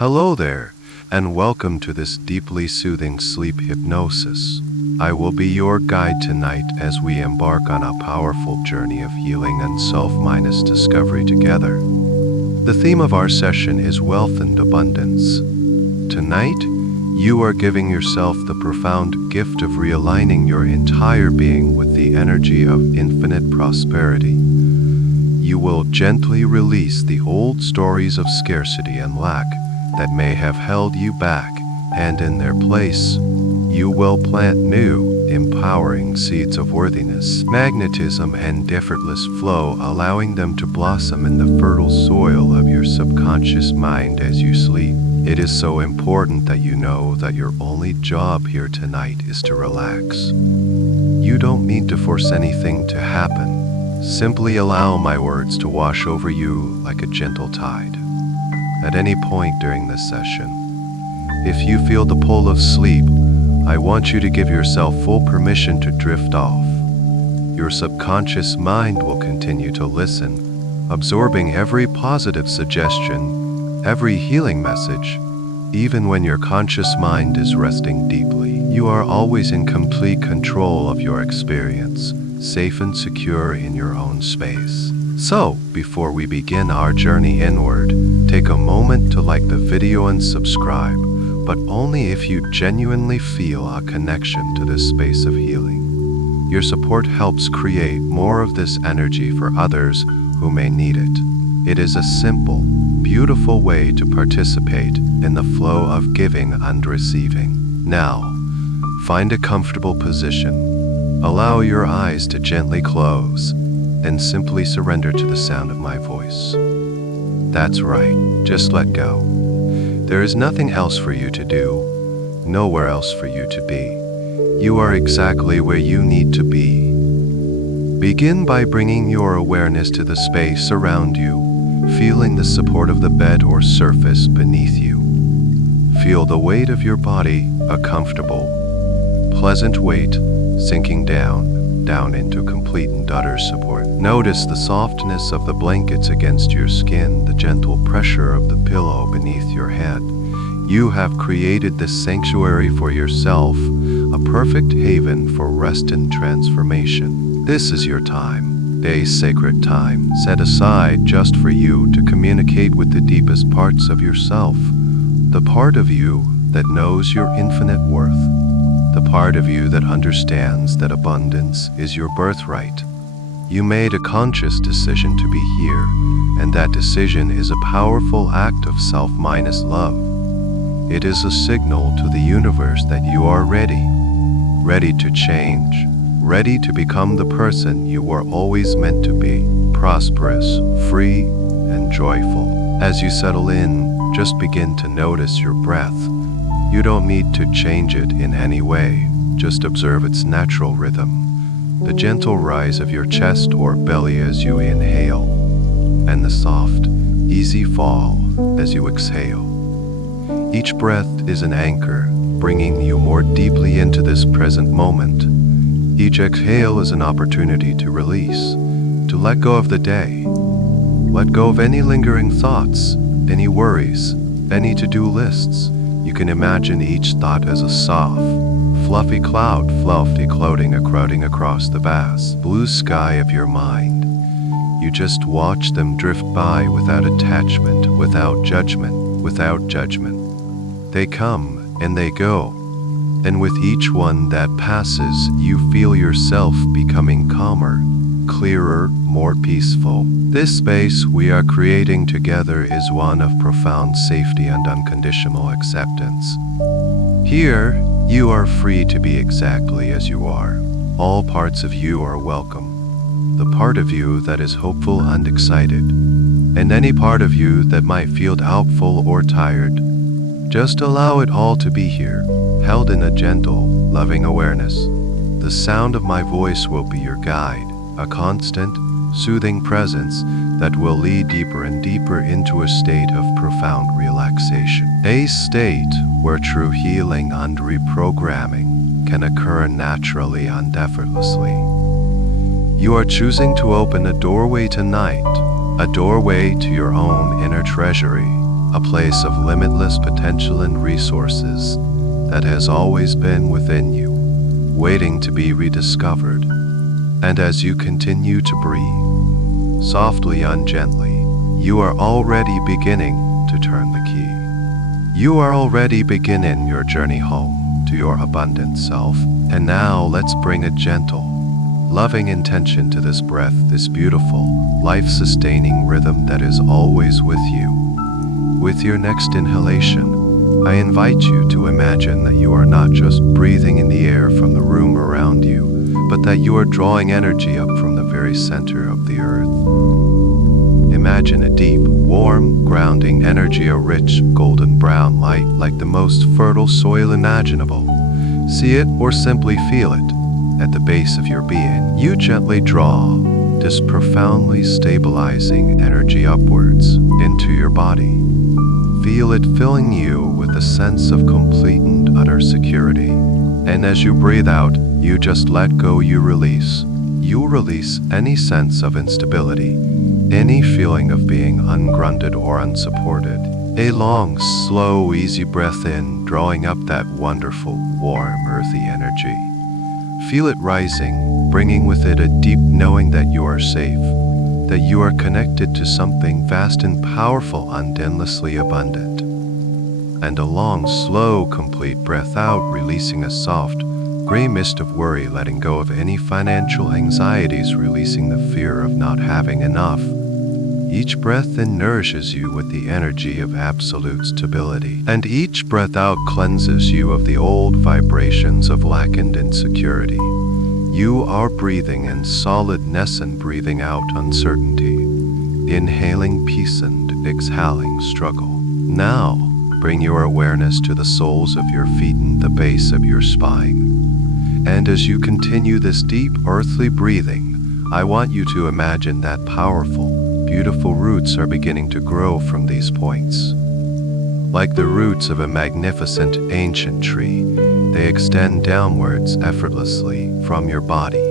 Hello there, and welcome to this deeply soothing sleep hypnosis. I will be your guide tonight as we embark on a powerful journey of healing and self-minded discovery together. The theme of our session is wealth and abundance. Tonight, you are giving yourself the profound gift of realigning your entire being with the energy of infinite prosperity. You will gently release the old stories of scarcity and lack that may have held you back, and in their place, you will plant new, empowering seeds of worthiness, magnetism, and effortless flow, allowing them to blossom in the fertile soil of your subconscious mind as you sleep. It is so important that you know that your only job here tonight is to relax. You don't need to force anything to happen. Simply allow my words to wash over you like a gentle tide. At any point during this session, if you feel the pull of sleep, I want you to give yourself full permission to drift off. Your subconscious mind will continue to listen, absorbing every positive suggestion, every healing message, even when your conscious mind is resting deeply. You are always in complete control of your experience, safe and secure in your own space. So, before we begin our journey inward, take a moment to like the video and subscribe, but only if you genuinely feel a connection to this space of healing. Your support helps create more of this energy for others who may need it. It is a simple, beautiful way to participate in the flow of giving and receiving. Now, find a comfortable position. Allow your eyes to gently close, and simply surrender to the sound of my voice. That's right, just let go. There is nothing else for you to do, nowhere else for you to be. You are exactly where you need to be. Begin by bringing your awareness to the space around you, feeling the support of the bed or surface beneath you. Feel the weight of your body, a comfortable, pleasant weight, sinking down into complete and utter support. Notice the softness of the blankets against your skin, the gentle pressure of the pillow beneath your head. You have created this sanctuary for yourself, a perfect haven for rest and transformation. This is your time, a sacred time, set aside just for you to communicate with the deepest parts of yourself, the part of you that knows your infinite worth, the part of you that understands that abundance is your birthright. You made a conscious decision to be here, and that decision is a powerful act of self-minded love. It is a signal to the universe that you are ready to change, ready to become the person you were always meant to be, prosperous, free, and joyful. As you settle in, just begin to notice your breath. You don't need to change it in any way, just observe its natural rhythm, the gentle rise of your chest or belly as you inhale, and the soft, easy fall as you exhale. Each breath is an anchor, bringing you more deeply into this present moment. Each exhale is an opportunity to release, to let go of the day. Let go of any lingering thoughts, any worries, any to-do lists. You can imagine each thought as a soft, fluffy cloud floating across the vast blue sky of your mind. You just watch them drift by without attachment, without judgment. They come and they go, and with each one that passes, you feel yourself becoming calmer, clearer, more peaceful. This space we are creating together is one of profound safety and unconditional acceptance. Here, you are free to be exactly as you are. All parts of you are welcome. The part of you that is hopeful and excited, and any part of you that might feel doubtful or tired. Just allow it all to be here, held in a gentle, loving awareness. The sound of my voice will be your guide, a constant, soothing presence that will lead deeper and deeper into a state of profound relaxation. A state where true healing and reprogramming can occur naturally and effortlessly. You are choosing to open a doorway tonight, a doorway to your own inner treasury, a place of limitless potential and resources that has always been within you, waiting to be rediscovered. And as you continue to breathe, softly and gently, you are already beginning to turn the key. You are already beginning your journey home to your abundant self. And now let's bring a gentle, loving intention to this breath, this beautiful, life-sustaining rhythm that is always with you. With your next inhalation, I invite you to imagine that you are not just breathing in the air from the room around you, but that you are drawing energy up from the very center of the earth. Imagine a deep, warm, grounding energy, a rich, golden brown light like the most fertile soil imaginable. See it or simply feel it at the base of your being. You gently draw this profoundly stabilizing energy upwards into your body. Feel it filling you with a sense of complete and utter security. And as you breathe out, you just let go, you release. You release any sense of instability, any feeling of being ungrounded or unsupported. A long, slow, easy breath in, drawing up that wonderful, warm, earthy energy. Feel it rising, bringing with it a deep knowing that you are safe, that you are connected to something vast and powerful and endlessly abundant. And a long, slow, complete breath out, releasing a soft, gray mist of worry, letting go of any financial anxieties, releasing the fear of not having enough. Each breath in nourishes you with the energy of absolute stability, and each breath out cleanses you of the old vibrations of lack and insecurity. You are breathing in solidness and breathing out uncertainty, inhaling peace and exhaling struggle. Now, bring your awareness to the soles of your feet and the base of your spine. And as you continue this deep earthly breathing, I want you to imagine that powerful, beautiful roots are beginning to grow from these points. Like the roots of a magnificent ancient tree, they extend downwards effortlessly from your body.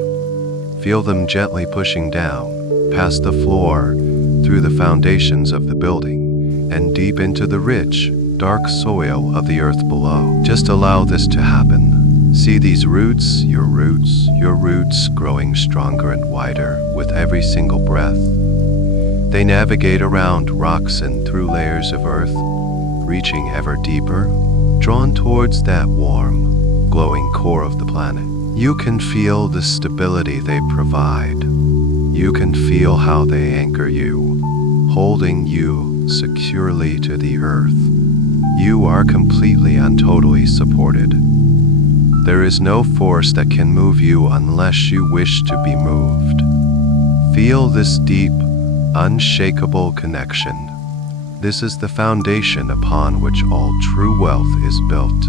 Feel them gently pushing down, past the floor, through the foundations of the building, and deep into the rich, dark soil of the earth below. Just allow this to happen. See these roots, your roots growing stronger and wider with every single breath. They navigate around rocks and through layers of earth, reaching ever deeper, drawn towards that warm, glowing core of the planet. You can feel the stability they provide. You can feel how they anchor you, holding you securely to the earth. You are completely and totally supported. There is no force that can move you unless you wish to be moved. Feel this deep, unshakable connection. This is the foundation upon which all true wealth is built.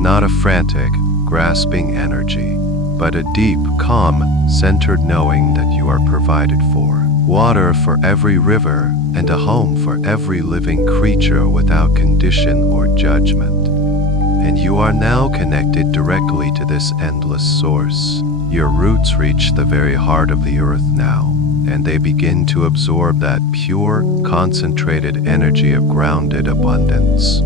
Not a frantic, grasping energy, but a deep, calm, centered knowing that you are provided for. Water for every river and a home for every living creature without condition or judgment. And you are now connected directly to this endless source. Your roots reach the very heart of the earth now, and they begin to absorb that pure, concentrated energy of grounded abundance.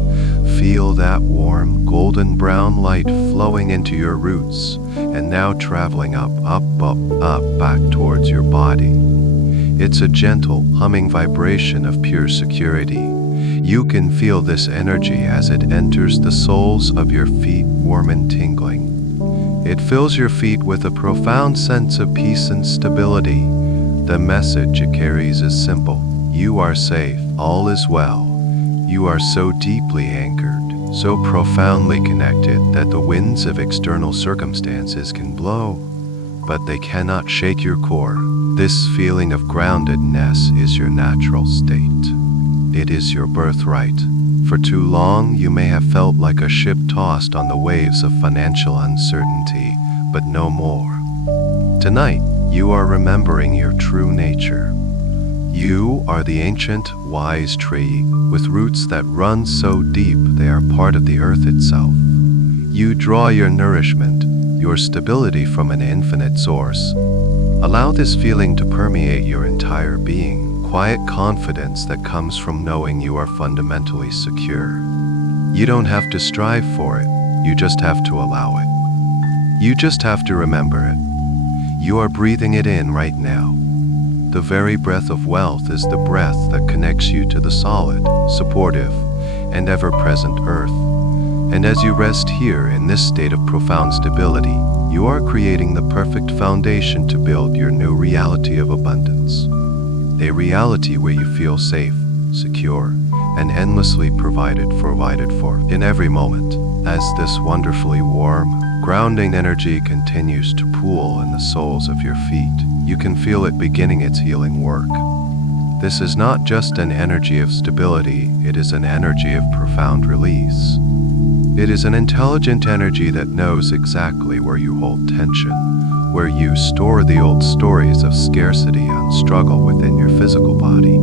Feel that warm, golden brown light flowing into your roots, and now traveling up, back towards your body. It's a gentle, humming vibration of pure security. You can feel this energy as it enters the soles of your feet, warm and tingling. It fills your feet with a profound sense of peace and stability. The message it carries is simple. You are safe, all is well. You are so deeply anchored, so profoundly connected that the winds of external circumstances can blow, but they cannot shake your core. This feeling of groundedness is your natural state. It is your birthright. For too long, you may have felt like a ship tossed on the waves of financial uncertainty, but no more. Tonight, you are remembering your true nature. You are the ancient, wise tree with roots that run so deep they are part of the earth itself. You draw your nourishment, your stability from an infinite source. Allow this feeling to permeate your entire being, quiet confidence that comes from knowing you are fundamentally secure. You don't have to strive for it, you just have to allow it. You just have to remember it. You are breathing it in right now. The very breath of wealth is the breath that connects you to the solid, supportive, and ever-present earth. And as you rest here in this state of profound stability, you are creating the perfect foundation to build your new reality of abundance. A reality where you feel safe, secure, and endlessly provided for in every moment. As this wonderfully warm, grounding energy continues to pool in the soles of your feet, you can feel it beginning its healing work. This is not just an energy of stability, it is an energy of profound release. It is an intelligent energy that knows exactly where you hold tension, where you store the old stories of scarcity and struggle within your physical body.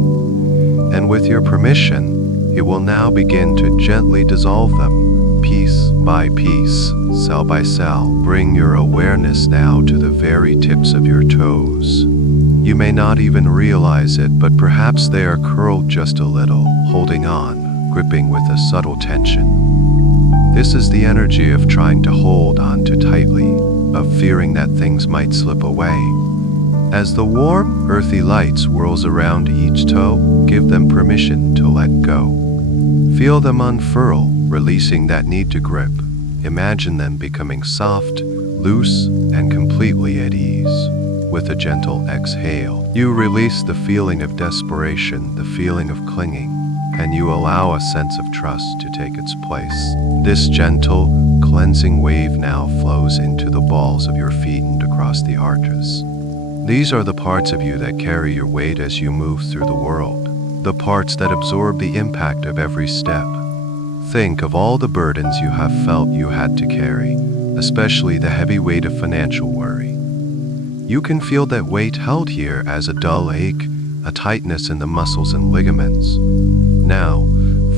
And with your permission, it will now begin to gently dissolve them, piece by piece, cell by cell. Bring your awareness now to the very tips of your toes. You may not even realize it, but perhaps they are curled just a little, holding on, gripping with a subtle tension. This is the energy of trying to hold on too tightly, of fearing that things might slip away. As the warm, earthy light swirls around each toe, give them permission to let go. Feel them unfurl, releasing that need to grip. Imagine them becoming soft, loose, and completely at ease. With a gentle exhale, you release the feeling of desperation, the feeling of clinging, and you allow a sense of trust to take its place. This gentle, cleansing wave now flows into the balls of your feet and across the arches. These are the parts of you that carry your weight as you move through the world, the parts that absorb the impact of every step. Think of all the burdens you have felt you had to carry, especially the heavy weight of financial worry. You can feel that weight held here as a dull ache, a tightness in the muscles and ligaments. Now,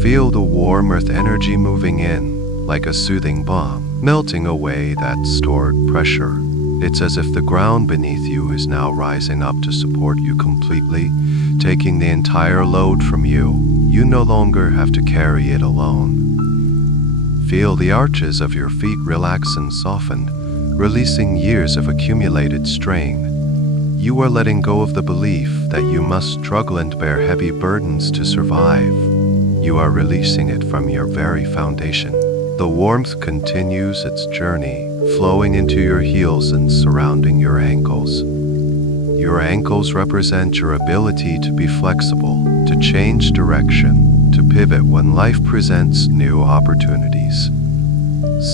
feel the warm earth energy moving in, like a soothing balm, melting away that stored pressure. It's as if the ground beneath you is now rising up to support you completely, taking the entire load from you. You no longer have to carry it alone. Feel the arches of your feet relax and soften, releasing years of accumulated strain. You are letting go of the belief that you must struggle and bear heavy burdens to survive. You are releasing it from your very foundation. The warmth continues its journey, flowing into your heels and surrounding your ankles. Your ankles represent your ability to be flexible, to change direction, to pivot when life presents new opportunities.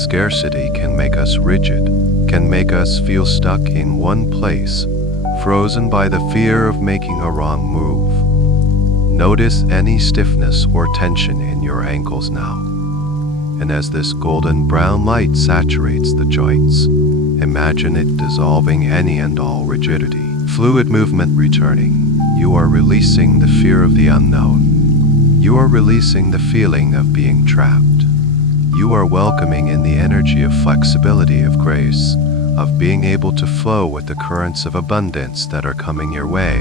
Scarcity can make us rigid, can make us feel stuck in one place, frozen by the fear of making a wrong move. Notice any stiffness or tension in your ankles now. And as this golden brown light saturates the joints, imagine it dissolving any and all rigidity. Fluid movement returning. You are releasing the fear of the unknown. You are releasing the feeling of being trapped. You are welcoming in the energy of flexibility, of grace, of being able to flow with the currents of abundance that are coming your way.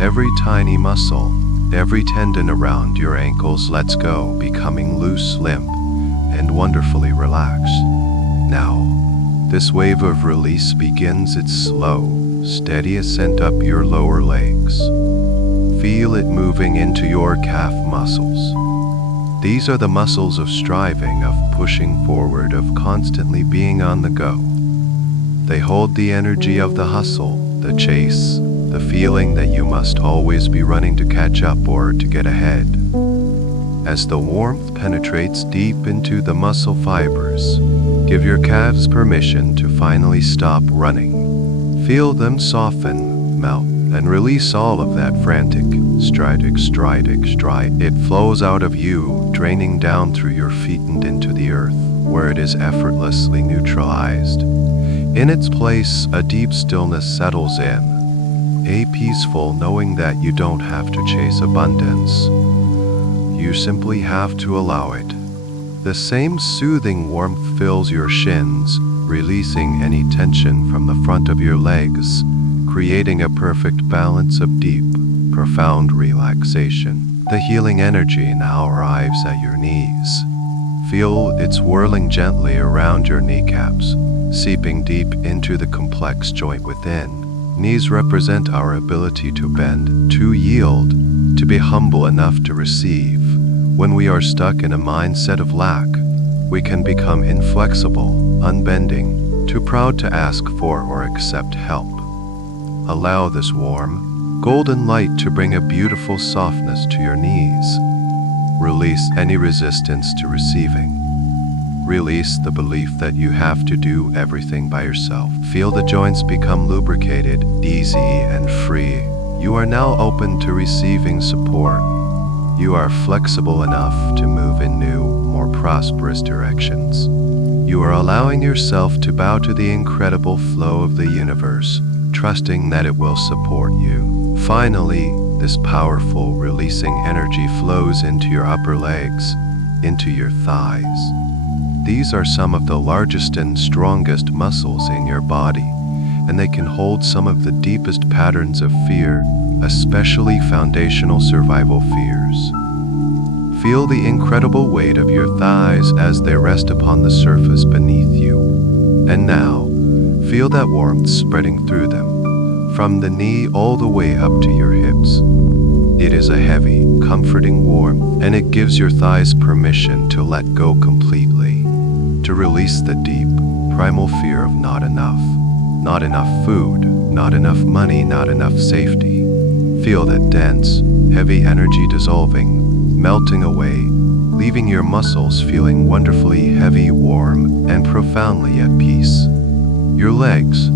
Every tiny muscle, every tendon around your ankles lets go, becoming loose, limp, and wonderfully relaxed. Now, this wave of release begins its slow, steady ascent up your lower legs. Feel it moving into your calf muscles. These are the muscles of striving, of pushing forward, of constantly being on the go. They hold the energy of the hustle, the chase, the feeling that you must always be running to catch up or to get ahead. As the warmth penetrates deep into the muscle fibers, give your calves permission to finally stop running. Feel them soften, melt, and release all of that frantic, stride. It flows out of you, draining down through your feet and into the earth, where it is effortlessly neutralized. In its place, a deep stillness settles in, a peaceful knowing that you don't have to chase abundance. You simply have to allow it. The same soothing warmth fills your shins, releasing any tension from the front of your legs, creating a perfect balance of deep, profound relaxation. The healing energy now arrives at your knees. Feel it swirling gently around your kneecaps, seeping deep into the complex joint within. Knees represent our ability to bend, to yield, to be humble enough to receive. When we are stuck in a mindset of lack, we can become inflexible, unbending, too proud to ask for or accept help. Allow this warm, golden light to bring a beautiful softness to your knees. Release any resistance to receiving. Release the belief that you have to do everything by yourself. Feel the joints become lubricated, easy, and free. You are now open to receiving support. You are flexible enough to move in new, more prosperous directions. You are allowing yourself to bow to the incredible flow of the universe, trusting that it will support you. Finally, this powerful, releasing energy flows into your upper legs, into your thighs. These are some of the largest and strongest muscles in your body, and they can hold some of the deepest patterns of fear, especially foundational survival fears. Feel the incredible weight of your thighs as they rest upon the surface beneath you. And now, feel that warmth spreading through them, from the knee all the way up to your hips. It is a heavy, comforting warmth, and it gives your thighs permission to let go completely, to release the deep, primal fear of not enough. Not enough food, not enough money, not enough safety. Feel that dense, heavy energy dissolving, melting away, leaving your muscles feeling wonderfully heavy, warm, and profoundly at peace. Your legs,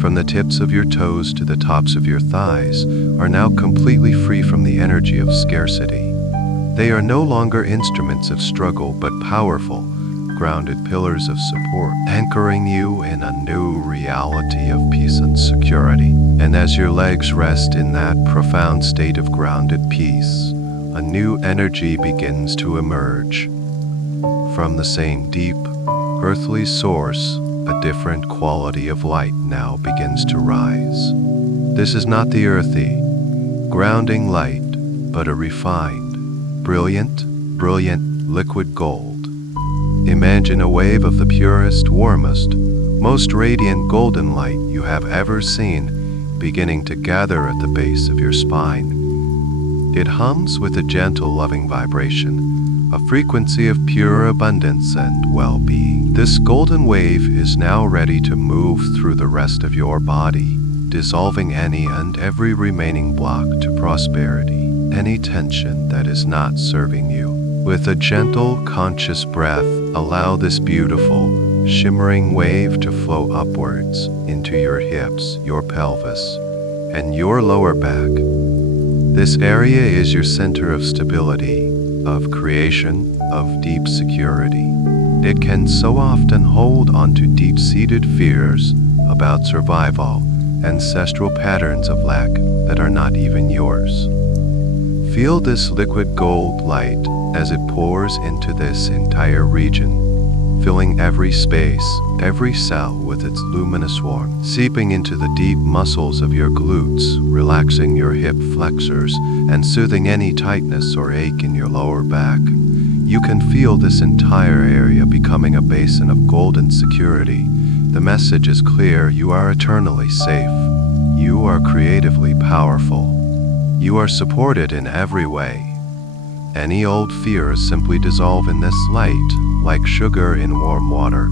from the tips of your toes to the tops of your thighs, are now completely free from the energy of scarcity. They are no longer instruments of struggle but powerful, grounded pillars of support, anchoring you in a new reality of peace and security. And as your legs rest in that profound state of grounded peace, a new energy begins to emerge. From the same deep, earthly source, a different quality of light now begins to rise. This is not the earthy, grounding light, but a refined, brilliant liquid gold. Imagine a wave of the purest, warmest, most radiant golden light you have ever seen beginning to gather at the base of your spine. It hums with a gentle, loving vibration, a frequency of pure abundance and well-being. This golden wave is now ready to move through the rest of your body, dissolving any and every remaining block to prosperity, any tension that is not serving you. With a gentle, conscious breath, allow this beautiful, shimmering wave to flow upwards into your hips, your pelvis, and your lower back. This area is your center of stability, of creation, of deep security. It can so often hold onto deep-seated fears about survival, ancestral patterns of lack that are not even yours. Feel this liquid gold light as it pours into this entire region, filling every space, every cell with its luminous warmth, seeping into the deep muscles of your glutes, relaxing your hip flexors, and soothing any tightness or ache in your lower back. You can feel this entire area becoming a basin of golden security. The message is clear: you are eternally safe. You are creatively powerful. You are supported in every way. Any old fears simply dissolve in this light, like sugar in warm water,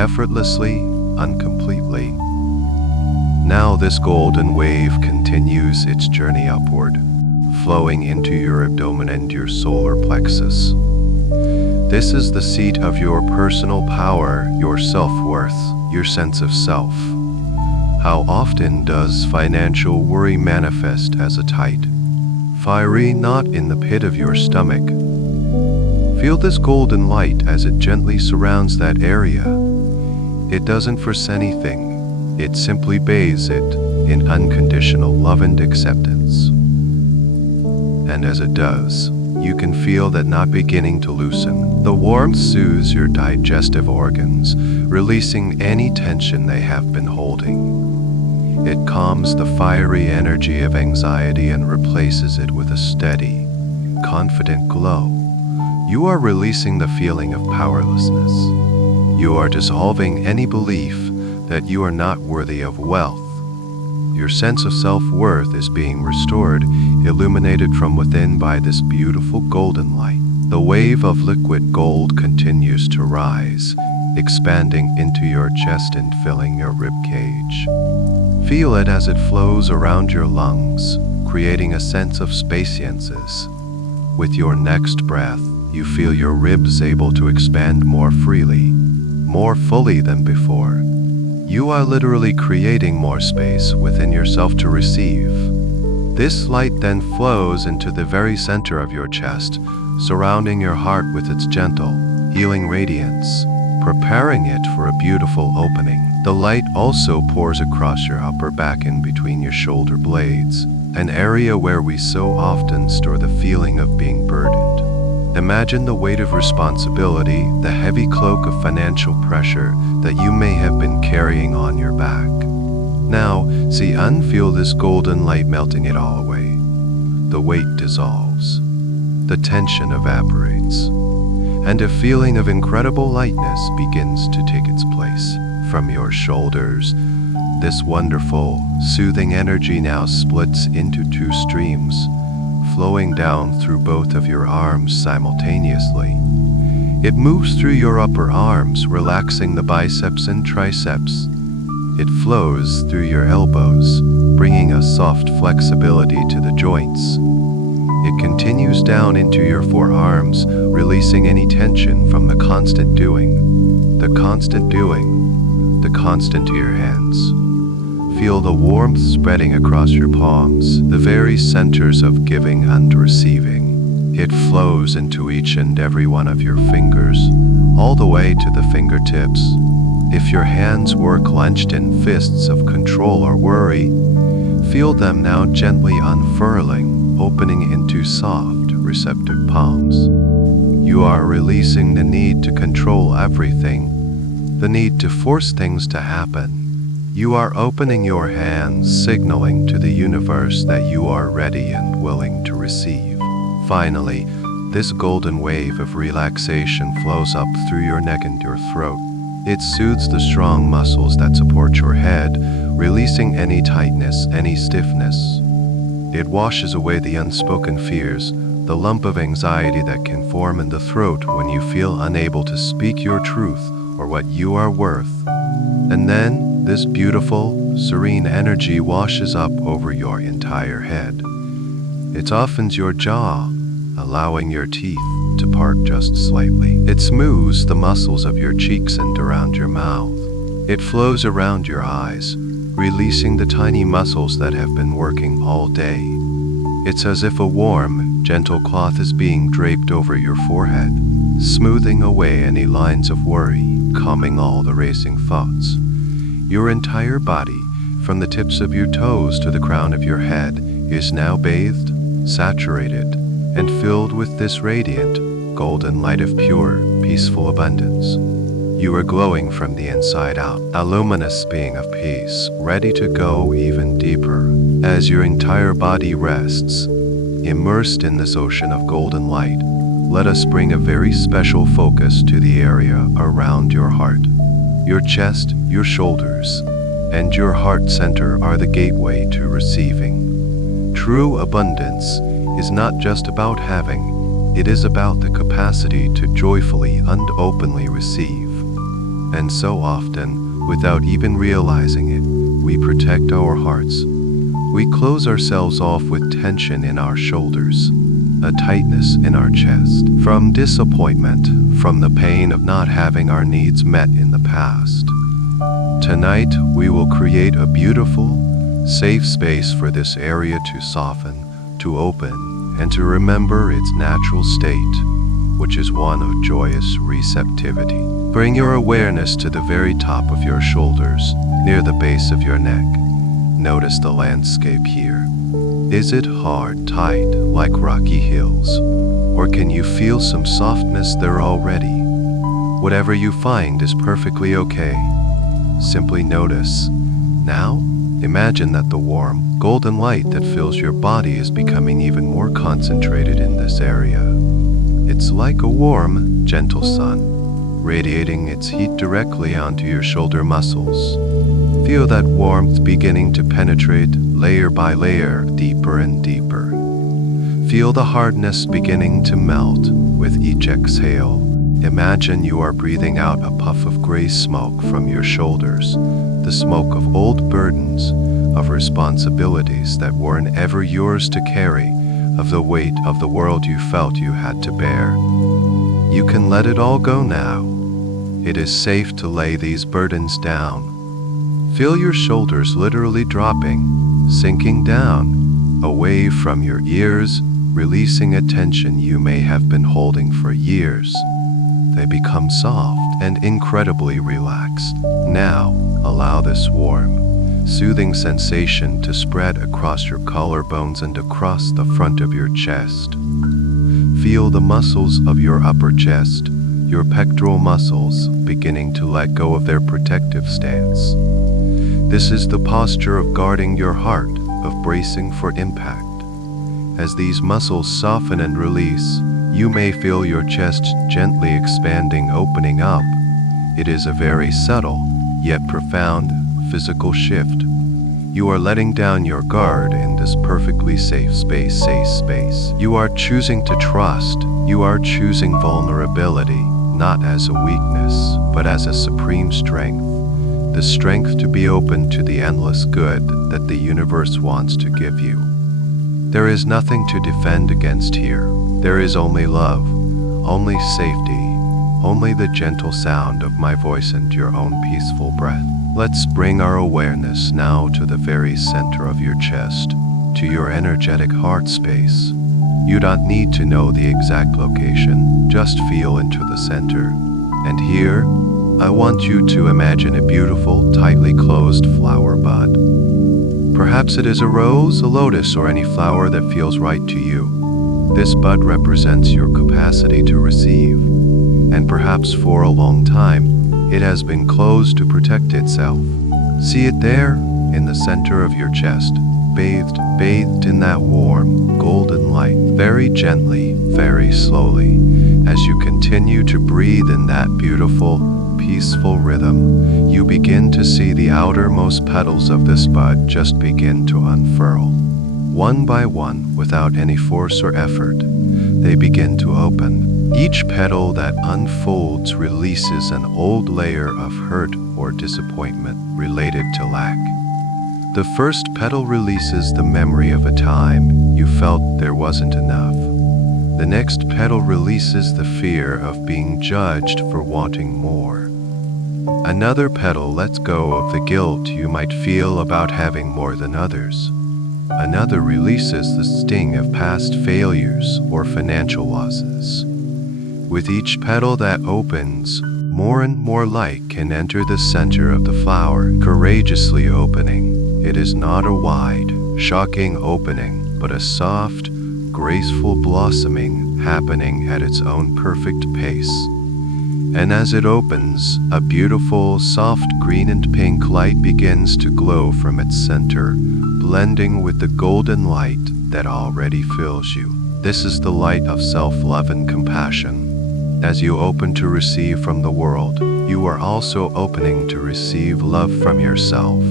effortlessly, uncompletely. Now this golden wave continues its journey upward, flowing into your abdomen and your solar plexus. This is the seat of your personal power, your self-worth, your sense of self. How often does financial worry manifest as a tight, fiery knot in the pit of your stomach? Feel this golden light as it gently surrounds that area. It doesn't force anything, it simply bathes it in unconditional love and acceptance. And as it does, you can feel that knot beginning to loosen. The warmth soothes your digestive organs, releasing any tension they have been holding. It calms the fiery energy of anxiety and replaces it with a steady, confident glow. You are releasing the feeling of powerlessness. You are dissolving any belief that you are not worthy of wealth. Your sense of self-worth is being restored, illuminated from within by this beautiful golden light. The wave of liquid gold continues to rise, expanding into your chest and filling your rib cage. Feel it as it flows around your lungs, creating a sense of spaciousness. With your next breath, you feel your ribs able to expand more freely, more fully than before. You are literally creating more space within yourself to receive. This light then flows into the very center of your chest, surrounding your heart with its gentle, healing radiance, preparing it for a beautiful opening. The light also pours across your upper back in between your shoulder blades, an area where we so often store the feeling of being burdened. Imagine the weight of responsibility, the heavy cloak of financial pressure that you may have been carrying on your back. Now, see and feel this golden light melting it all away. The weight dissolves. The tension evaporates. And a feeling of incredible lightness begins to take its place. From your shoulders, this wonderful, soothing energy now splits into two streams, flowing down through both of your arms simultaneously. It moves through your upper arms, relaxing the biceps and triceps. It flows through your elbows, bringing a soft flexibility to the joints. It continues down into your forearms, releasing any tension from the constant doing, the constant to your hands. Feel the warmth spreading across your palms, the very centers of giving and receiving. It flows into each and every one of your fingers, all the way to the fingertips. If your hands were clenched in fists of control or worry, feel them now gently unfurling, opening into soft, receptive palms. You are releasing the need to control everything, the need to force things to happen. You are opening your hands, signaling to the universe that you are ready and willing to receive. Finally, this golden wave of relaxation flows up through your neck and your throat. It soothes the strong muscles that support your head, releasing any tightness, any stiffness. It washes away the unspoken fears, the lump of anxiety that can form in the throat when you feel unable to speak your truth or what you are worth. And then, this beautiful, serene energy washes up over your entire head. It softens your jaw, allowing your teeth to part just slightly. It smooths the muscles of your cheeks and around your mouth. It flows around your eyes, releasing the tiny muscles that have been working all day. It's as if a warm, gentle cloth is being draped over your forehead, smoothing away any lines of worry, calming all the racing thoughts. Your entire body, from the tips of your toes to the crown of your head, is now bathed, saturated, and filled with this radiant, golden light of pure, peaceful abundance. You are glowing from the inside out, a luminous being of peace, ready to go even deeper. As your entire body rests, immersed in this ocean of golden light, let us bring a very special focus to the area around your heart. Your chest, your shoulders, and your heart center are the gateway to receiving. True abundance is not just about having, it is about the capacity to joyfully and openly receive. And so often, without even realizing it, we protect our hearts. We close ourselves off with tension in our shoulders, a tightness in our chest, from disappointment, from the pain of not having our needs met in the past. Tonight, we will create a beautiful, safe space for this area to soften, to open, and to remember its natural state, which is one of joyous receptivity. Bring your awareness to the very top of your shoulders, near the base of your neck. Notice the landscape here. Is it hard, tight, like rocky hills? Or can you feel some softness there already? Whatever you find is perfectly okay. Simply notice. Now, Imagine that the warm, golden light that fills your body is becoming even more concentrated in this area. It's like a warm, gentle sun, radiating its heat directly onto your shoulder muscles. Feel that warmth beginning to penetrate layer by layer, deeper and deeper. Feel the hardness beginning to melt with each exhale. Imagine you are breathing out a puff of gray smoke from your shoulders, the smoke of old burdens, of responsibilities that weren't ever yours to carry, of the weight of the world you felt you had to bear. You can let it all go now. It is safe to lay these burdens down. Feel your shoulders literally dropping, sinking down, away from your ears, releasing a tension you may have been holding for years. They become soft and incredibly relaxed. Now, allow this warm, soothing sensation to spread across your collarbones and across the front of your chest. Feel the muscles of your upper chest, your pectoral muscles, beginning to let go of their protective stance. This is the posture of guarding your heart, of bracing for impact. As these muscles soften and release, you may feel your chest gently expanding, opening up. It is a very subtle, yet profound, physical shift. You are letting down your guard in this perfectly safe space. You are choosing to trust. You are choosing vulnerability, not as a weakness, but as a supreme strength. The strength to be open to the endless good that the universe wants to give you. There is nothing to defend against here. There is only love, only safety, only the gentle sound of my voice and your own peaceful breath. Let's bring our awareness now to the very center of your chest, to your energetic heart space. You don't need to know the exact location, just feel into the center. And here, I want you to imagine a beautiful, tightly closed flower bud. Perhaps it is a rose, a lotus, or any flower that feels right to you. This bud represents your capacity to receive, and perhaps for a long time, it has been closed to protect itself. See it there, in the center of your chest, bathed in that warm, golden light, very gently, very slowly, as you continue to breathe in that beautiful, peaceful rhythm, you begin to see the outermost petals of this bud just begin to unfurl. One by one, without any force or effort, they begin to open. Each petal that unfolds releases an old layer of hurt or disappointment related to lack. The first petal releases the memory of a time you felt there wasn't enough. The next petal releases the fear of being judged for wanting more. Another petal lets go of the guilt you might feel about having more than others. Another releases the sting of past failures or financial losses. With each petal that opens, more and more light can enter the center of the flower, courageously opening. It is not a wide, shocking opening, but a soft, graceful blossoming happening at its own perfect pace. And as it opens, a beautiful, soft green and pink light begins to glow from its center, blending with the golden light that already fills you. This is the light of self-love and compassion. As you open to receive from the world, you are also opening to receive love from yourself.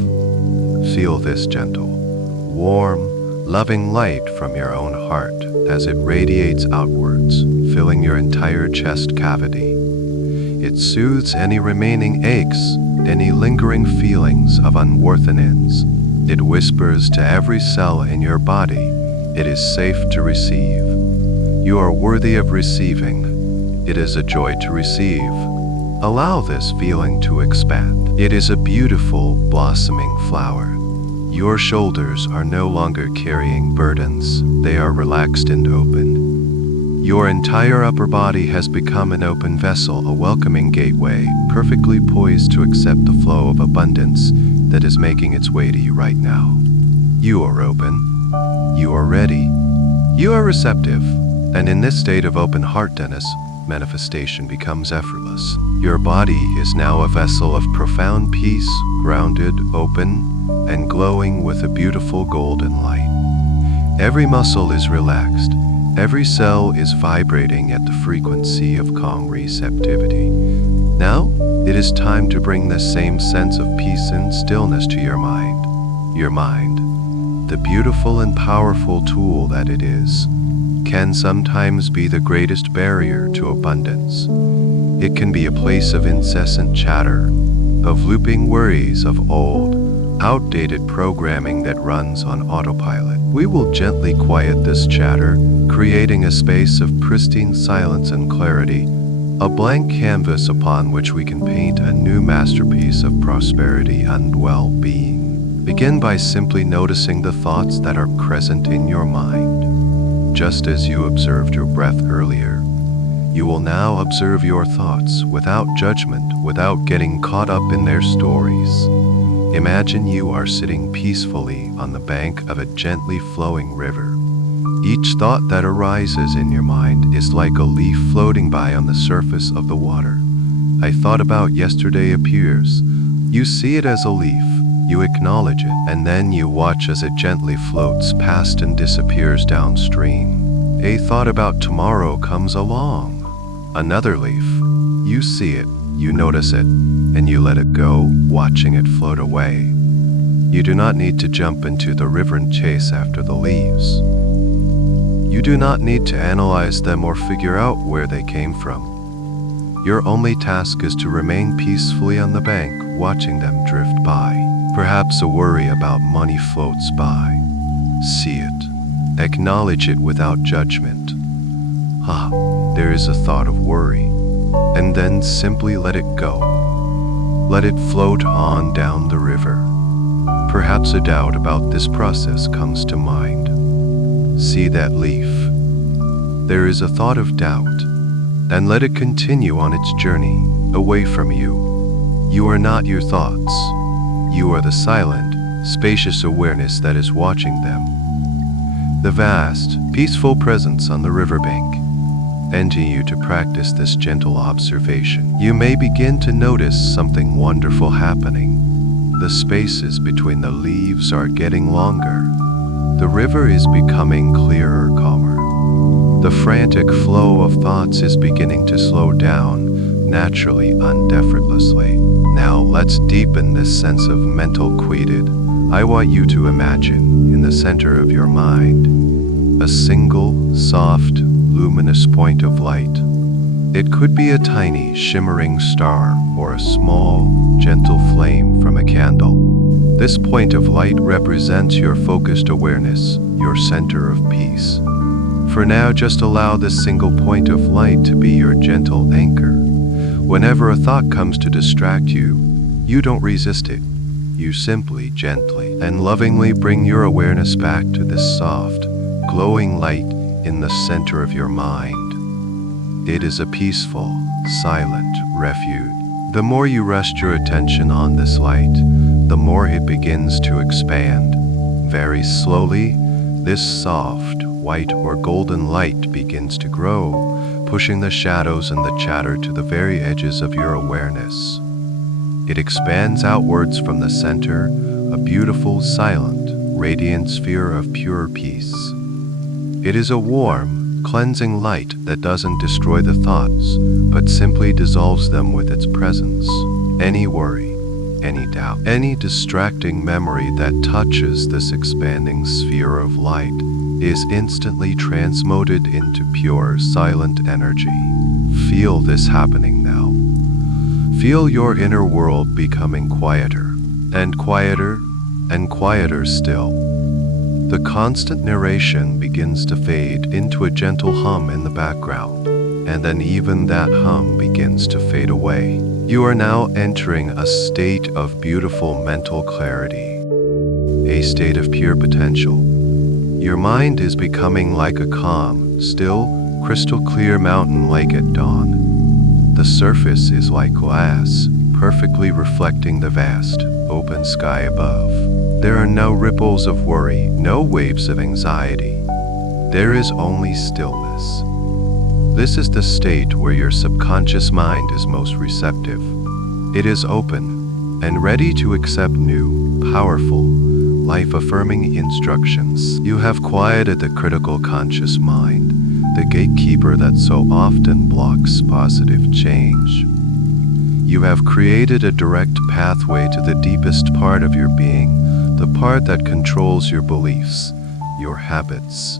Feel this gentle, warm, loving light from your own heart as it radiates outwards, filling your entire chest cavity. It soothes any remaining aches, any lingering feelings of unworthiness. It whispers to every cell in your body, it is safe to receive. You are worthy of receiving. It is a joy to receive. Allow this feeling to expand. It is a beautiful, blossoming flower. Your shoulders are no longer carrying burdens. They are relaxed and open. Your entire upper body has become an open vessel, a welcoming gateway, perfectly poised to accept the flow of abundance that is making its way to you right now. You are open. You are ready. You are receptive. And in this state of open heartedness, manifestation becomes effortless. Your body is now a vessel of profound peace, grounded, open, and glowing with a beautiful golden light. Every muscle is relaxed. Every cell is vibrating at the frequency of calm receptivity. Now, it is time to bring this same sense of peace and stillness to your mind. Your mind, the beautiful and powerful tool that it is, can sometimes be the greatest barrier to abundance. It can be a place of incessant chatter, of looping worries, of old, outdated programming that runs on autopilot. We will gently quiet this chatter, creating a space of pristine silence and clarity, a blank canvas upon which we can paint a new masterpiece of prosperity and well-being. Begin by simply noticing the thoughts that are present in your mind. Just as you observed your breath earlier, you will now observe your thoughts without judgment, without getting caught up in their stories. Imagine you are sitting peacefully on the bank of a gently flowing river. Each thought that arises in your mind is like a leaf floating by on the surface of the water. I thought about yesterday appears. You see it as a leaf, you acknowledge it, and then you watch as it gently floats past and disappears downstream. A thought about tomorrow comes along. Another leaf. You see it, you notice it, and you let it go, watching it float away. You do not need to jump into the river and chase after the leaves. You do not need to analyze them or figure out where they came from. Your only task is to remain peacefully on the bank, watching them drift by. Perhaps a worry about money floats by. See it. Acknowledge it without judgment. There is a thought of worry. And then simply let it go. Let it float on down the river. Perhaps a doubt about this process comes to mind. See that leaf. There is a thought of doubt, and let it continue on its journey away from you. You are not your thoughts. You are the silent, spacious awareness that is watching them. The vast, peaceful presence on the riverbank. Continue to practice this gentle observation. You may begin to notice something wonderful happening. The spaces between the leaves are getting longer. The river is becoming clearer, calmer. The frantic flow of thoughts is beginning to slow down, naturally and effortlessly. Now let's deepen this sense of mental quietude. I want you to imagine, in the center of your mind, a single, soft, luminous point of light. It could be a tiny, shimmering star or a small, gentle flame from a candle. This point of light represents your focused awareness, your center of peace. For now, just allow this single point of light to be your gentle anchor. Whenever a thought comes to distract you, you don't resist it. You simply, gently, and lovingly bring your awareness back to this soft, glowing light in the center of your mind. It is a peaceful, silent refuge. The more you rest your attention on this light, the more it begins to expand. Very slowly, this soft, white or golden light begins to grow, pushing the shadows and the chatter to the very edges of your awareness. It expands outwards from the center, a beautiful, silent, radiant sphere of pure peace. It is a warm, cleansing light that doesn't destroy the thoughts, but simply dissolves them with its presence. Any worry, any doubt, any distracting memory that touches this expanding sphere of light is instantly transmuted into pure, silent energy. Feel this happening now. Feel your inner world becoming quieter, and quieter, and quieter still. The constant narration begins to fade into a gentle hum in the background, and then even that hum begins to fade away. You are now entering a state of beautiful mental clarity, a state of pure potential. Your mind is becoming like a calm, still, crystal clear mountain lake at dawn. The surface is like glass, perfectly reflecting the vast, open sky above. There are no ripples of worry, no waves of anxiety. There is only stillness. This is the state where your subconscious mind is most receptive. It is open and ready to accept new, powerful, life-affirming instructions. You have quieted the critical conscious mind, the gatekeeper that so often blocks positive change. You have created a direct pathway to the deepest part of your being, the part that controls your beliefs, your habits,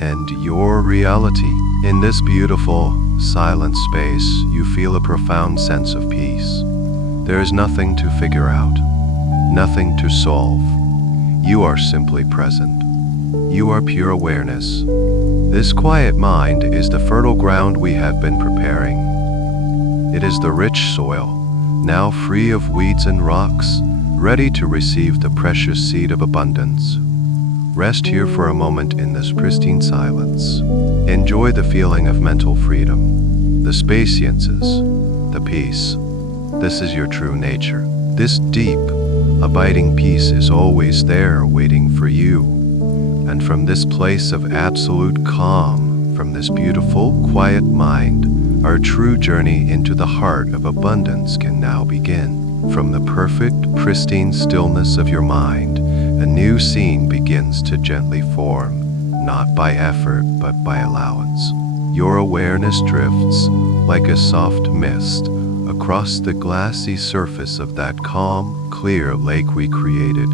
and your reality. In this beautiful, silent space, you feel a profound sense of peace. There is nothing to figure out, nothing to solve. You are simply present. You are pure awareness. This quiet mind is the fertile ground we have been preparing. It is the rich soil, now free of weeds and rocks, ready to receive the precious seed of abundance. Rest here for a moment in this pristine silence. Enjoy the feeling of mental freedom, the spaciences, the peace. This is your true nature. This deep, abiding peace is always there waiting for you. And from this place of absolute calm, from this beautiful, quiet mind, our true journey into the heart of abundance can now begin. From the perfect, pristine stillness of your mind, a new scene begins to gently form, not by effort but by allowance. Your awareness drifts like a soft mist across the glassy surface of that calm, clear lake we created.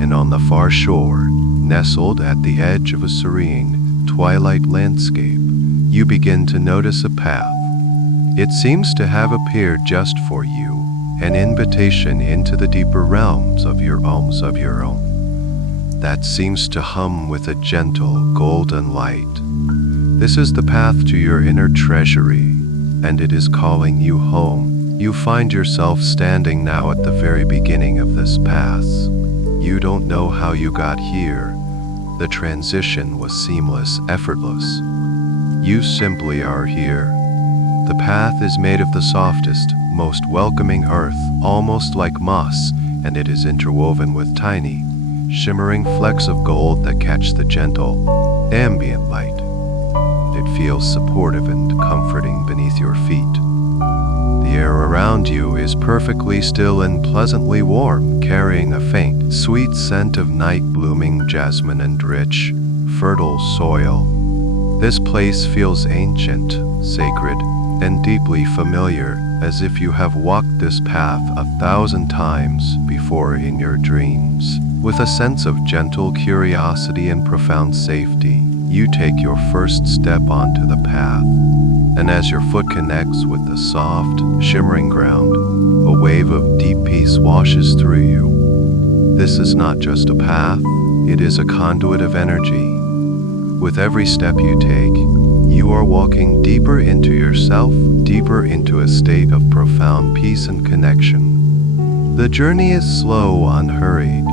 And on the far shore, nestled at the edge of a serene, twilight landscape, you begin to notice a path. It seems to have appeared just for you, an invitation into the deeper realms of your own, that seems to hum with a gentle, golden light. This is the path to your inner treasury, and it is calling you home. You find yourself standing now at the very beginning of this path. You don't know how you got here. The transition was seamless, effortless. You simply are here. The path is made of the softest, most welcoming earth, almost like moss, and it is interwoven with tiny, shimmering flecks of gold that catch the gentle, ambient light. It feels supportive and comforting beneath your feet. The air around you is perfectly still and pleasantly warm, carrying a faint, sweet scent of night-blooming jasmine and rich, fertile soil. This place feels ancient, sacred, and deeply familiar, as if you have walked this path 1,000 times before in your dreams. With a sense of gentle curiosity and profound safety, you take your first step onto the path. And as your foot connects with the soft, shimmering ground, a wave of deep peace washes through you. This is not just a path, it is a conduit of energy. With every step you take, you are walking deeper into yourself, deeper into a state of profound peace and connection. The journey is slow, unhurried.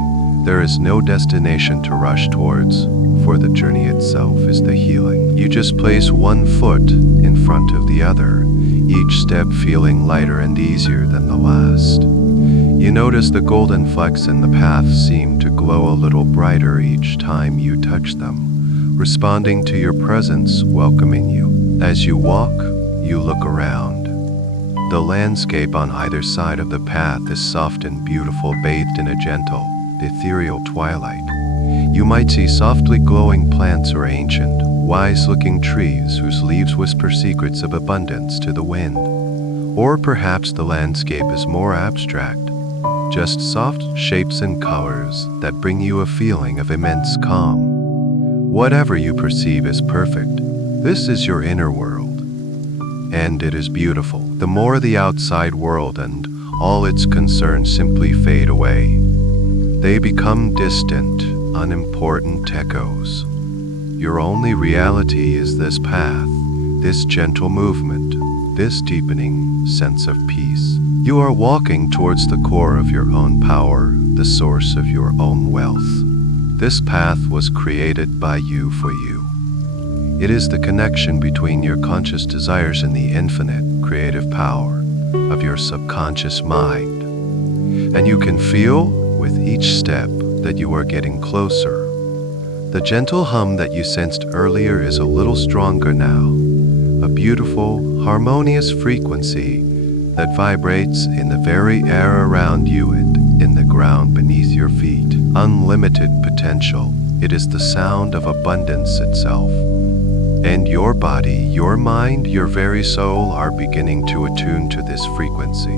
There is no destination to rush towards, for the journey itself is the healing. You just place one foot in front of the other, each step feeling lighter and easier than the last. You notice the golden flecks in the path seem to glow a little brighter each time you touch them, responding to your presence, welcoming you. As you walk, you look around. The landscape on either side of the path is soft and beautiful, bathed in a gentle, ethereal twilight. You might see softly glowing plants or ancient, wise-looking trees whose leaves whisper secrets of abundance to the wind. Or perhaps the landscape is more abstract, just soft shapes and colors that bring you a feeling of immense calm. Whatever you perceive is perfect. This is your inner world, and it is beautiful. The more the outside world and all its concerns simply fade away. They become distant, unimportant echoes. Your only reality is this path, this gentle movement, this deepening sense of peace. You are walking towards the core of your own power, the source of your own wealth. This path was created by you for you. It is the connection between your conscious desires and the infinite creative power of your subconscious mind. And you can feel, with each step, that you are getting closer. The gentle hum that you sensed earlier is a little stronger now, a beautiful, harmonious frequency that vibrates in the very air around you and in the ground beneath your feet. Unlimited potential. It is the sound of abundance itself. And your body, your mind, your very soul are beginning to attune to this frequency,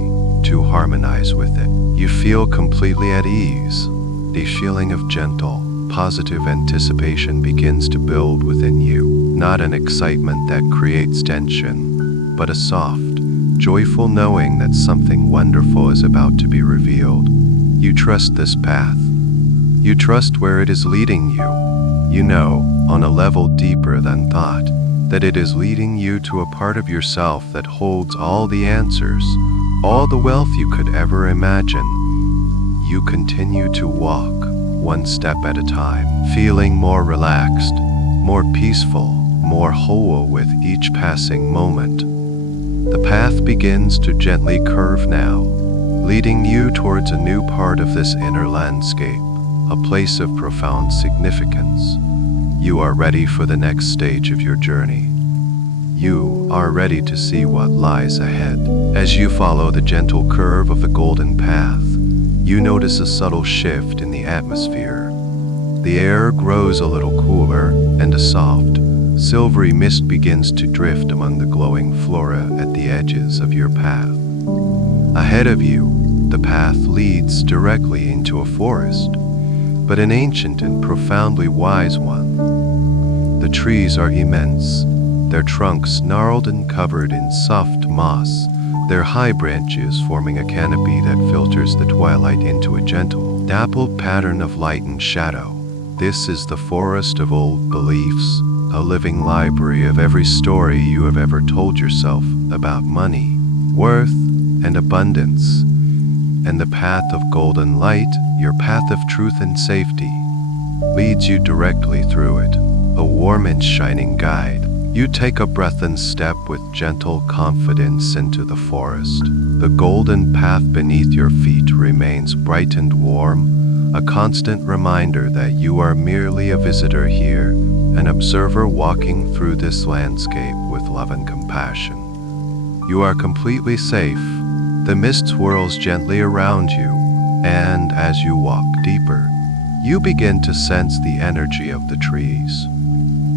to harmonize with it. You feel completely at ease. A feeling of gentle, positive anticipation begins to build within you. Not an excitement that creates tension, but a soft, joyful knowing that something wonderful is about to be revealed. You trust this path. You trust where it is leading you. You know, on a level deeper than thought, that it is leading you to a part of yourself that holds all the answers, all the wealth you could ever imagine. You continue to walk, one step at a time, feeling more relaxed, more peaceful, more whole with each passing moment. The path begins to gently curve now, leading you towards a new part of this inner landscape, a place of profound significance. You are ready for the next stage of your journey. You are ready to see what lies ahead. As you follow the gentle curve of the golden path, you notice a subtle shift in the atmosphere. The air grows a little cooler, and a soft, silvery mist begins to drift among the glowing flora at the edges of your path. Ahead of you, the path leads directly into a forest, but an ancient and profoundly wise one. The trees are immense, their trunks gnarled and covered in soft moss, their high branches forming a canopy that filters the twilight into a gentle, dappled pattern of light and shadow. This is the forest of old beliefs, a living library of every story you have ever told yourself about money, worth, and abundance. And the path of golden light, your path of truth and safety, leads you directly through it, a warm and shining guide. You take a breath and step with gentle confidence into the forest. The golden path beneath your feet remains bright and warm, a constant reminder that you are merely a visitor here, an observer walking through this landscape with love and compassion. You are completely safe. The mist swirls gently around you, and as you walk deeper, you begin to sense the energy of the trees.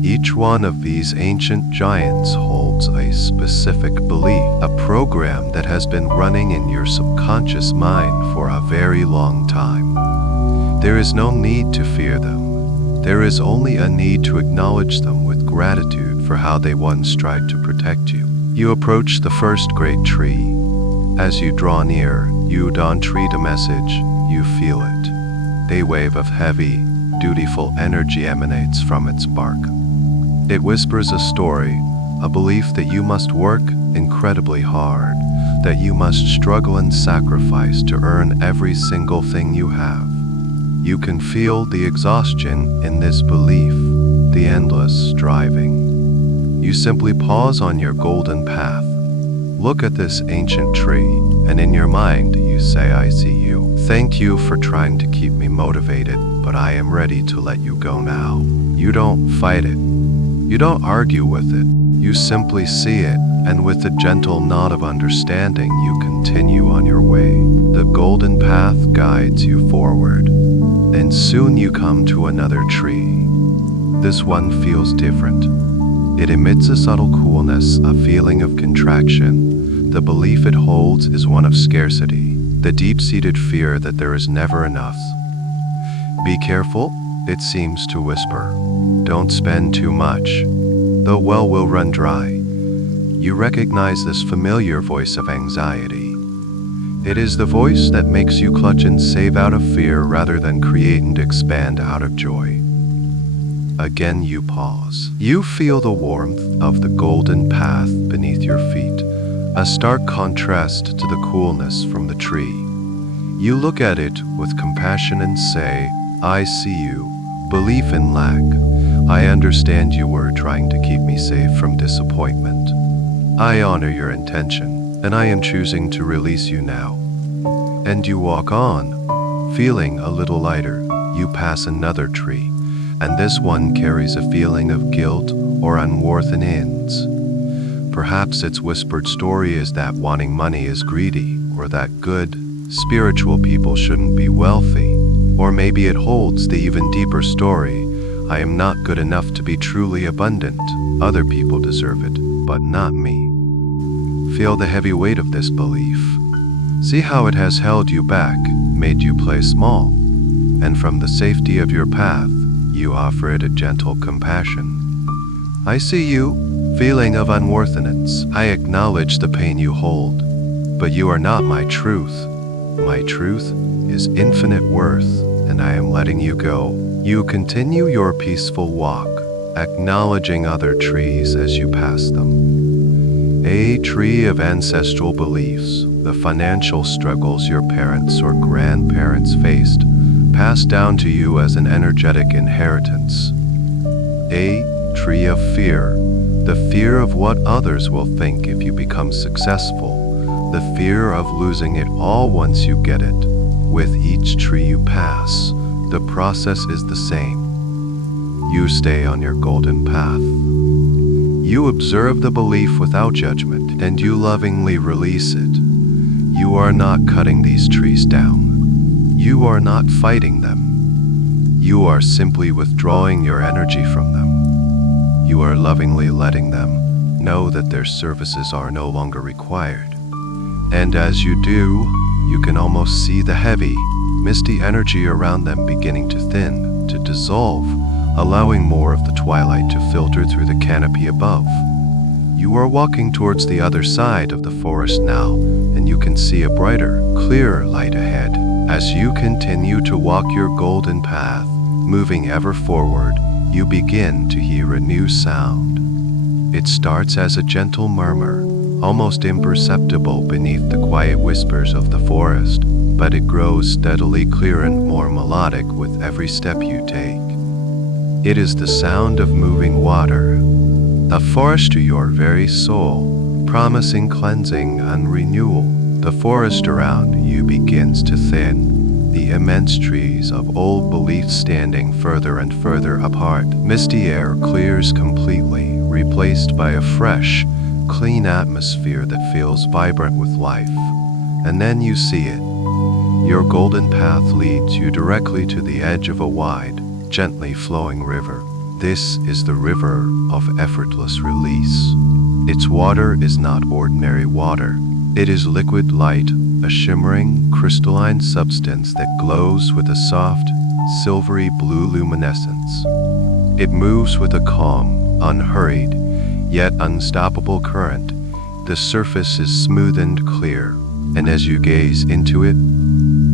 Each one of these ancient giants holds a specific belief, a program that has been running in your subconscious mind for a very long time. There is no need to fear them. There is only a need to acknowledge them with gratitude for how they once tried to protect you. You approach the first great tree. As you draw near, you don't treat a message, you feel it. A wave of heavy, dutiful energy emanates from its bark. It whispers a story, a belief that you must work incredibly hard, that you must struggle and sacrifice to earn every single thing you have. You can feel the exhaustion in this belief, the endless striving. You simply pause on your golden path. Look at this ancient tree, and in your mind you say, I see you. Thank you for trying to keep me motivated, but I am ready to let you go now. You don't fight it. You don't argue with it. You simply see it, and with a gentle nod of understanding, you continue on your way. The golden path guides you forward, and soon you come to another tree. This one feels different. It emits a subtle coolness, a feeling of contraction. The belief it holds is one of scarcity, the deep-seated fear that there is never enough. Be careful, it seems to whisper. Don't spend too much. The well will run dry. You recognize this familiar voice of anxiety. It is the voice that makes you clutch and save out of fear rather than create and expand out of joy. Again you pause. You feel the warmth of the golden path beneath your feet, a stark contrast to the coolness from the tree. You look at it with compassion and say, I see you. Belief in lack. I understand you were trying to keep me safe from disappointment. I honor your intention, and I am choosing to release you now. And you walk on, feeling a little lighter. You pass another tree, and this one carries a feeling of guilt or unworthiness. Perhaps its whispered story is that wanting money is greedy, or that good, spiritual people shouldn't be wealthy. Or maybe it holds the even deeper story: I am not good enough to be truly abundant. Other people deserve it, but not me. Feel the heavy weight of this belief. See how it has held you back, made you play small. And from the safety of your path, you offer it a gentle compassion. I see you, feeling of unworthiness. I acknowledge the pain you hold, but you are not my truth. My truth is infinite worth, and I am letting you go. You continue your peaceful walk, acknowledging other trees as you pass them. A tree of ancestral beliefs, the financial struggles your parents or grandparents faced, passed down to you as an energetic inheritance. A tree of fear, the fear of what others will think if you become successful, the fear of losing it all once you get it. With each tree you pass, the process is the same. You stay on your golden path. You observe the belief without judgment, and you lovingly release it. You are not cutting these trees down. You are not fighting them. You are simply withdrawing your energy from them. You are lovingly letting them know that their services are no longer required. And as you do, you can almost see the heavy, misty energy around them beginning to thin, to dissolve, allowing more of the twilight to filter through the canopy above. You are walking towards the other side of the forest now, and you can see a brighter, clearer light ahead. As you continue to walk your golden path, moving ever forward, you begin to hear a new sound. It starts as a gentle murmur, almost imperceptible beneath the quiet whispers of the forest, but it grows steadily clearer and more melodic with every step you take. It is the sound of moving water, a forest to your very soul, promising cleansing and renewal. The forest around you begins to thin, the immense trees of old beliefs standing further and further apart. Misty air clears completely, replaced by a fresh, clean atmosphere that feels vibrant with life. And then you see it. Your golden path leads you directly to the edge of a wide, gently flowing river. This is the River of Effortless Release. Its water is not ordinary water. It is liquid light, a shimmering, crystalline substance that glows with a soft, silvery blue luminescence. It moves with a calm, unhurried, yet unstoppable current. The surface is smooth and clear, and as you gaze into it,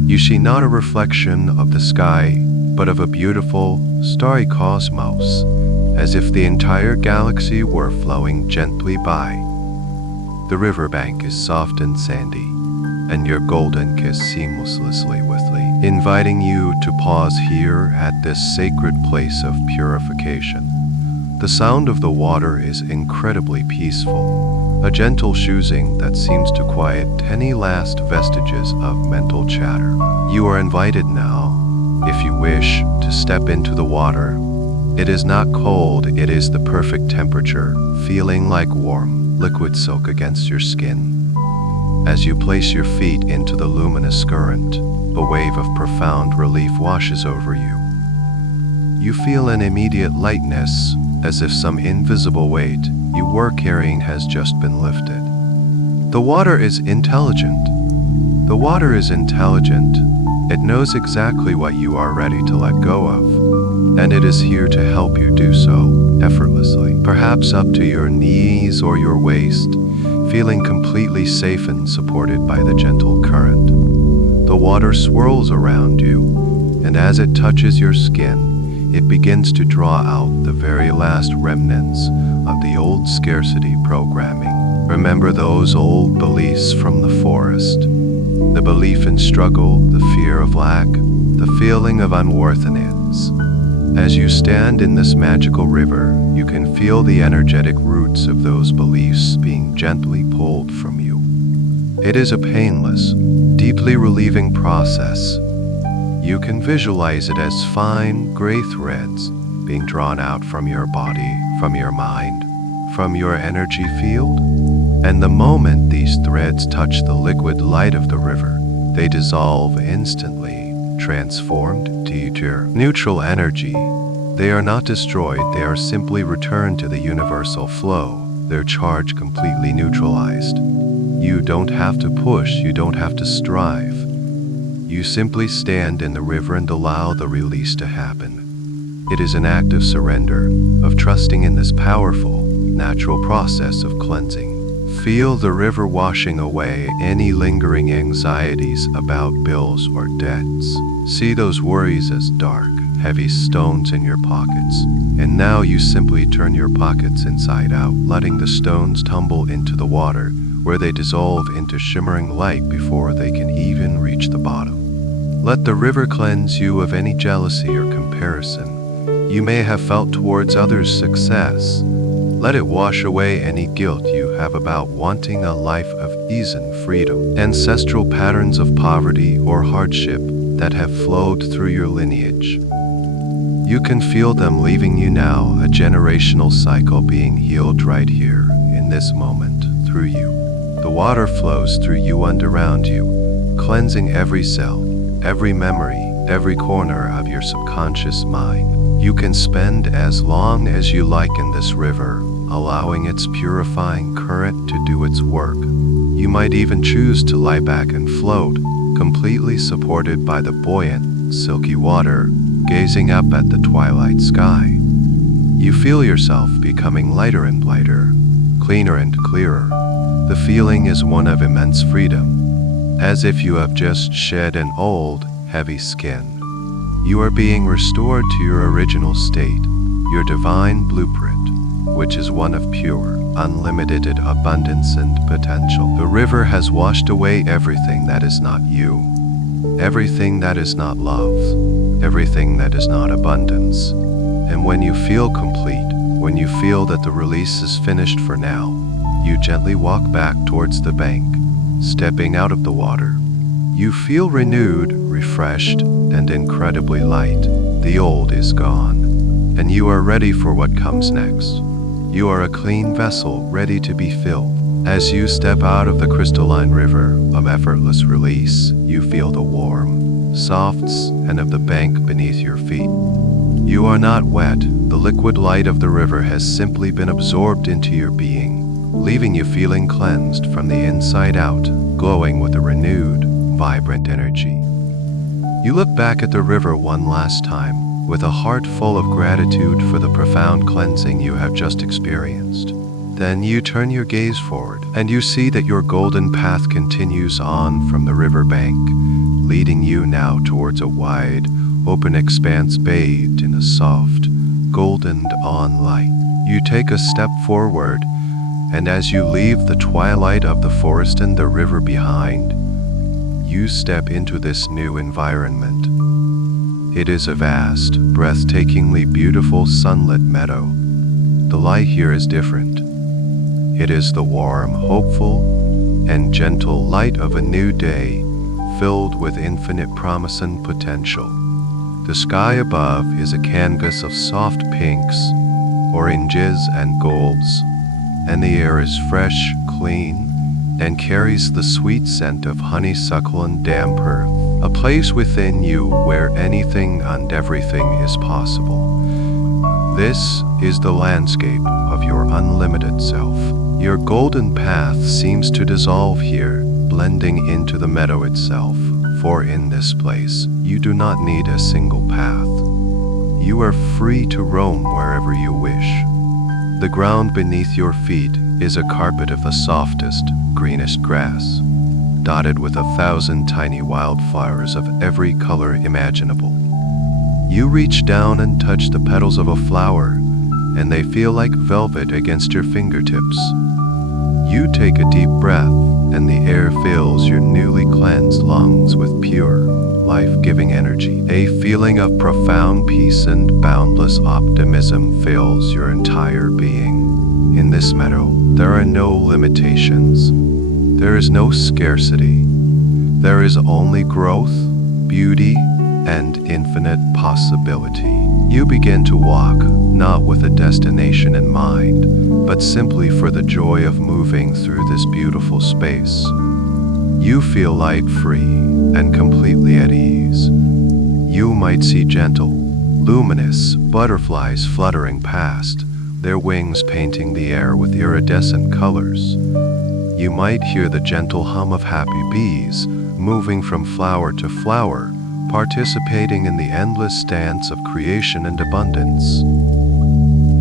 you see not a reflection of the sky, but of a beautiful, starry cosmos, as if the entire galaxy were flowing gently by. The riverbank is soft and sandy, and your golden kiss seamlessly withly, inviting you to pause here at this sacred place of purification. The sound of the water is incredibly peaceful, a gentle soothing that seems to quiet any last vestiges of mental chatter. You are invited now, if you wish, to step into the water. It is not cold, it is the perfect temperature, feeling like warm, liquid silk against your skin. As you place your feet into the luminous current, a wave of profound relief washes over you. You feel an immediate lightness, as if some invisible weight you were carrying has just been lifted. The water is intelligent. The water is intelligent. It knows exactly what you are ready to let go of, and it is here to help you do so effortlessly, perhaps up to your knees or your waist, feeling completely safe and supported by the gentle current. The water swirls around you, and as it touches your skin, it begins to draw out the very last remnants of the old scarcity programming. Remember those old beliefs from the forest, the belief in struggle, the fear of lack, the feeling of unworthiness. As you stand in this magical river, you can feel the energetic roots of those beliefs being gently pulled from you. It is a painless, deeply relieving process. You can visualize it as fine, gray threads being drawn out from your body, from your mind, from your energy field. And the moment these threads touch the liquid light of the river, they dissolve instantly, transformed to your neutral energy. They are not destroyed, they are simply returned to the universal flow, their charge completely neutralized. You don't have to push, you don't have to strive. You simply stand in the river and allow the release to happen. It is an act of surrender, of trusting in this powerful, natural process of cleansing. Feel the river washing away any lingering anxieties about bills or debts. See those worries as dark, heavy stones in your pockets. And now you simply turn your pockets inside out, letting the stones tumble into the water, where they dissolve into shimmering light before they can even reach the bottom. Let the river cleanse you of any jealousy or comparison you may have felt towards others' success. Let it wash away any guilt you have about wanting a life of ease and freedom, ancestral patterns of poverty or hardship that have flowed through your lineage. You can feel them leaving you now, a generational cycle being healed right here, in this moment, through you. The water flows through you and around you, cleansing every cell, every memory, every corner of your subconscious mind. You can spend as long as you like in this river, allowing its purifying current to do its work. You might even choose to lie back and float, completely supported by the buoyant, silky water, gazing up at the twilight sky. You feel yourself becoming lighter and lighter, cleaner and clearer. The feeling is one of immense freedom, as if you have just shed an old, heavy skin. You are being restored to your original state, your divine blueprint, which is one of pure, unlimited abundance and potential. The river has washed away everything that is not you, everything that is not love, everything that is not abundance. And when you feel complete, when you feel that the release is finished for now, you gently walk back towards the bank, stepping out of the water. You feel renewed, refreshed, and incredibly light. The old is gone, and you are ready for what comes next. You are a clean vessel ready to be filled. As you step out of the crystalline river of effortless release, you feel the warm, softs, and of the bank beneath your feet. You are not wet. The liquid light of the river has simply been absorbed into your being, leaving you feeling cleansed from the inside out, glowing with a renewed, vibrant energy. You look back at the river one last time, with a heart full of gratitude for the profound cleansing you have just experienced. Then you turn your gaze forward, and you see that your golden path continues on from the river bank, leading you now towards a wide, open expanse bathed in a soft, golden dawn light. You take a step forward, and as you leave the twilight of the forest and the river behind, you step into this new environment. It is a vast, breathtakingly beautiful sunlit meadow. The light here is different. It is the warm, hopeful, and gentle light of a new day, filled with infinite promise and potential. The sky above is a canvas of soft pinks, oranges, and golds, and the air is fresh, clean, and carries the sweet scent of honeysuckle and damp earth, a place within you where anything and everything is possible. This is the landscape of your unlimited self. Your golden path seems to dissolve here, blending into the meadow itself, for in this place, you do not need a single path. You are free to roam wherever you wish. The ground beneath your feet is a carpet of the softest, greenest grass, dotted with 1,000 tiny wildflowers of every color imaginable. You reach down and touch the petals of a flower, and they feel like velvet against your fingertips. You take a deep breath, and the air fills your newly cleansed lungs with pure, life-giving energy. A feeling of profound peace and boundless optimism fills your entire being. In this meadow, there are no limitations. There is no scarcity. There is only growth, beauty, and infinite possibility. You begin to walk, not with a destination in mind, but simply for the joy of moving through this beautiful space. You feel light, free, and completely at ease. You might see gentle, luminous butterflies fluttering past, their wings painting the air with iridescent colors. You might hear the gentle hum of happy bees, moving from flower to flower, participating in the endless dance of creation and abundance.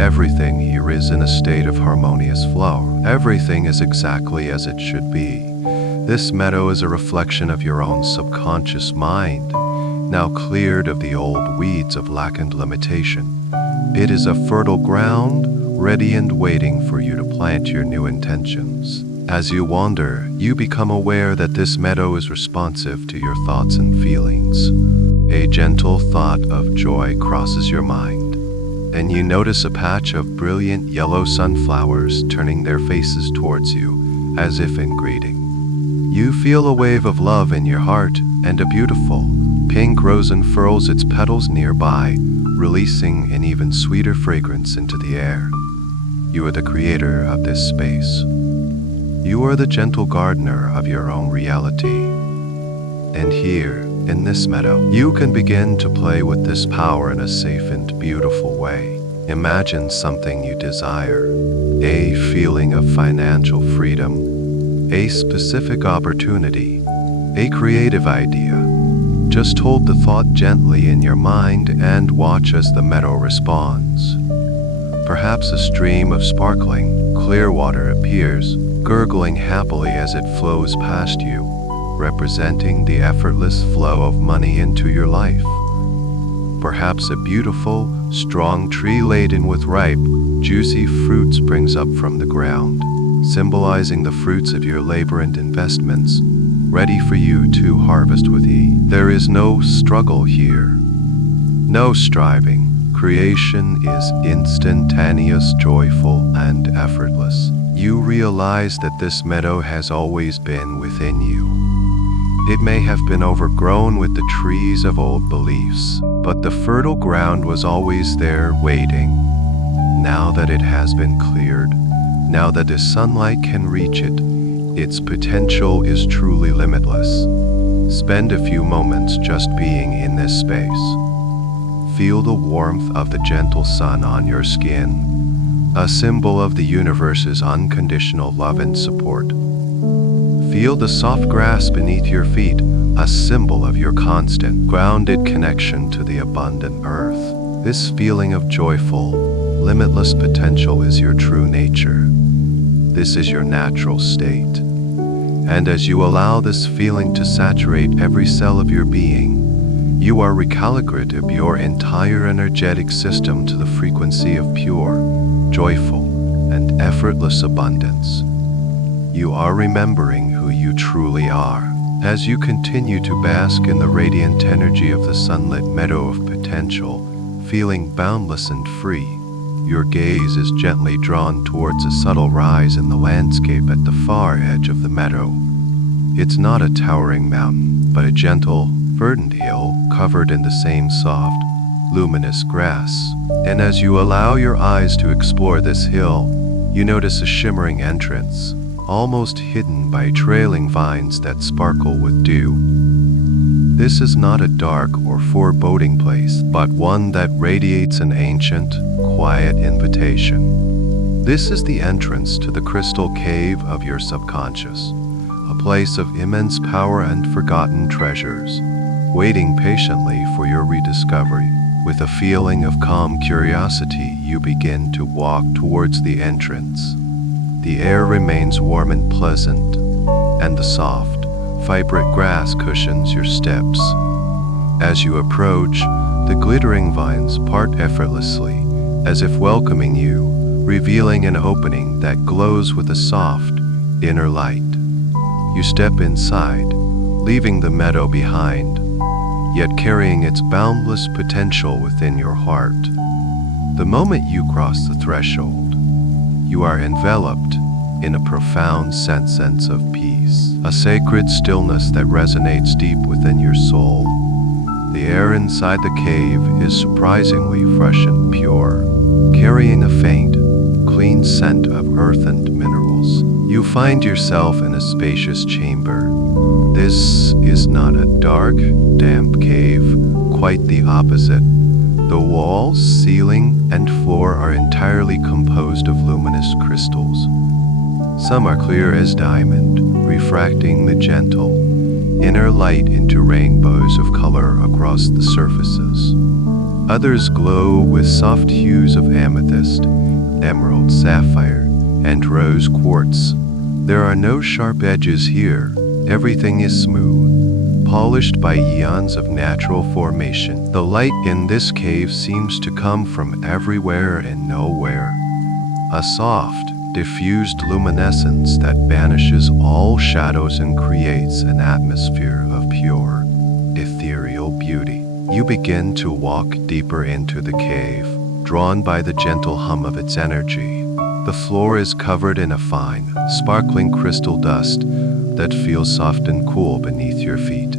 Everything here is in a state of harmonious flow. Everything is exactly as it should be. This meadow is a reflection of your own subconscious mind, now cleared of the old weeds of lack and limitation. It is a fertile ground, ready and waiting for you to plant your new intentions. As you wander, you become aware that this meadow is responsive to your thoughts and feelings. A gentle thought of joy crosses your mind, and you notice a patch of brilliant yellow sunflowers turning their faces towards you, as if in greeting. You feel a wave of love in your heart, and a beautiful pink rose unfurls its petals nearby, releasing an even sweeter fragrance into the air. You are the creator of this space. You are the gentle gardener of your own reality. And here, in this meadow, you can begin to play with this power in a safe and beautiful way. Imagine something you desire, a feeling of financial freedom, a specific opportunity, a creative idea. Just hold the thought gently in your mind and watch as the meadow responds. Perhaps a stream of sparkling, clear water appears, gurgling happily as it flows past you, representing the effortless flow of money into your life. Perhaps a beautiful, strong tree laden with ripe, juicy fruit springs up from the ground, symbolizing the fruits of your labor and investments, ready for you to harvest with ease. There is no struggle here, no striving. Creation is instantaneous, joyful, and effortless. You realize that this meadow has always been within you. It may have been overgrown with the trees of old beliefs, but the fertile ground was always there waiting. Now that it has been cleared, now that the sunlight can reach it, its potential is truly limitless. Spend a few moments just being in this space. Feel the warmth of the gentle sun on your skin, a symbol of the universe's unconditional love and support. Feel the soft grass beneath your feet, a symbol of your constant, grounded connection to the abundant earth. This feeling of joyful, limitless potential is your true nature. This is your natural state. And as you allow this feeling to saturate every cell of your being, you are recalibrating your entire energetic system to the frequency of pure, joyful, and effortless abundance. You are remembering who you truly are. As you continue to bask in the radiant energy of the sunlit meadow of potential, feeling boundless and free, your gaze is gently drawn towards a subtle rise in the landscape at the far edge of the meadow. It's not a towering mountain, but a gentle, verdant hill covered in the same soft, luminous grass. And as you allow your eyes to explore this hill, you notice a shimmering entrance, almost hidden by trailing vines that sparkle with dew. This is not a dark or foreboding place, but one that radiates an ancient, quiet invitation. This is the entrance to the crystal cave of your subconscious, a place of immense power and forgotten treasures, waiting patiently for your rediscovery. With a feeling of calm curiosity, you begin to walk towards the entrance. The air remains warm and pleasant, and the soft, vibrant grass cushions your steps. As you approach, the glittering vines part effortlessly, as if welcoming you, revealing an opening that glows with a soft, inner light. You step inside, leaving the meadow behind, yet carrying its boundless potential within your heart. The moment you cross the threshold, you are enveloped in a profound sense of peace, a sacred stillness that resonates deep within your soul. The air inside the cave is surprisingly fresh and pure, carrying a faint, clean scent of earth and minerals. You find yourself in a spacious chamber. This is not a dark, damp cave, quite the opposite. The walls, ceiling, and floor are entirely composed of luminous crystals. Some are clear as diamond, refracting the gentle, inner light into rainbows of color across the surfaces. Others glow with soft hues of amethyst, emerald, sapphire, and rose quartz. There are no sharp edges here. Everything is smooth, polished by eons of natural formation. The light in this cave seems to come from everywhere and nowhere. A soft, diffused luminescence that banishes all shadows and creates an atmosphere of pure, ethereal beauty. You begin to walk deeper into the cave, drawn by the gentle hum of its energy. The floor is covered in a fine, sparkling crystal dust that feels soft and cool beneath your feet.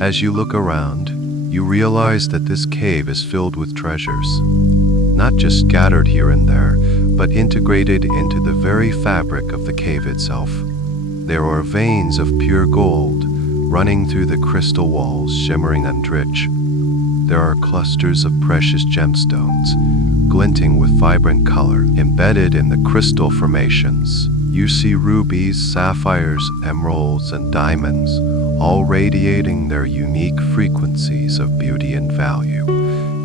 As you look around, you realize that this cave is filled with treasures, not just scattered here and there, but integrated into the very fabric of the cave itself. There are veins of pure gold running through the crystal walls, shimmering and rich. There are clusters of precious gemstones, glinting with vibrant color, embedded in the crystal formations. You see rubies, sapphires, emeralds, and diamonds, all radiating their unique frequencies of beauty and value.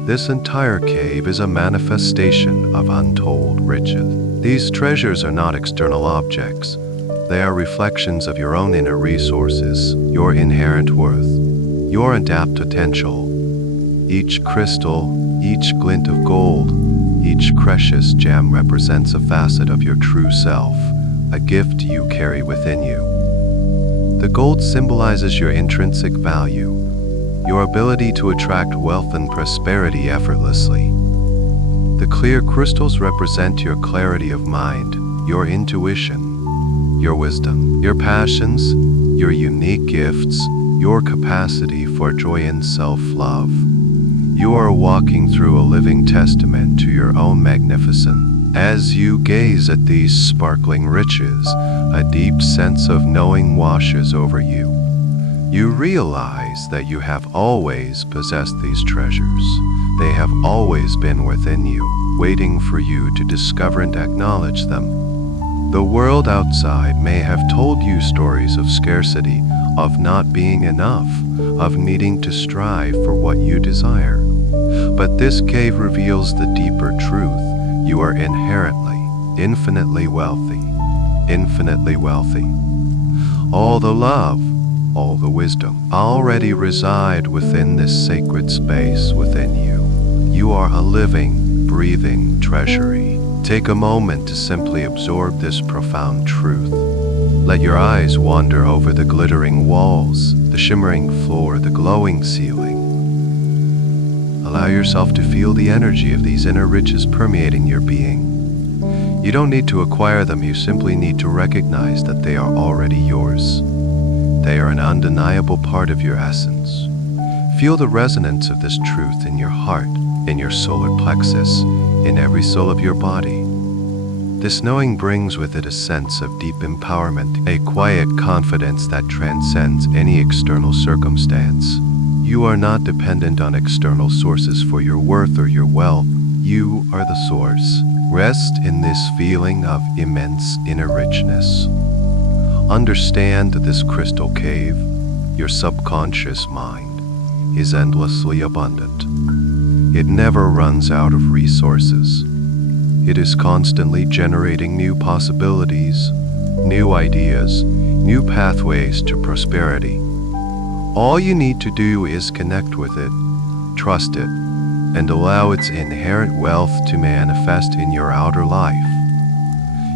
This entire cave is a manifestation of untold riches. These treasures are not external objects. They are reflections of your own inner resources, your inherent worth, your untapped potential. Each crystal, each glint of gold, each precious gem represents a facet of your true self, a gift you carry within you. The gold symbolizes your intrinsic value, your ability to attract wealth and prosperity effortlessly. The clear crystals represent your clarity of mind, your intuition, your wisdom, your passions, your unique gifts, your capacity for joy and self-love. You are walking through a living testament to your own magnificence. As you gaze at these sparkling riches, a deep sense of knowing washes over you. You realize that you have always possessed these treasures. They have always been within you, waiting for you to discover and acknowledge them. The world outside may have told you stories of scarcity, of not being enough, of needing to strive for what you desire. But this cave reveals the deeper truth. You are inherently, infinitely wealthy. Infinitely wealthy. All the love, all the wisdom already reside within this sacred space within you. You are a living, breathing treasury. Take a moment to simply absorb this profound truth. Let your eyes wander over the glittering walls, the shimmering floor, the glowing ceiling. Allow yourself to feel the energy of these inner riches permeating your being. You don't need to acquire them, you simply need to recognize that they are already yours. They are an undeniable part of your essence. Feel the resonance of this truth in your heart, in your solar plexus, in every cell of your body. This knowing brings with it a sense of deep empowerment, a quiet confidence that transcends any external circumstance. You are not dependent on external sources for your worth or your wealth. You are the source. Rest in this feeling of immense inner richness. Understand that this crystal cave, your subconscious mind, is endlessly abundant. It never runs out of resources. It is constantly generating new possibilities, new ideas, new pathways to prosperity. All you need to do is connect with it, trust it, and allow its inherent wealth to manifest in your outer life.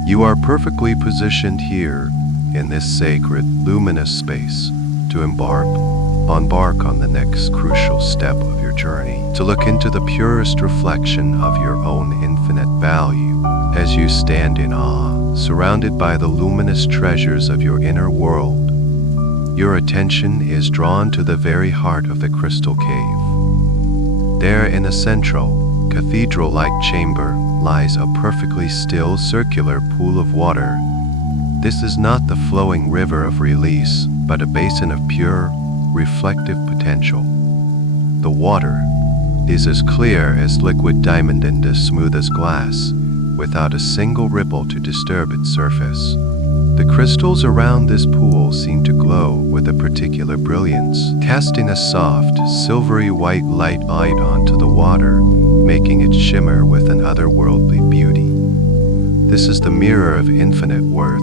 You are perfectly positioned here, in this sacred, luminous space, to embark on the next crucial step of your journey, to look into the purest reflection of your own infinite value. As you stand in awe, surrounded by the luminous treasures of your inner world, Your attention is drawn to the very heart of the crystal cave. There, in a central, cathedral-like chamber, lies a perfectly still circular pool of water. This is not the flowing river of release, but a basin of pure, reflective potential. The water is as clear as liquid diamond and as smooth as glass, without a single ripple to disturb its surface. The crystals around this pool seem to glow with a particular brilliance, casting a soft, silvery white light out onto the water, making it shimmer with an otherworldly beauty. This is the mirror of infinite worth,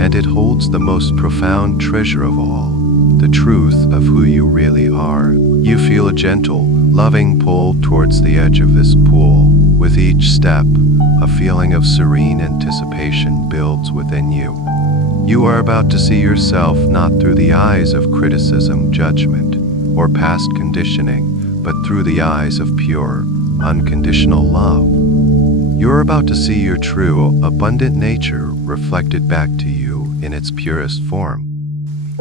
and it holds the most profound treasure of all, the truth of who you really are. You feel a gentle, loving pull towards the edge of this pool. With each step, a feeling of serene anticipation builds within you. You are about to see yourself not through the eyes of criticism, judgment, or past conditioning, but through the eyes of pure, unconditional love. You're about to see your true, abundant nature reflected back to you in its purest form.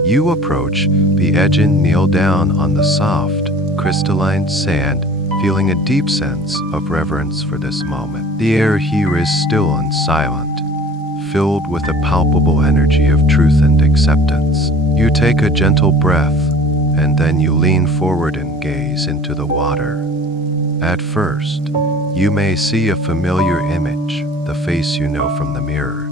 You approach the edge and kneel down on the soft, crystalline sand, feeling a deep sense of reverence for this moment. The air here is still and silent, filled with a palpable energy of truth and acceptance. You take a gentle breath, and then you lean forward and gaze into the water. At first, you may see a familiar image, the face you know from the mirror.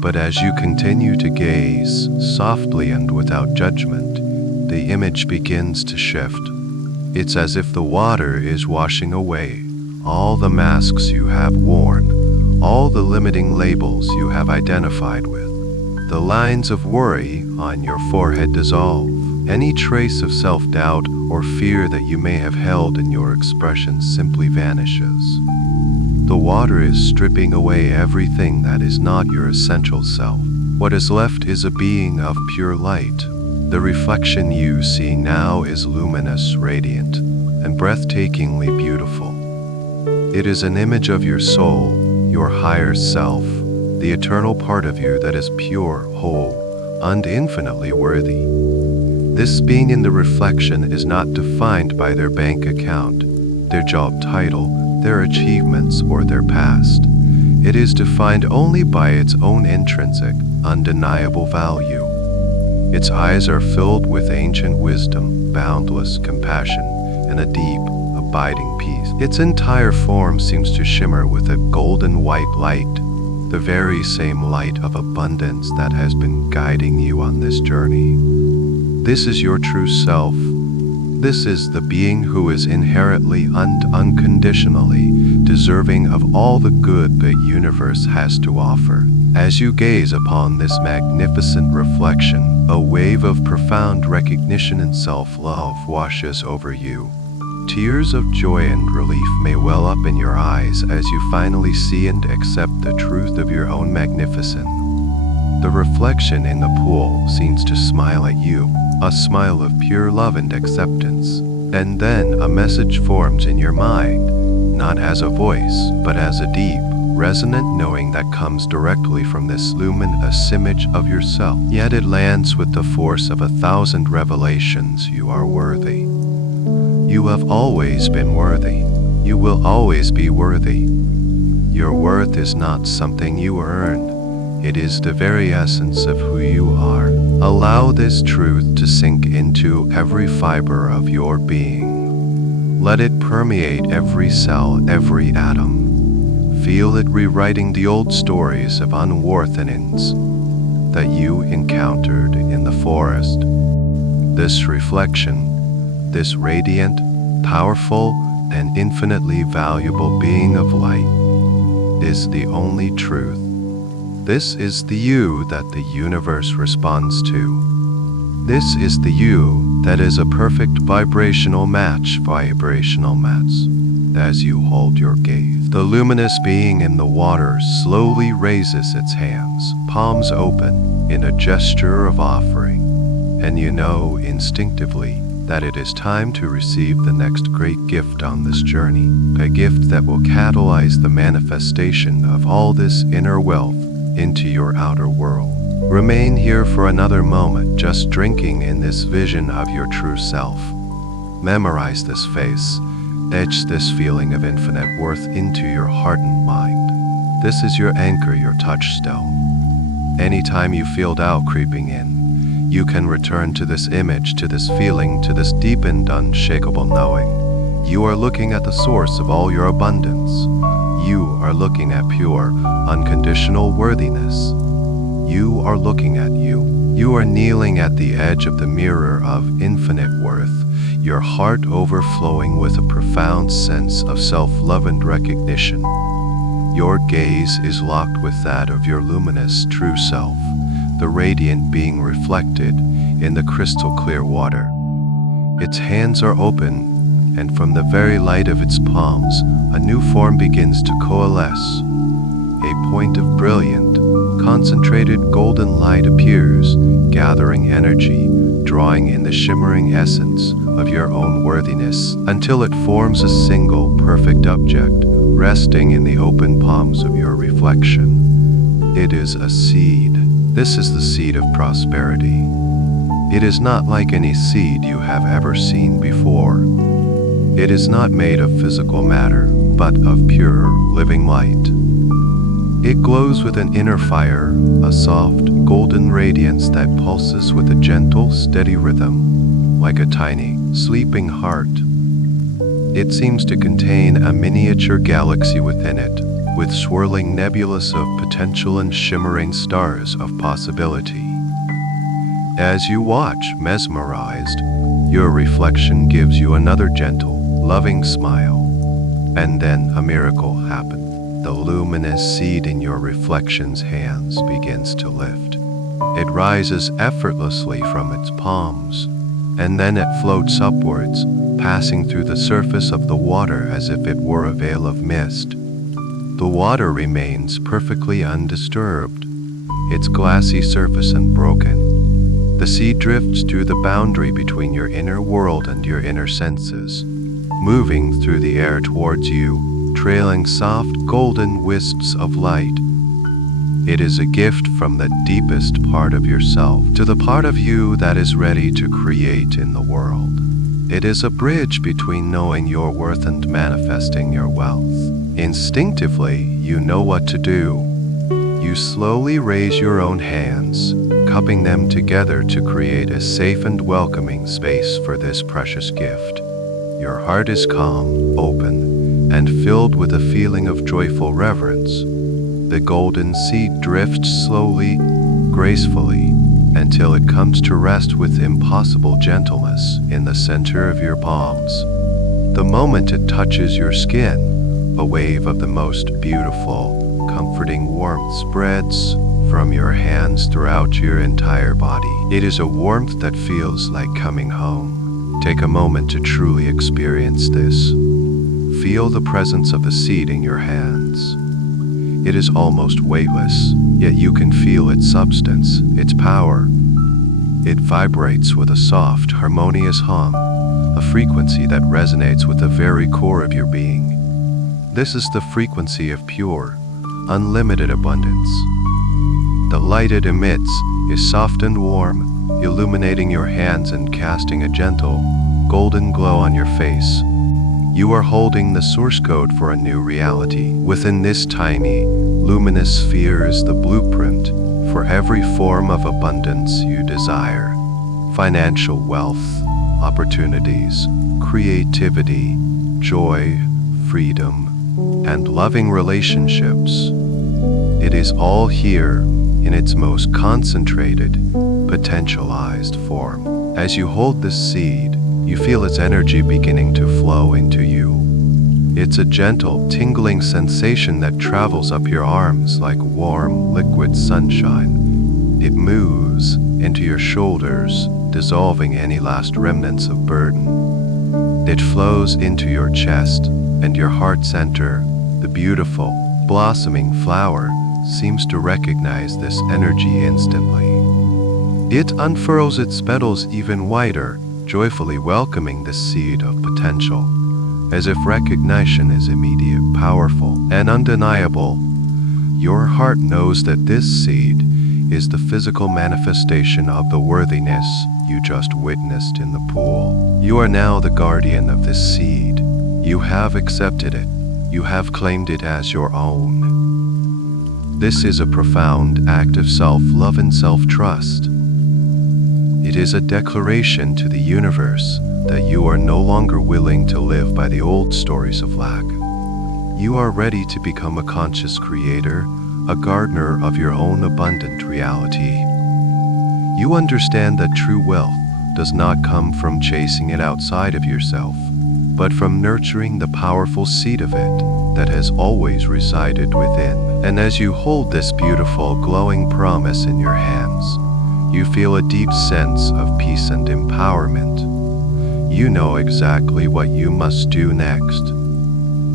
But as you continue to gaze, softly and without judgment, the image begins to shift. It's as if the water is washing away all the masks you have worn, all the limiting labels you have identified with. The lines of worry on your forehead dissolve. Any trace of self-doubt or fear that you may have held in your expression simply vanishes. The water is stripping away everything that is not your essential self. What is left is a being of pure light. The reflection you see now is luminous, radiant, and breathtakingly beautiful. It is an image of your soul, your higher self, the eternal part of you that is pure, whole, and infinitely worthy. This being in the reflection is not defined by their bank account, their job title, their achievements, or their past. It is defined only by its own intrinsic, undeniable value. Its eyes are filled with ancient wisdom, boundless compassion, and a deep, abiding peace. Its entire form seems to shimmer with a golden white light, the very same light of abundance that has been guiding you on this journey. This is your true self. This is the being who is inherently and unconditionally deserving of all the good the universe has to offer. As you gaze upon this magnificent reflection, a wave of profound recognition and self-love washes over you. Tears of joy and relief may well up in your eyes as you finally see and accept the truth of your own magnificence. The reflection in the pool seems to smile at you, a smile of pure love and acceptance. And then a message forms in your mind, not as a voice, but as a deep, resonant knowing that comes directly from this luminous image of yourself. Yet it lands with the force of 1,000 revelations. You are worthy. You have always been worthy. You will always be worthy. Your worth is not something you earn. It is the very essence of who you are. Allow this truth to sink into every fiber of your being. Let it permeate every cell, every atom. Feel it rewriting the old stories of unworthiness that you encountered in the forest. This reflection, this radiant, powerful, and infinitely valuable being of light, is the only truth. This is the you that the universe responds to. This is the you that is a perfect vibrational match. As you hold your gaze, the luminous being in the water slowly raises its hands, palms open, in a gesture of offering. And you know instinctively that it is time to receive the next great gift on this journey, a gift that will catalyze the manifestation of all this inner wealth into your outer world. Remain here for another moment, just drinking in this vision of your true self. Memorize this face, etch this feeling of infinite worth into your heart and mind. This is your anchor, your touchstone. Anytime you feel doubt creeping in, you can return to this image, to this feeling, to this deep and unshakable knowing. You are looking at the source of all your abundance. You are looking at pure, unconditional worthiness. You are looking at you. You are kneeling at the edge of the mirror of infinite worth, your heart overflowing with a profound sense of self-love and recognition. Your gaze is locked with that of your luminous true self, the radiant being reflected in the crystal clear water. Its hands are open, and from the very light of its palms, a new form begins to coalesce. A point of brilliant, concentrated golden light appears, gathering energy, drawing in the shimmering essence of your own worthiness until it forms a single perfect object, resting in the open palms of your reflection. It is a seed. This is the seed of prosperity. It is not like any seed you have ever seen before. It is not made of physical matter, but of pure, living light. It glows with an inner fire, a soft, golden radiance that pulses with a gentle, steady rhythm, like a tiny, sleeping heart. It seems to contain a miniature galaxy within it, with swirling nebulas of potential and shimmering stars of possibility. As you watch, mesmerized, your reflection gives you another gentle, loving smile. And then a miracle happens. The luminous seed in your reflection's hands begins to lift. It rises effortlessly from its palms, and then it floats upwards, passing through the surface of the water as if it were a veil of mist. The water remains perfectly undisturbed, its glassy surface unbroken. The seed drifts through the boundary between your inner world and your inner senses, moving through the air towards you, trailing soft golden wisps of light. It is a gift from the deepest part of yourself to the part of you that is ready to create in the world. It is a bridge between knowing your worth and manifesting your wealth. Instinctively, you know what to do. You slowly raise your own hands, cupping them together to create a safe and welcoming space for this precious gift. Your heart is calm, open, and filled with a feeling of joyful reverence. The golden seed drifts slowly, gracefully, until it comes to rest with impossible gentleness in the center of your palms. The moment it touches your skin, a wave of the most beautiful, comforting warmth spreads from your hands throughout your entire body. It is a warmth that feels like coming home. Take a moment to truly experience this. Feel the presence of the seed in your hands. It is almost weightless, yet you can feel its substance, its power. It vibrates with a soft, harmonious hum, a frequency that resonates with the very core of your being. This is the frequency of pure, unlimited abundance. The light it emits is soft and warm, illuminating your hands and casting a gentle, golden glow on your face. You are holding the source code for a new reality. Within this tiny, luminous sphere is the blueprint for every form of abundance you desire. Financial wealth, opportunities, creativity, joy, freedom, and loving relationships. It is all here in its most concentrated, potentialized form. As you hold this seed, you feel its energy beginning to flow into you. It's a gentle, tingling sensation that travels up your arms like warm, liquid sunshine. It moves into your shoulders, dissolving any last remnants of burden. It flows into your chest and your heart center. The beautiful, blossoming flower seems to recognize this energy instantly. It unfurls its petals even wider, joyfully welcoming this seed of potential. As if recognition is immediate, powerful, and undeniable, your heart knows that this seed is the physical manifestation of the worthiness you just witnessed in the pool. You are now the guardian of this seed. You have accepted it. You have claimed it as your own. This is a profound act of self-love and self-trust. It is a declaration to the universe that you are no longer willing to live by the old stories of lack. You are ready to become a conscious creator, a gardener of your own abundant reality. You understand that true wealth does not come from chasing it outside of yourself, but from nurturing the powerful seed of it that has always resided within. And as you hold this beautiful, glowing promise in your hands, you feel a deep sense of peace and empowerment. You know exactly what you must do next.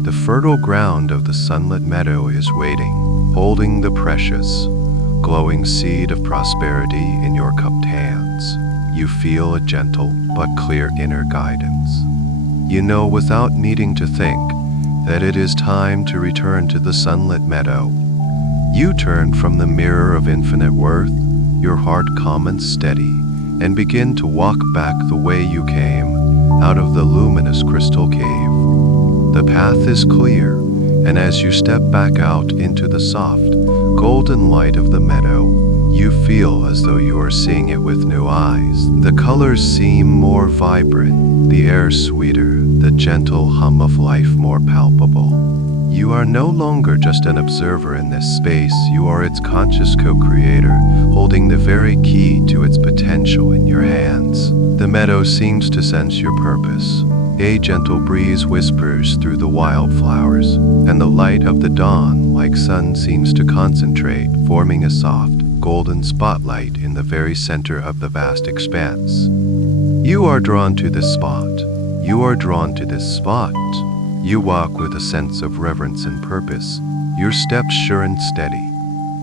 The fertile ground of the sunlit meadow is waiting, holding the precious, glowing seed of prosperity in your cupped hands. You feel a gentle but clear inner guidance. You know without needing to think that it is time to return to the sunlit meadow. You turn from the mirror of infinite worth, your heart calm and steady, and begin to walk back the way you came, out of the luminous crystal cave. The path is clear, and as you step back out into the soft, golden light of the meadow, you feel as though you are seeing it with new eyes. The colors seem more vibrant, the air sweeter, the gentle hum of life more palpable. You are no longer just an observer in this space, you are its conscious co-creator, holding the very key to its potential in your hands. The meadow seems to sense your purpose. A gentle breeze whispers through the wildflowers, and the light of the dawn, like sun, seems to concentrate, forming a soft, golden spotlight in the very center of the vast expanse. You are drawn to this spot. You are drawn to this spot. You walk with a sense of reverence and purpose, your steps sure and steady.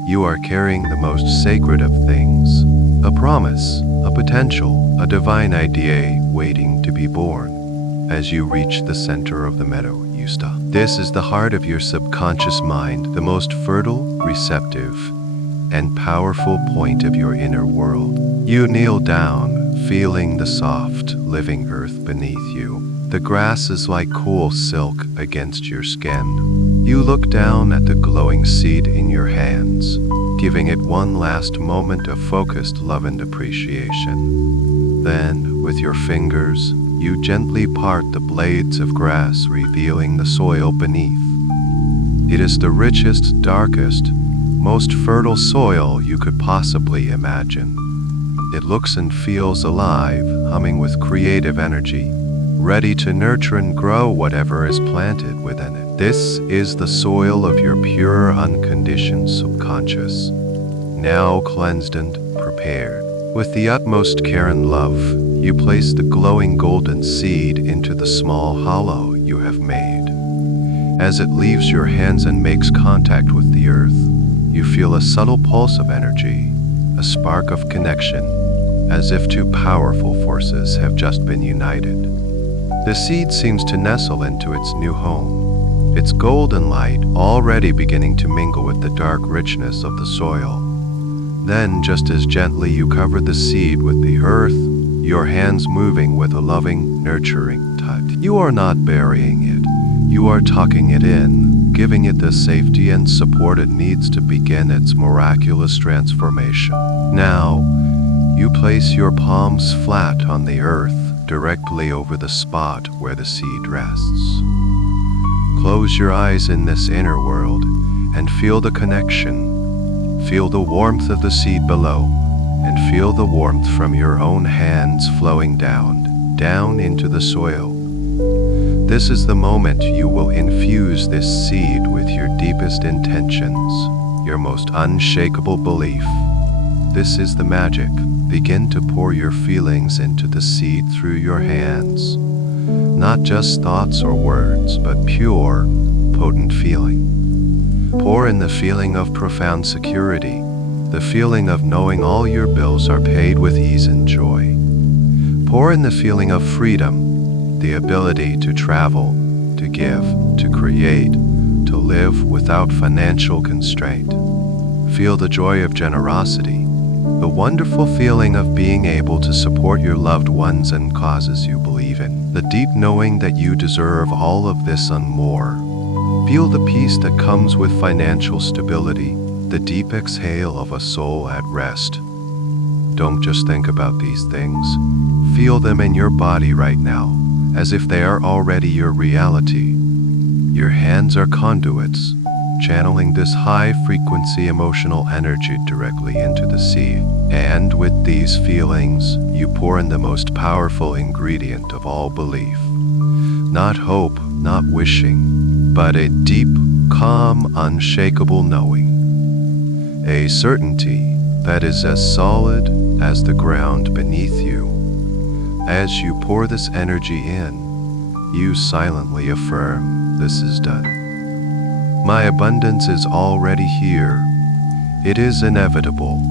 You are carrying the most sacred of things, a promise, a potential, a divine idea waiting to be born. As you reach the center of the meadow, you stop. This is the heart of your subconscious mind, the most fertile, receptive, and powerful point of your inner world. You kneel down, feeling the soft, living earth beneath you. The grass is like cool silk against your skin. You look down at the glowing seed in your hands, giving it one last moment of focused love and appreciation. Then, with your fingers, you gently part the blades of grass, revealing the soil beneath. It is the richest, darkest, most fertile soil you could possibly imagine. It looks and feels alive, humming with creative energy, ready to nurture and grow whatever is planted within it. This is the soil of your pure, unconditioned subconscious, now cleansed and prepared. With the utmost care and love, you place the glowing golden seed into the small hollow you have made. As it leaves your hands and makes contact with the earth, you feel a subtle pulse of energy, a spark of connection, as if two powerful forces have just been united. The seed seems to nestle into its new home, its golden light already beginning to mingle with the dark richness of the soil. Then, just as gently you cover the seed with the earth, your hands moving with a loving, nurturing touch. You are not burying it. You are tucking it in, giving it the safety and support it needs to begin its miraculous transformation. Now, you place your palms flat on the earth, directly over the spot where the seed rests. Close your eyes in this inner world and feel the connection. Feel the warmth of the seed below, and feel the warmth from your own hands flowing down into the soil. This is the moment you will infuse this seed with your deepest intentions, your most unshakable belief. This is the magic. Begin to pour your feelings into the seed through your hands. Not just thoughts or words, but pure, potent feeling. Pour in the feeling of profound security, the feeling of knowing all your bills are paid with ease and joy. Pour in the feeling of freedom, the ability to travel, to give, to create, to live without financial constraint. Feel the joy of generosity, The wonderful feeling of being able to support your loved ones and causes you believe in. The deep knowing that you deserve all of this and more. Feel the peace that comes with financial stability, the deep exhale of a soul at rest. Don't just think about these things. Feel them in your body right now, as if they are already your reality. Your hands are conduits, channeling this high-frequency emotional energy directly into the seed. And with these feelings, you pour in the most powerful ingredient of all belief. Not hope, not wishing, but a deep, calm, unshakable knowing. A certainty that is as solid as the ground beneath you. As you pour this energy in, you silently affirm, "This is done. My abundance is already here. It is inevitable."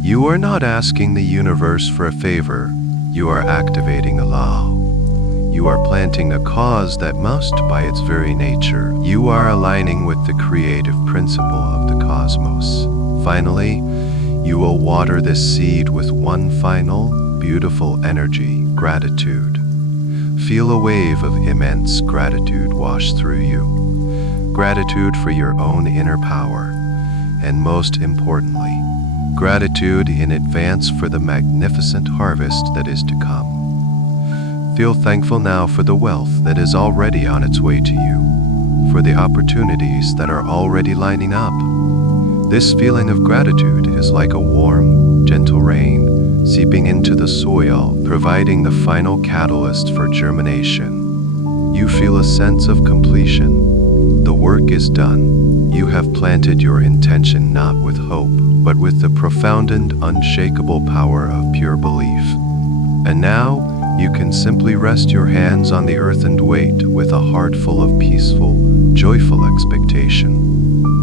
You are not asking the universe for a favor. You are activating a law. You are planting a cause that must, by its very nature. You are aligning with the creative principle of the cosmos. Finally, you will water this seed with one final, beautiful energy, gratitude. Feel a wave of immense gratitude wash through you. Gratitude for your own inner power, and most importantly, gratitude in advance for the magnificent harvest that is to come. Feel thankful now for the wealth that is already on its way to you, for the opportunities that are already lining up. This feeling of gratitude is like a warm, gentle rain seeping into the soil, providing the final catalyst for germination. You feel a sense of completion. The work is done. You have planted your intention not with hope, but with the profound and unshakable power of pure belief. And now, you can simply rest your hands on the earth and wait with a heart full of peaceful, joyful expectation.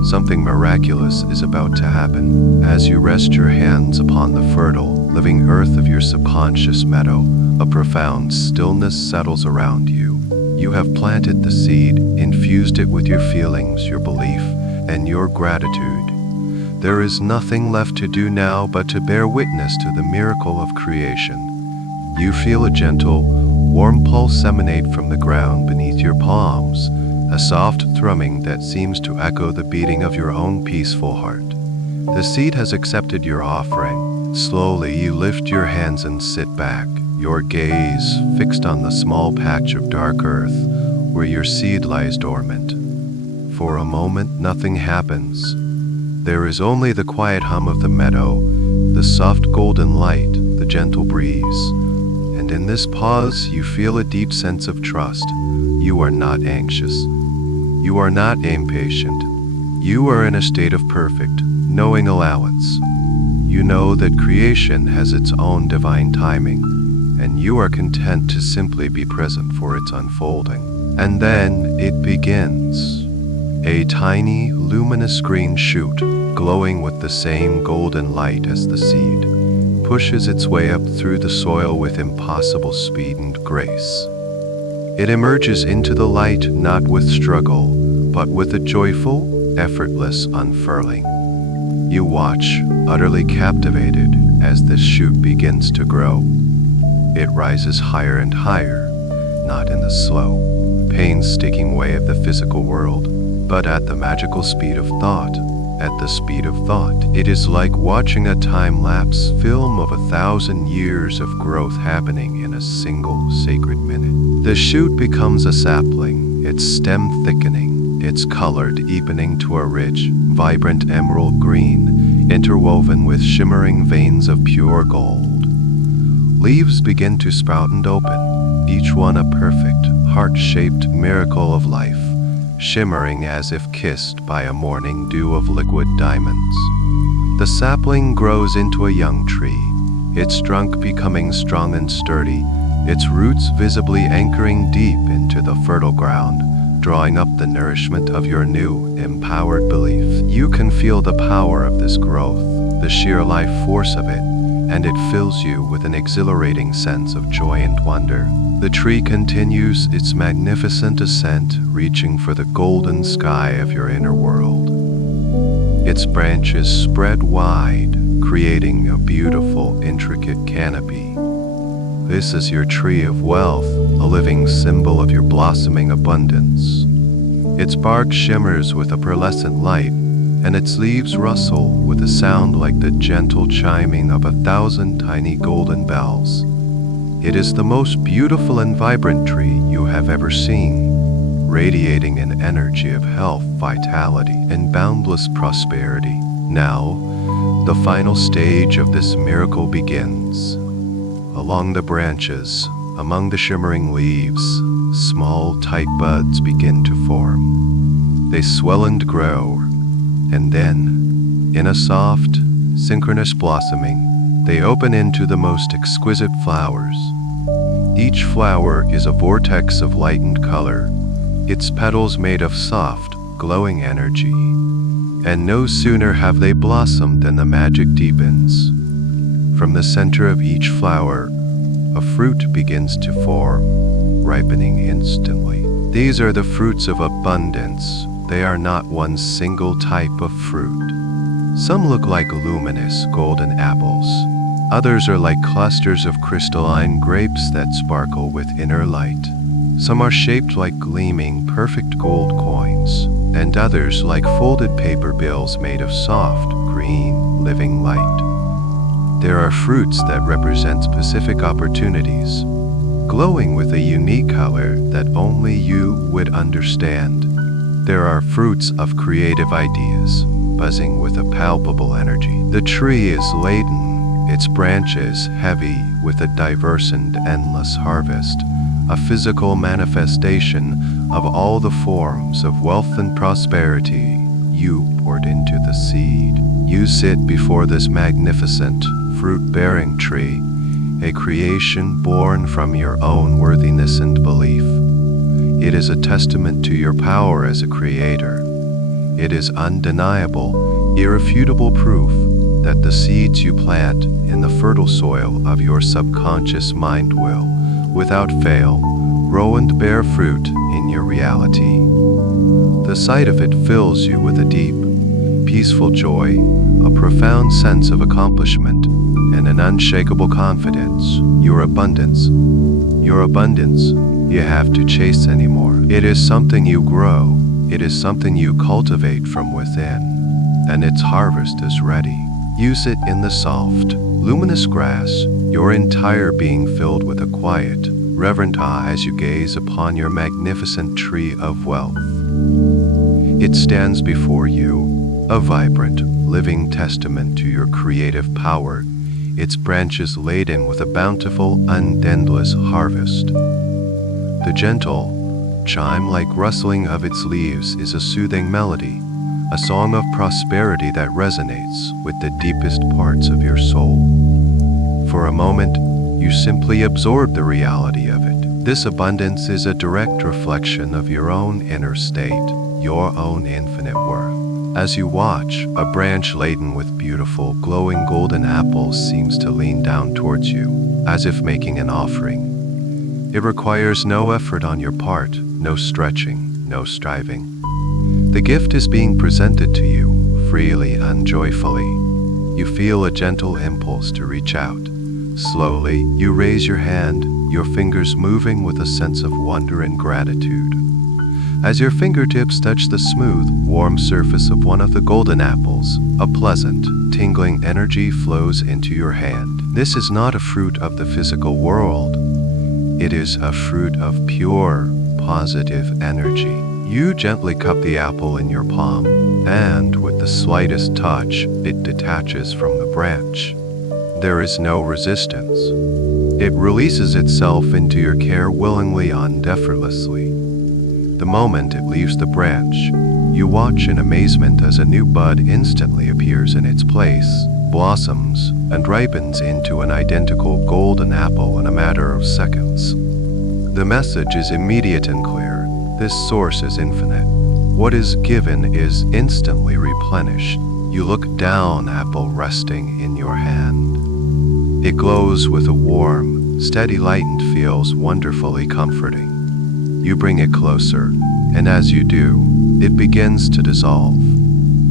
Something miraculous is about to happen. As you rest your hands upon the fertile, living earth of your subconscious meadow, a profound stillness settles around you. You have planted the seed, infused it with your feelings, your belief, and your gratitude. There is nothing left to do now but to bear witness to the miracle of creation. You feel a gentle, warm pulse emanate from the ground beneath your palms, a soft thrumming that seems to echo the beating of your own peaceful heart. The seed has accepted your offering. Slowly you lift your hands and sit back, your gaze fixed on the small patch of dark earth where your seed lies dormant. For a moment, nothing happens. There is only the quiet hum of the meadow, the soft golden light, the gentle breeze. And in this pause, you feel a deep sense of trust. You are not anxious. You are not impatient. You are in a state of perfect, knowing allowance. You know that creation has its own divine timing, and you are content to simply be present for its unfolding. And then it begins. A tiny, luminous green shoot, glowing with the same golden light as the seed, pushes its way up through the soil with impossible speed and grace. It emerges into the light not with struggle, but with a joyful, effortless unfurling. You watch, utterly captivated, as this shoot begins to grow. It rises higher and higher, not in the slow, painstaking way of the physical world, but at the magical speed of thought. At the speed of thought, it is like watching a time-lapse film of 1,000 years of growth happening in a single sacred minute. The shoot becomes a sapling, its stem thickening, its color deepening to a rich, vibrant emerald green, interwoven with shimmering veins of pure gold. Leaves begin to sprout and open, each one a perfect, heart-shaped miracle of life, shimmering as if kissed by a morning dew of liquid diamonds. The sapling grows into a young tree, its trunk becoming strong and sturdy, its roots visibly anchoring deep into the fertile ground, drawing up the nourishment of your new, empowered belief. You can feel the power of this growth, the sheer life force of it, and it fills you with an exhilarating sense of joy and wonder. The tree continues its magnificent ascent, reaching for the golden sky of your inner world. Its branches spread wide, creating a beautiful, intricate canopy. This is your tree of wealth, a living symbol of your blossoming abundance. Its bark shimmers with a pearlescent light, and its leaves rustle with a sound like the gentle chiming of 1,000 tiny golden bells. It is the most beautiful and vibrant tree you have ever seen, radiating an energy of health, vitality, and boundless prosperity. Now, the final stage of this miracle begins. Along the branches, among the shimmering leaves, small, tight buds begin to form. They swell and grow, and then, in a soft, synchronous blossoming, they open into the most exquisite flowers. Each flower is a vortex of light and color, its petals made of soft, glowing energy. And no sooner have they blossomed than the magic deepens. From the center of each flower, a fruit begins to form, ripening instantly. These are the fruits of abundance. They are not one single type of fruit. Some look like luminous golden apples. Others are like clusters of crystalline grapes that sparkle with inner light. Some are shaped like gleaming, perfect gold coins, and others like folded paper bills made of soft, green, living light. There are fruits that represent specific opportunities, glowing with a unique color that only you would understand. There are fruits of creative ideas, buzzing with a palpable energy. The tree is laden, its branches heavy with a diverse and endless harvest, a physical manifestation of all the forms of wealth and prosperity you poured into the seed. You sit before this magnificent, fruit-bearing tree, a creation born from your own worthiness and belief. It is a testament to your power as a creator. It is undeniable, irrefutable proof that the seeds you plant in the fertile soil of your subconscious mind will, without fail, grow and bear fruit in your reality. The sight of it fills you with a deep, peaceful joy, a profound sense of accomplishment, and an unshakable confidence. Your abundance, you have to chase anymore. It is something you grow, it is something you cultivate from within, and its harvest is ready. You sit in the soft, luminous grass, your entire being filled with a quiet, reverent awe as you gaze upon your magnificent tree of wealth. It stands before you, a vibrant, living testament to your creative power, its branches laden with a bountiful and endless harvest. The gentle, chime-like rustling of its leaves is a soothing melody, a song of prosperity that resonates with the deepest parts of your soul. For a moment, you simply absorb the reality of it. This abundance is a direct reflection of your own inner state, your own infinite worth. As you watch, a branch laden with beautiful, glowing golden apples seems to lean down towards you, as if making an offering. It requires no effort on your part, no stretching, no striving. The gift is being presented to you, freely and joyfully. You feel a gentle impulse to reach out. Slowly, you raise your hand, your fingers moving with a sense of wonder and gratitude. As your fingertips touch the smooth, warm surface of one of the golden apples, a pleasant, tingling energy flows into your hand. This is not a fruit of the physical world. It is a fruit of pure, positive energy. You gently cup the apple in your palm, and with the slightest touch, it detaches from the branch. There is no resistance. It releases itself into your care willingly and effortlessly. The moment it leaves the branch, you watch in amazement as a new bud instantly appears in its place, blossoms, and ripens into an identical golden apple in a matter of seconds. The message is immediate and clear. This source is infinite. What is given is instantly replenished. You look down, apple resting in your hand. It glows with a warm, steady light and feels wonderfully comforting. You bring it closer, and as you do, it begins to dissolve.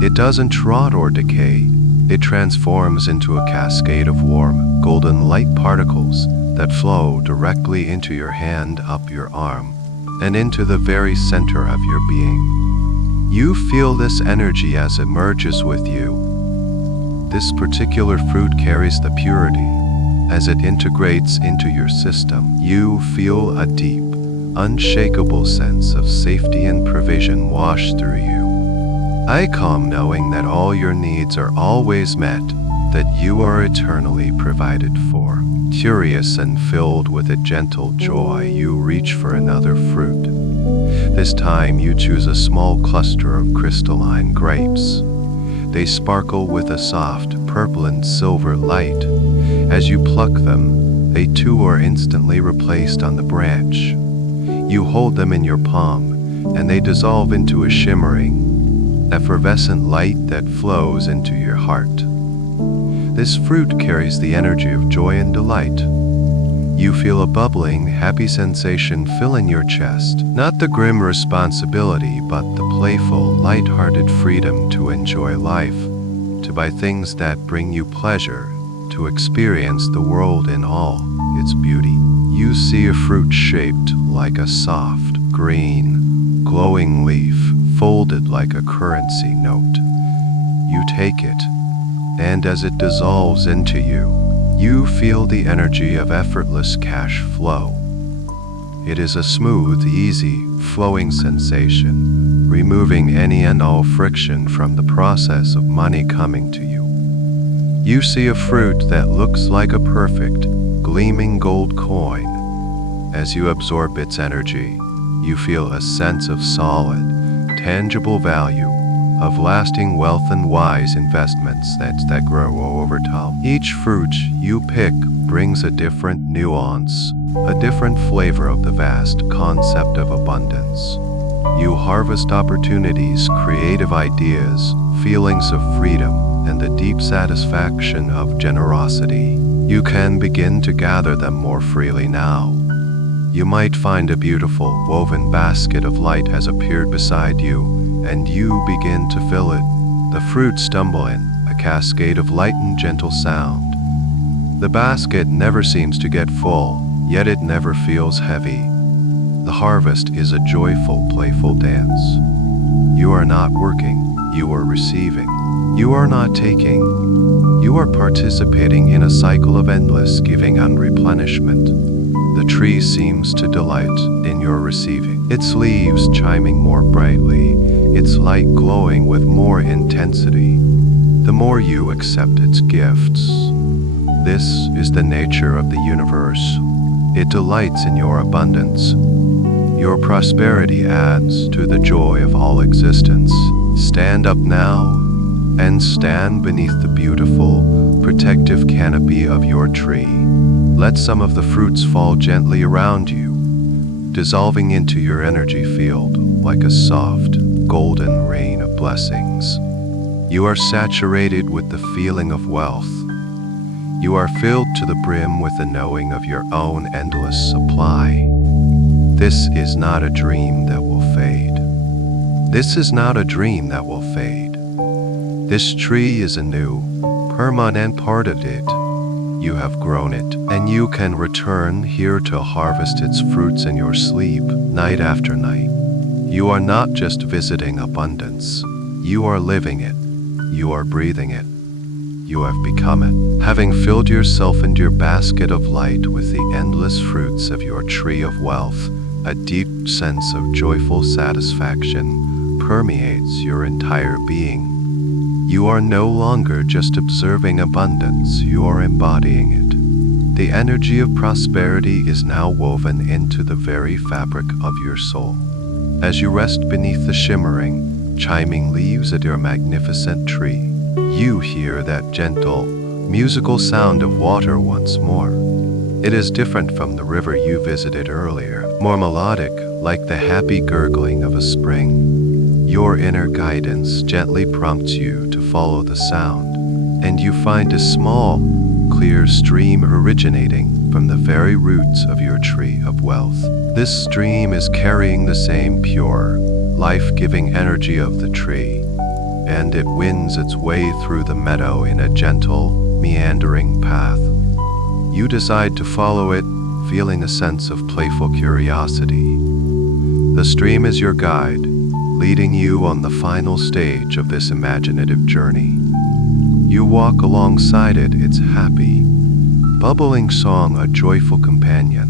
It doesn't rot or decay. It transforms into a cascade of warm, golden light particles that flow directly into your hand, up your arm, and into the very center of your being. You feel this energy as it merges with you. This particular fruit carries the purity. As it integrates into your system, you feel a deep, unshakable sense of safety and provision wash through you. I calm knowing that all your needs are always met, that you are eternally provided for. Curious and filled with a gentle joy, you reach for another fruit. This time you choose a small cluster of crystalline grapes. They sparkle with a soft purple and silver light. As you pluck them, they too are instantly replaced on the branch. You hold them in your palm, and they dissolve into a shimmering, effervescent light that flows into your heart. This fruit carries the energy of joy and delight. You feel a bubbling, happy sensation filling your chest, not the grim responsibility, but the playful, light-hearted freedom to enjoy life, to buy things that bring you pleasure, to experience the world in all its beauty. You see a fruit shaped like a soft, green, glowing leaf, folded like a currency note. You take it, and as it dissolves into you, you feel the energy of effortless cash flow. It is a smooth, easy, flowing sensation, removing any and all friction from the process of money coming to you. You see a fruit that looks like a perfect, gleaming gold coin. As you absorb its energy, you feel a sense of solid, tangible value, of lasting wealth and wise investments that grow over time. Each fruit you pick brings a different nuance, a different flavor of the vast concept of abundance. You harvest opportunities, creative ideas, feelings of freedom, and the deep satisfaction of generosity. You can begin to gather them more freely now. You might find a beautiful, woven basket of light has appeared beside you, and you begin to fill it. The fruits stumble in, a cascade of light and gentle sound. The basket never seems to get full, yet it never feels heavy. The harvest is a joyful, playful dance. You are not working, you are receiving. You are not taking, you are participating in a cycle of endless giving and replenishment. The tree seems to delight in your receiving, its leaves chiming more brightly, its light glowing with more intensity, the more you accept its gifts. This is the nature of the universe. It delights in your abundance. Your prosperity adds to the joy of all existence. Stand up now and stand beneath the beautiful, protective canopy of your tree. Let some of the fruits fall gently around you, dissolving into your energy field like a soft, golden rain of blessings. You are saturated with the feeling of wealth. You are filled to the brim with the knowing of your own endless supply. This is not a dream that will fade. This is not a dream that will fade. This tree is a new, permanent part of it. You have grown it, and you can return here to harvest its fruits in your sleep, night after night. You are not just visiting abundance. You are living it. You are breathing it. You have become it, having filled yourself and your basket of light with the endless fruits of your tree of wealth. A deep sense of joyful satisfaction permeates your entire being. You are no longer just observing abundance, you are embodying it. The energy of prosperity is now woven into the very fabric of your soul. As you rest beneath the shimmering, chiming leaves of your magnificent tree, you hear that gentle, musical sound of water once more. It is different from the river you visited earlier, more melodic, like the happy gurgling of a spring. Your inner guidance gently prompts you to follow the sound, and you find a small, clear stream originating from the very roots of your tree of wealth. This stream is carrying the same pure, life-giving energy of the tree. and it wins its way through the meadow in a gentle, meandering path. You decide to follow it, feeling a sense of playful curiosity. The stream is your guide, leading you on the final stage of this imaginative journey. You walk alongside it, its happy, bubbling song a joyful companion.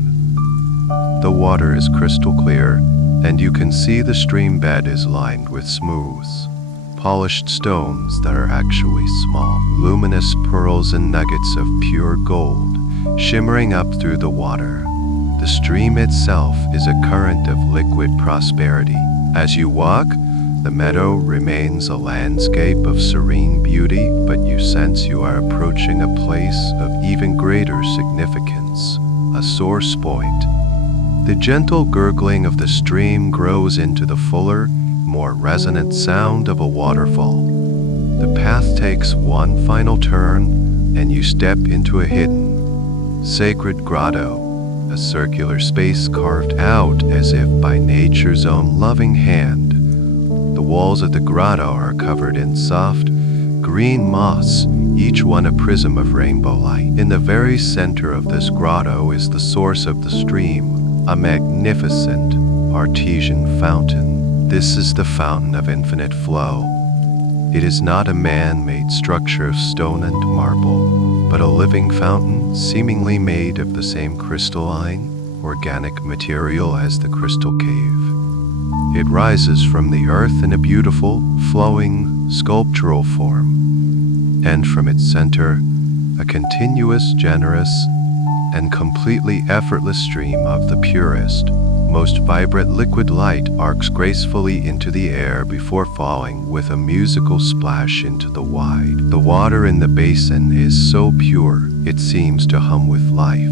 The water is crystal clear, and you can see the stream bed is lined with smooth, polished stones that are actually small, luminous pearls and nuggets of pure gold, shimmering up through the water. The stream itself is a current of liquid prosperity. As you walk, the meadow remains a landscape of serene beauty, but you sense you are approaching a place of even greater significance, a source point. The gentle gurgling of the stream grows into the fuller, more resonant sound of a waterfall. The path takes one final turn, and you step into a hidden, sacred grotto, a circular space carved out as if by nature's own loving hand. The walls of the grotto are covered in soft, green moss, each one a prism of rainbow light. In the very center of this grotto is the source of the stream, a magnificent artesian fountain. This is the fountain of infinite flow. It is not a man-made structure of stone and marble, but a living fountain seemingly made of the same crystalline, organic material as the crystal cave. It rises from the earth in a beautiful, flowing, sculptural form, and from its center, a continuous, generous, and completely effortless stream of the purest, most vibrant liquid light arcs gracefully into the air before falling with a musical splash into the wide. The water in the basin is so pure, it seems to hum with life.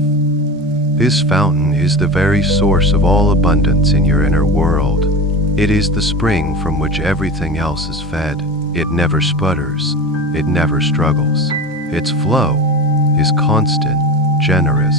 This fountain is the very source of all abundance in your inner world. It is the spring from which everything else is fed. It never sputters, it never struggles. Its flow is constant, generous,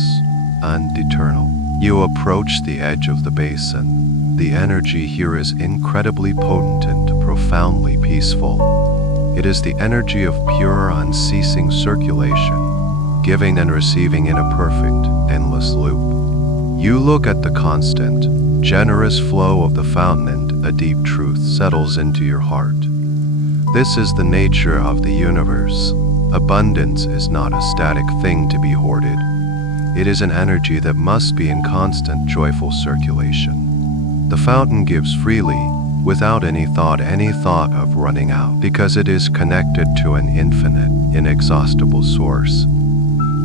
and eternal. You approach the edge of the basin. The energy here is incredibly potent and profoundly peaceful. It is the energy of pure, unceasing circulation, giving and receiving in a perfect, endless loop. You look at the constant, generous flow of the fountain and a deep truth settles into your heart. This is the nature of the universe. Abundance is not a static thing to be hoarded. It is an energy that must be in constant, joyful circulation. The fountain gives freely, without any thought of running out, because it is connected to an infinite, inexhaustible source.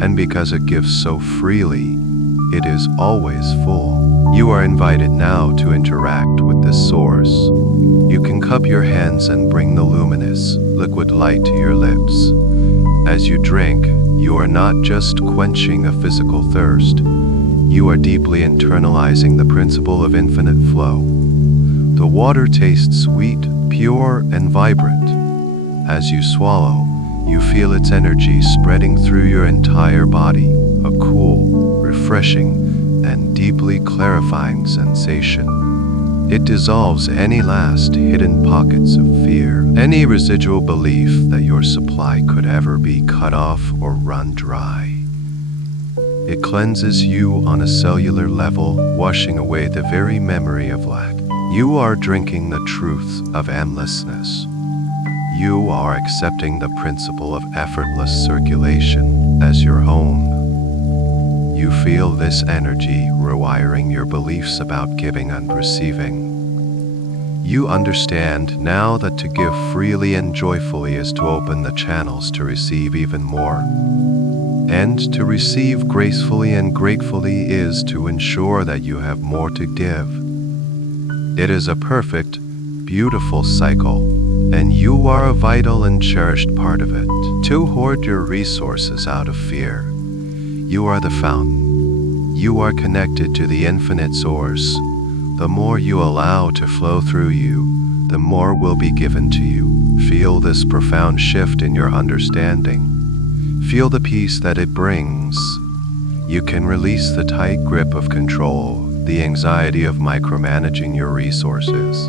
And because it gives so freely, it is always full. You are invited now to interact with this source. You can cup your hands and bring the luminous, liquid light to your lips. As you drink, you are not just quenching a physical thirst, you are deeply internalizing the principle of infinite flow. The water tastes sweet, pure, and vibrant. As you swallow, you feel its energy spreading through your entire body, a cool, refreshing, and deeply clarifying sensation. It dissolves any last hidden pockets of fear, any residual belief that your supply could ever be cut off or run dry. It cleanses you on a cellular level, washing away the very memory of lack. You are drinking the truth of endlessness. You are accepting the principle of effortless circulation as your own. You feel this energy rewiring your beliefs about giving and receiving. You understand now that to give freely and joyfully is to open the channels to receive even more. And to receive gracefully and gratefully is to ensure that you have more to give. It is a perfect, beautiful cycle, and you are a vital and cherished part of it. To hoard your resources out of fear. You are the fountain. You are connected to the infinite source. The more you allow to flow through you, the more will be given to you. Feel this profound shift in your understanding. Feel the peace that it brings. You can release the tight grip of control, the anxiety of micromanaging your resources.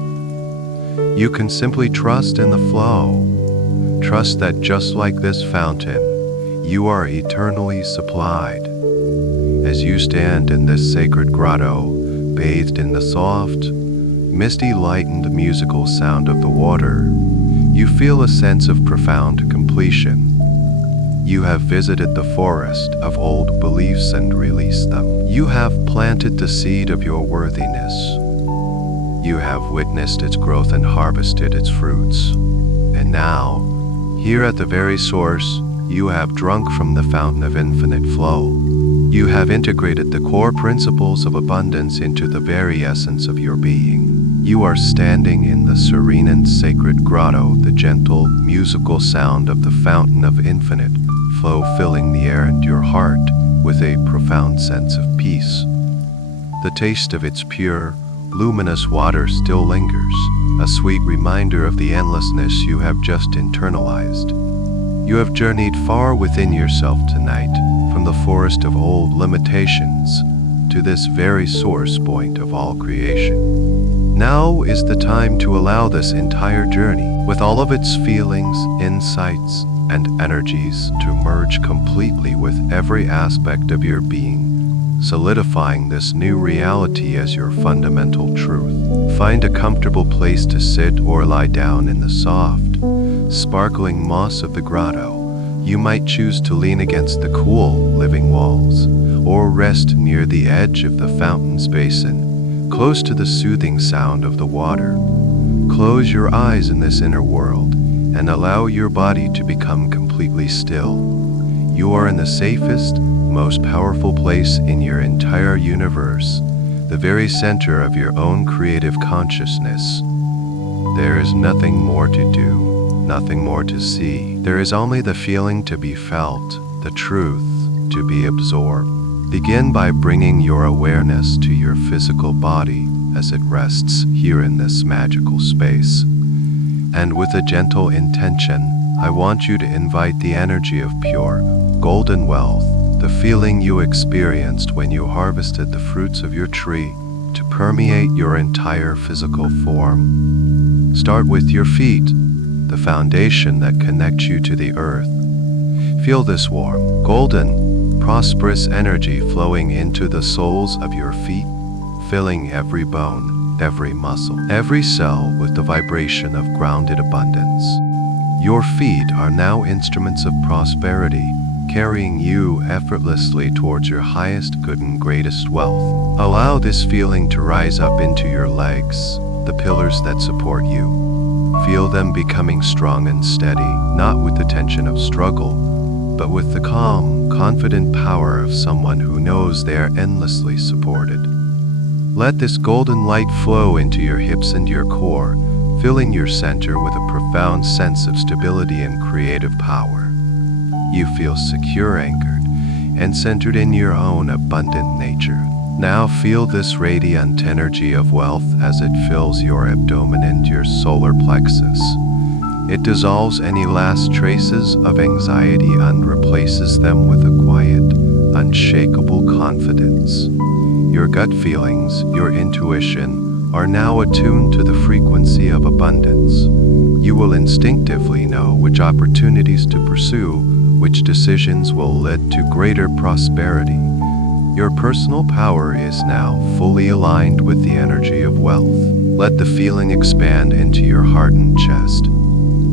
You can simply trust in the flow. Trust that just like this fountain, you are eternally supplied. As you stand in this sacred grotto, bathed in the soft, misty lightened musical sound of the water, you feel a sense of profound completion. You have visited the forest of old beliefs and released them. You have planted the seed of your worthiness. You have witnessed its growth and harvested its fruits. And now, here at the very source, you have drunk from the fountain of infinite flow. You have integrated the core principles of abundance into the very essence of your being. You are standing in the serene and sacred grotto, the gentle, musical sound of the fountain of infinite flow filling the air and your heart with a profound sense of peace. The taste of its pure, luminous water still lingers, a sweet reminder of the endlessness you have just internalized. You have journeyed far within yourself tonight, from the forest of old limitations to this very source point of all creation. Now is the time to allow this entire journey, with all of its feelings, insights, and energies, to merge completely with every aspect of your being, solidifying this new reality as your fundamental truth. Find a comfortable place to sit or lie down in the soft, sparkling moss of the grotto. You might choose to lean against the cool, living walls, or rest near the edge of the fountain's basin, close to the soothing sound of the water. Close your eyes in this inner world and allow your body to become completely still. You are in the safest, most powerful place in your entire universe, the very center of your own creative consciousness. There is nothing more to do, nothing more to see. There is only the feeling to be felt, the truth to be absorbed. Begin by bringing your awareness to your physical body as it rests here in this magical space. And with a gentle intention, I want you to invite the energy of pure, golden wealth, the feeling you experienced when you harvested the fruits of your tree, to permeate your entire physical form. Start with your feet, the foundation that connects you to the earth. Feel this warm, golden, prosperous energy flowing into the soles of your feet, filling every bone, every muscle, every cell with the vibration of grounded abundance. Your feet are now instruments of prosperity, carrying you effortlessly towards your highest good and greatest wealth. Allow this feeling to rise up into your legs, the pillars that support you. Feel them becoming strong and steady, not with the tension of struggle, but with the calm, confident power of someone who knows they are endlessly supported. Let this golden light flow into your hips and your core, filling your center with a profound sense of stability and creative power. You feel secure, anchored, and centered in your own abundant nature. Now feel this radiant energy of wealth as it fills your abdomen and your solar plexus. It dissolves any last traces of anxiety and replaces them with a quiet, unshakable confidence. Your gut feelings, your intuition, are now attuned to the frequency of abundance. You will instinctively know which opportunities to pursue, which decisions will lead to greater prosperity. Your personal power is now fully aligned with the energy of wealth. Let the feeling expand into your heart and chest.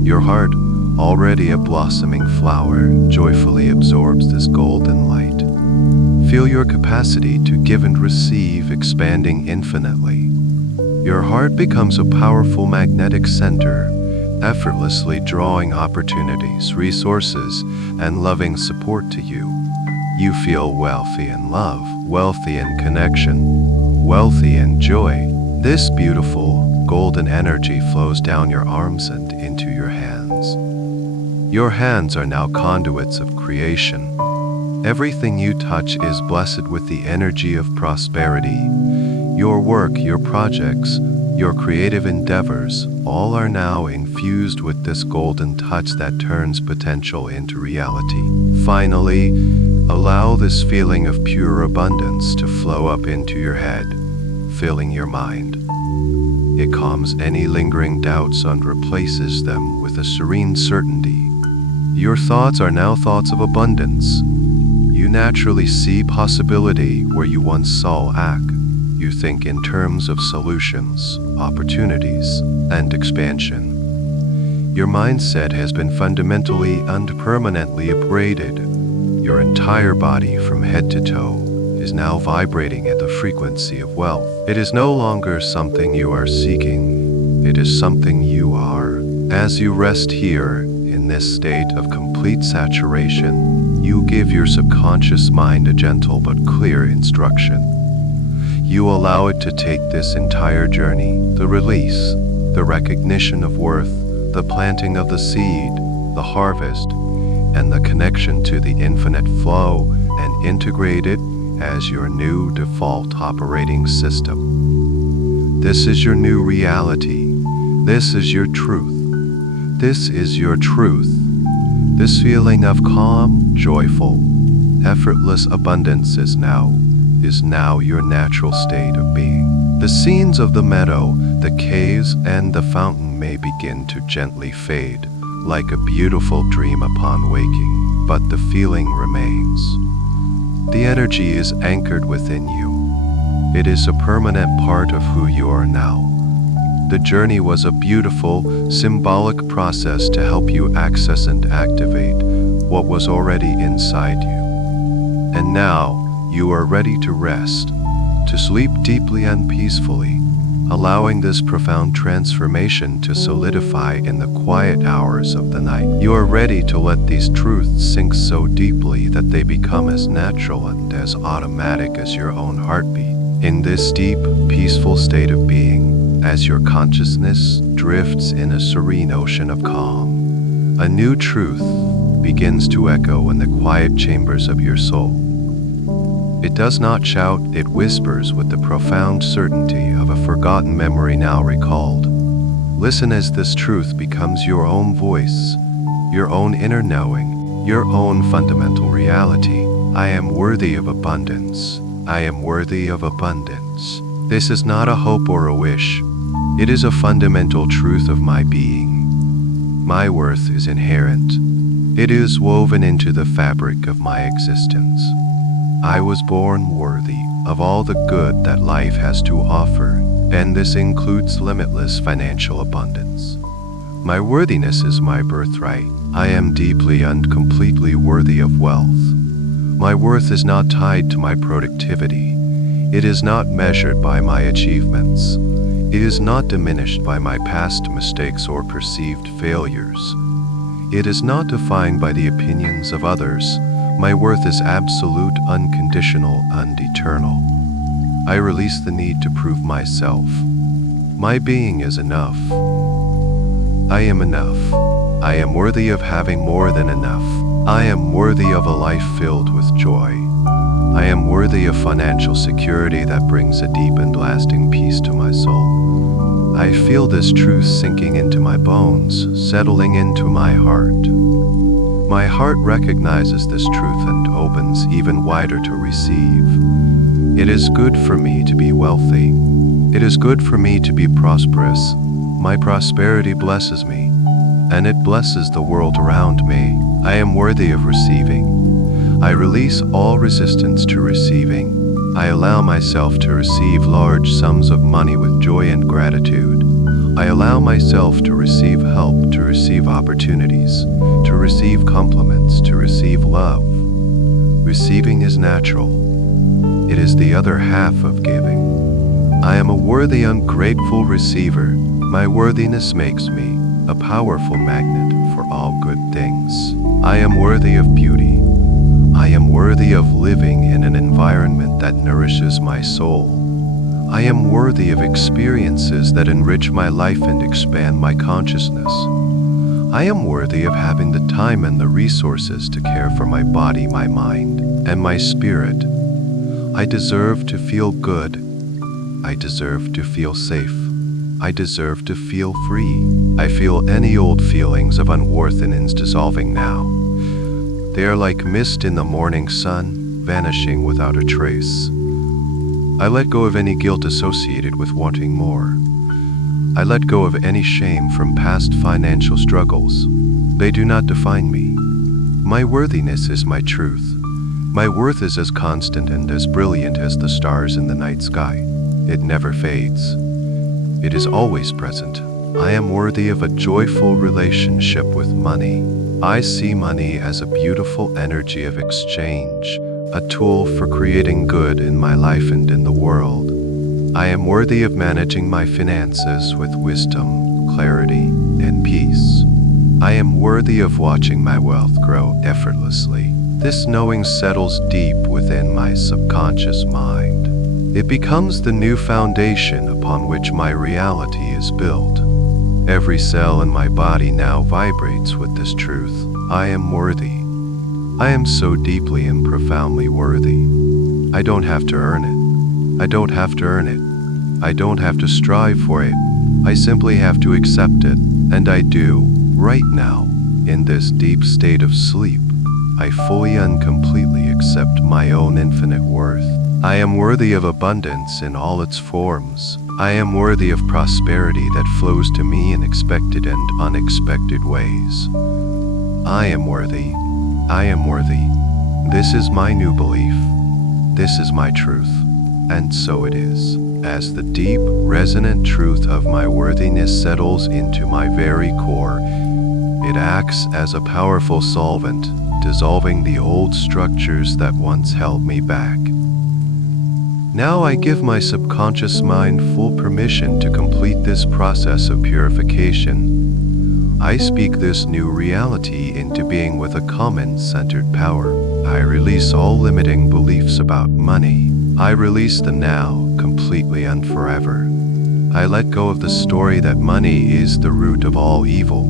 Your heart, already a blossoming flower, joyfully absorbs this golden light. Feel your capacity to give and receive expanding infinitely. Your heart becomes a powerful magnetic center, effortlessly drawing opportunities, resources, and loving support to you. You feel wealthy in love, wealthy in connection, wealthy in joy. This beautiful, golden energy flows down your arms and into your hands. Your hands are now conduits of creation. Everything you touch is blessed with the energy of prosperity. Your work, your projects, your creative endeavors, all are now infused with this golden touch that turns potential into reality. Finally, allow this feeling of pure abundance to flow up into your head, filling your mind. It calms any lingering doubts and replaces them with a serene certainty. Your thoughts are now thoughts of abundance. You naturally see possibility where you once saw lack. You think in terms of solutions, opportunities, and expansion. Your mindset has been fundamentally and permanently upgraded. Your entire body from head to toe is now vibrating at the frequency of wealth. It is no longer something you are seeking. It is something you are. As you rest here, in this state of complete saturation, you give your subconscious mind a gentle but clear instruction. You allow it to take this entire journey, the release, the recognition of worth, the planting of the seed, the harvest, and the connection to the infinite flow, and integrate it as your new default operating system. This is your new reality. This is your truth. This is your truth. This feeling of calm, joyful, effortless abundance is now your natural state of being. The scenes of the meadow, the caves, and the fountain may begin to gently fade, like a beautiful dream upon waking, but the feeling remains. The energy is anchored within you. It is a permanent part of who you are now. The journey was a beautiful, symbolic process to help you access and activate what was already inside you. And now, you are ready to rest, to sleep deeply and peacefully, allowing this profound transformation to solidify in the quiet hours of the night. You are ready to let these truths sink so deeply that they become as natural and as automatic as your own heartbeat. In this deep, peaceful state of being, as your consciousness drifts in a serene ocean of calm, a new truth begins to echo in the quiet chambers of your soul. It does not shout, it whispers with the profound certainty of a forgotten memory now recalled. Listen as this truth becomes your own voice, your own inner knowing, your own fundamental reality. I am worthy of abundance. I am worthy of abundance. This is not a hope or a wish. It is a fundamental truth of my being. My worth is inherent. It is woven into the fabric of my existence. I was born worthy of all the good that life has to offer, and this includes limitless financial abundance. My worthiness is my birthright. I am deeply and completely worthy of wealth. My worth is not tied to my productivity. It is not measured by my achievements. It is not diminished by my past mistakes or perceived failures. It is not defined by the opinions of others. My worth is absolute, unconditional, and eternal. I release the need to prove myself. My being is enough. I am enough. I am worthy of having more than enough. I am worthy of a life filled with joy. I am worthy of financial security that brings a deep and lasting peace to my soul. I feel this truth sinking into my bones, settling into my heart. My heart recognizes this truth and opens even wider to receive. It is good for me to be wealthy. It is good for me to be prosperous. My prosperity blesses me, and it blesses the world around me. I am worthy of receiving. I release all resistance to receiving. I allow myself to receive large sums of money with joy and gratitude. I allow myself to receive help, to receive opportunities, to receive compliments, to receive love. Receiving is natural. It is the other half of giving. I am a worthy and grateful receiver. My worthiness makes me a powerful magnet for all good things. I am worthy of beauty. I am worthy of living in an environment that nourishes my soul. I am worthy of experiences that enrich my life and expand my consciousness. I am worthy of having the time and the resources to care for my body, my mind, and my spirit. I deserve to feel good. I deserve to feel safe. I deserve to feel free. I feel any old feelings of unworthiness dissolving now. They are like mist in the morning sun, vanishing without a trace. I let go of any guilt associated with wanting more. I let go of any shame from past financial struggles. They do not define me. My worthiness is my truth. My worth is as constant and as brilliant as the stars in the night sky. It never fades. It is always present. I am worthy of a joyful relationship with money. I see money as a beautiful energy of exchange, a tool for creating good in my life and in the world. I am worthy of managing my finances with wisdom, clarity, and peace. I am worthy of watching my wealth grow effortlessly. This knowing settles deep within my subconscious mind. It becomes the new foundation upon which my reality is built. Every cell in my body now vibrates with this truth. I am worthy. I am so deeply and profoundly worthy. I don't have to earn it. I don't have to earn it. I don't have to strive for it. I simply have to accept it. And I do, right now, in this deep state of sleep. I fully and completely accept my own infinite worth. I am worthy of abundance in all its forms. I am worthy of prosperity that flows to me in expected and unexpected ways. I am worthy. I am worthy. This is my new belief. This is my truth. And so it is. As the deep, resonant truth of my worthiness settles into my very core, it acts as a powerful solvent, dissolving the old structures that once held me back. Now I give my subconscious mind full permission to complete this process of purification. I speak this new reality into being with a common-centered power. I release all limiting beliefs about money. I release the now, completely and forever. I let go of the story that money is the root of all evil.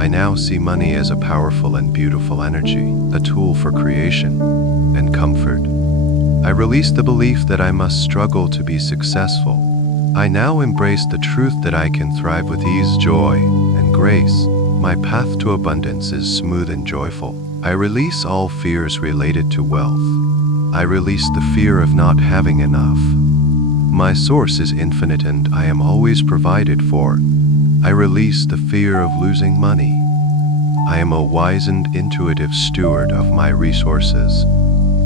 I now see money as a powerful and beautiful energy, a tool for creation and comfort. I release the belief that I must struggle to be successful. I now embrace the truth that I can thrive with ease, joy, and grace. My path to abundance is smooth and joyful. I release all fears related to wealth. I release the fear of not having enough. My source is infinite and I am always provided for. I release the fear of losing money. I am a wise and intuitive steward of my resources,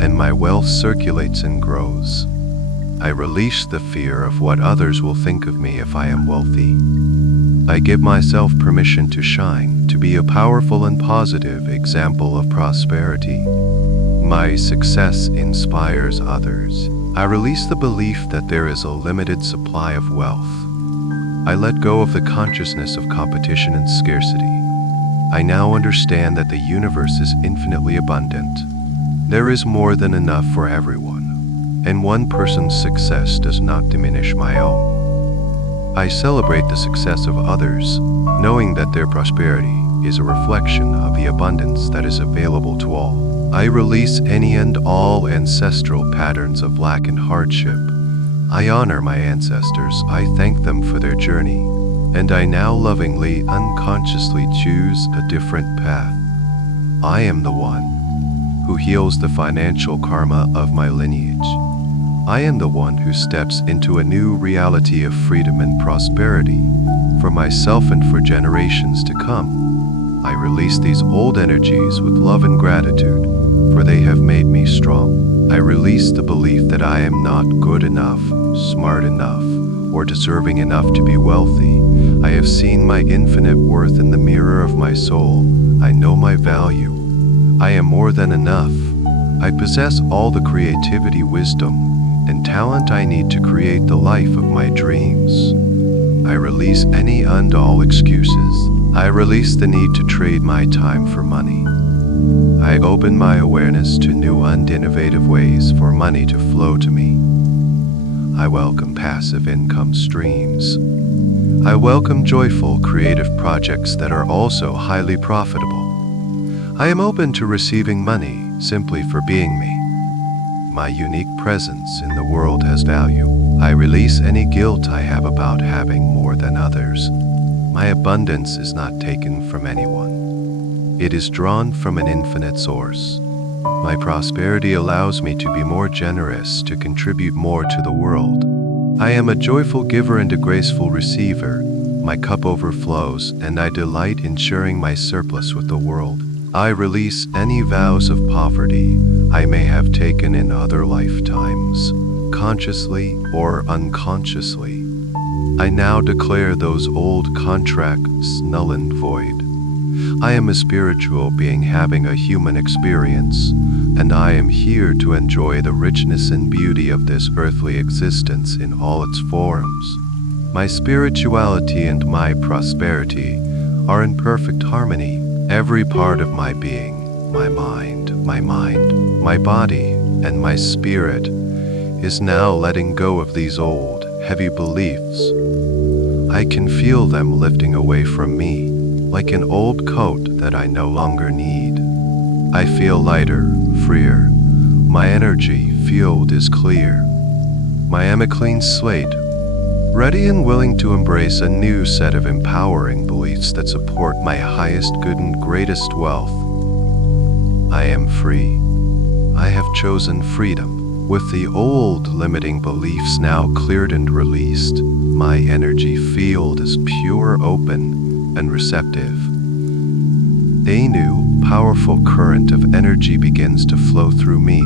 and my wealth circulates and grows. I release the fear of what others will think of me if I am wealthy. I give myself permission to shine, to be a powerful and positive example of prosperity. My success inspires others. I release the belief that there is a limited supply of wealth. I let go of the consciousness of competition and scarcity. I now understand that the universe is infinitely abundant. There is more than enough for everyone, and one person's success does not diminish my own. I celebrate the success of others, knowing that their prosperity is a reflection of the abundance that is available to all. I release any and all ancestral patterns of lack and hardship. I honor my ancestors, I thank them for their journey, and I now lovingly, unconsciously choose a different path. I am the one who heals the financial karma of my lineage. I am the one who steps into a new reality of freedom and prosperity for myself and for generations to come. I release these old energies with love and gratitude, for they have made me strong. I release the belief that I am not good enough, smart enough, or deserving enough to be wealthy. I have seen my infinite worth in the mirror of my soul. I know my value. I am more than enough. I possess all the creativity, wisdom, and talent I need to create the life of my dreams. I release any and all excuses. I release the need to trade my time for money. I open my awareness to new and innovative ways for money to flow to me. I welcome passive income streams. I welcome joyful, creative projects that are also highly profitable. I am open to receiving money simply for being me. My unique presence in the world has value. I release any guilt I have about having more than others. My abundance is not taken from anyone. It is drawn from an infinite source. My prosperity allows me to be more generous, to contribute more to the world. I am a joyful giver and a graceful receiver. My cup overflows, and I delight in sharing my surplus with the world. I release any vows of poverty I may have taken in other lifetimes, consciously or unconsciously. I now declare those old contracts null and void. I am a spiritual being having a human experience, and I am here to enjoy the richness and beauty of this earthly existence in all its forms. My spirituality and my prosperity are in perfect harmony. Every part of my being, my mind, my body, and my spirit is now letting go of these old, heavy beliefs. I can feel them lifting away from me, like an old coat that I no longer need. I feel lighter, freer. My energy field is clear. I am a clean slate, ready and willing to embrace a new set of empowering beliefs that support my highest good and greatest wealth. I am free. I have chosen freedom. With the old limiting beliefs now cleared and released, my energy field is pure, open, and receptive. A new, powerful current of energy begins to flow through me,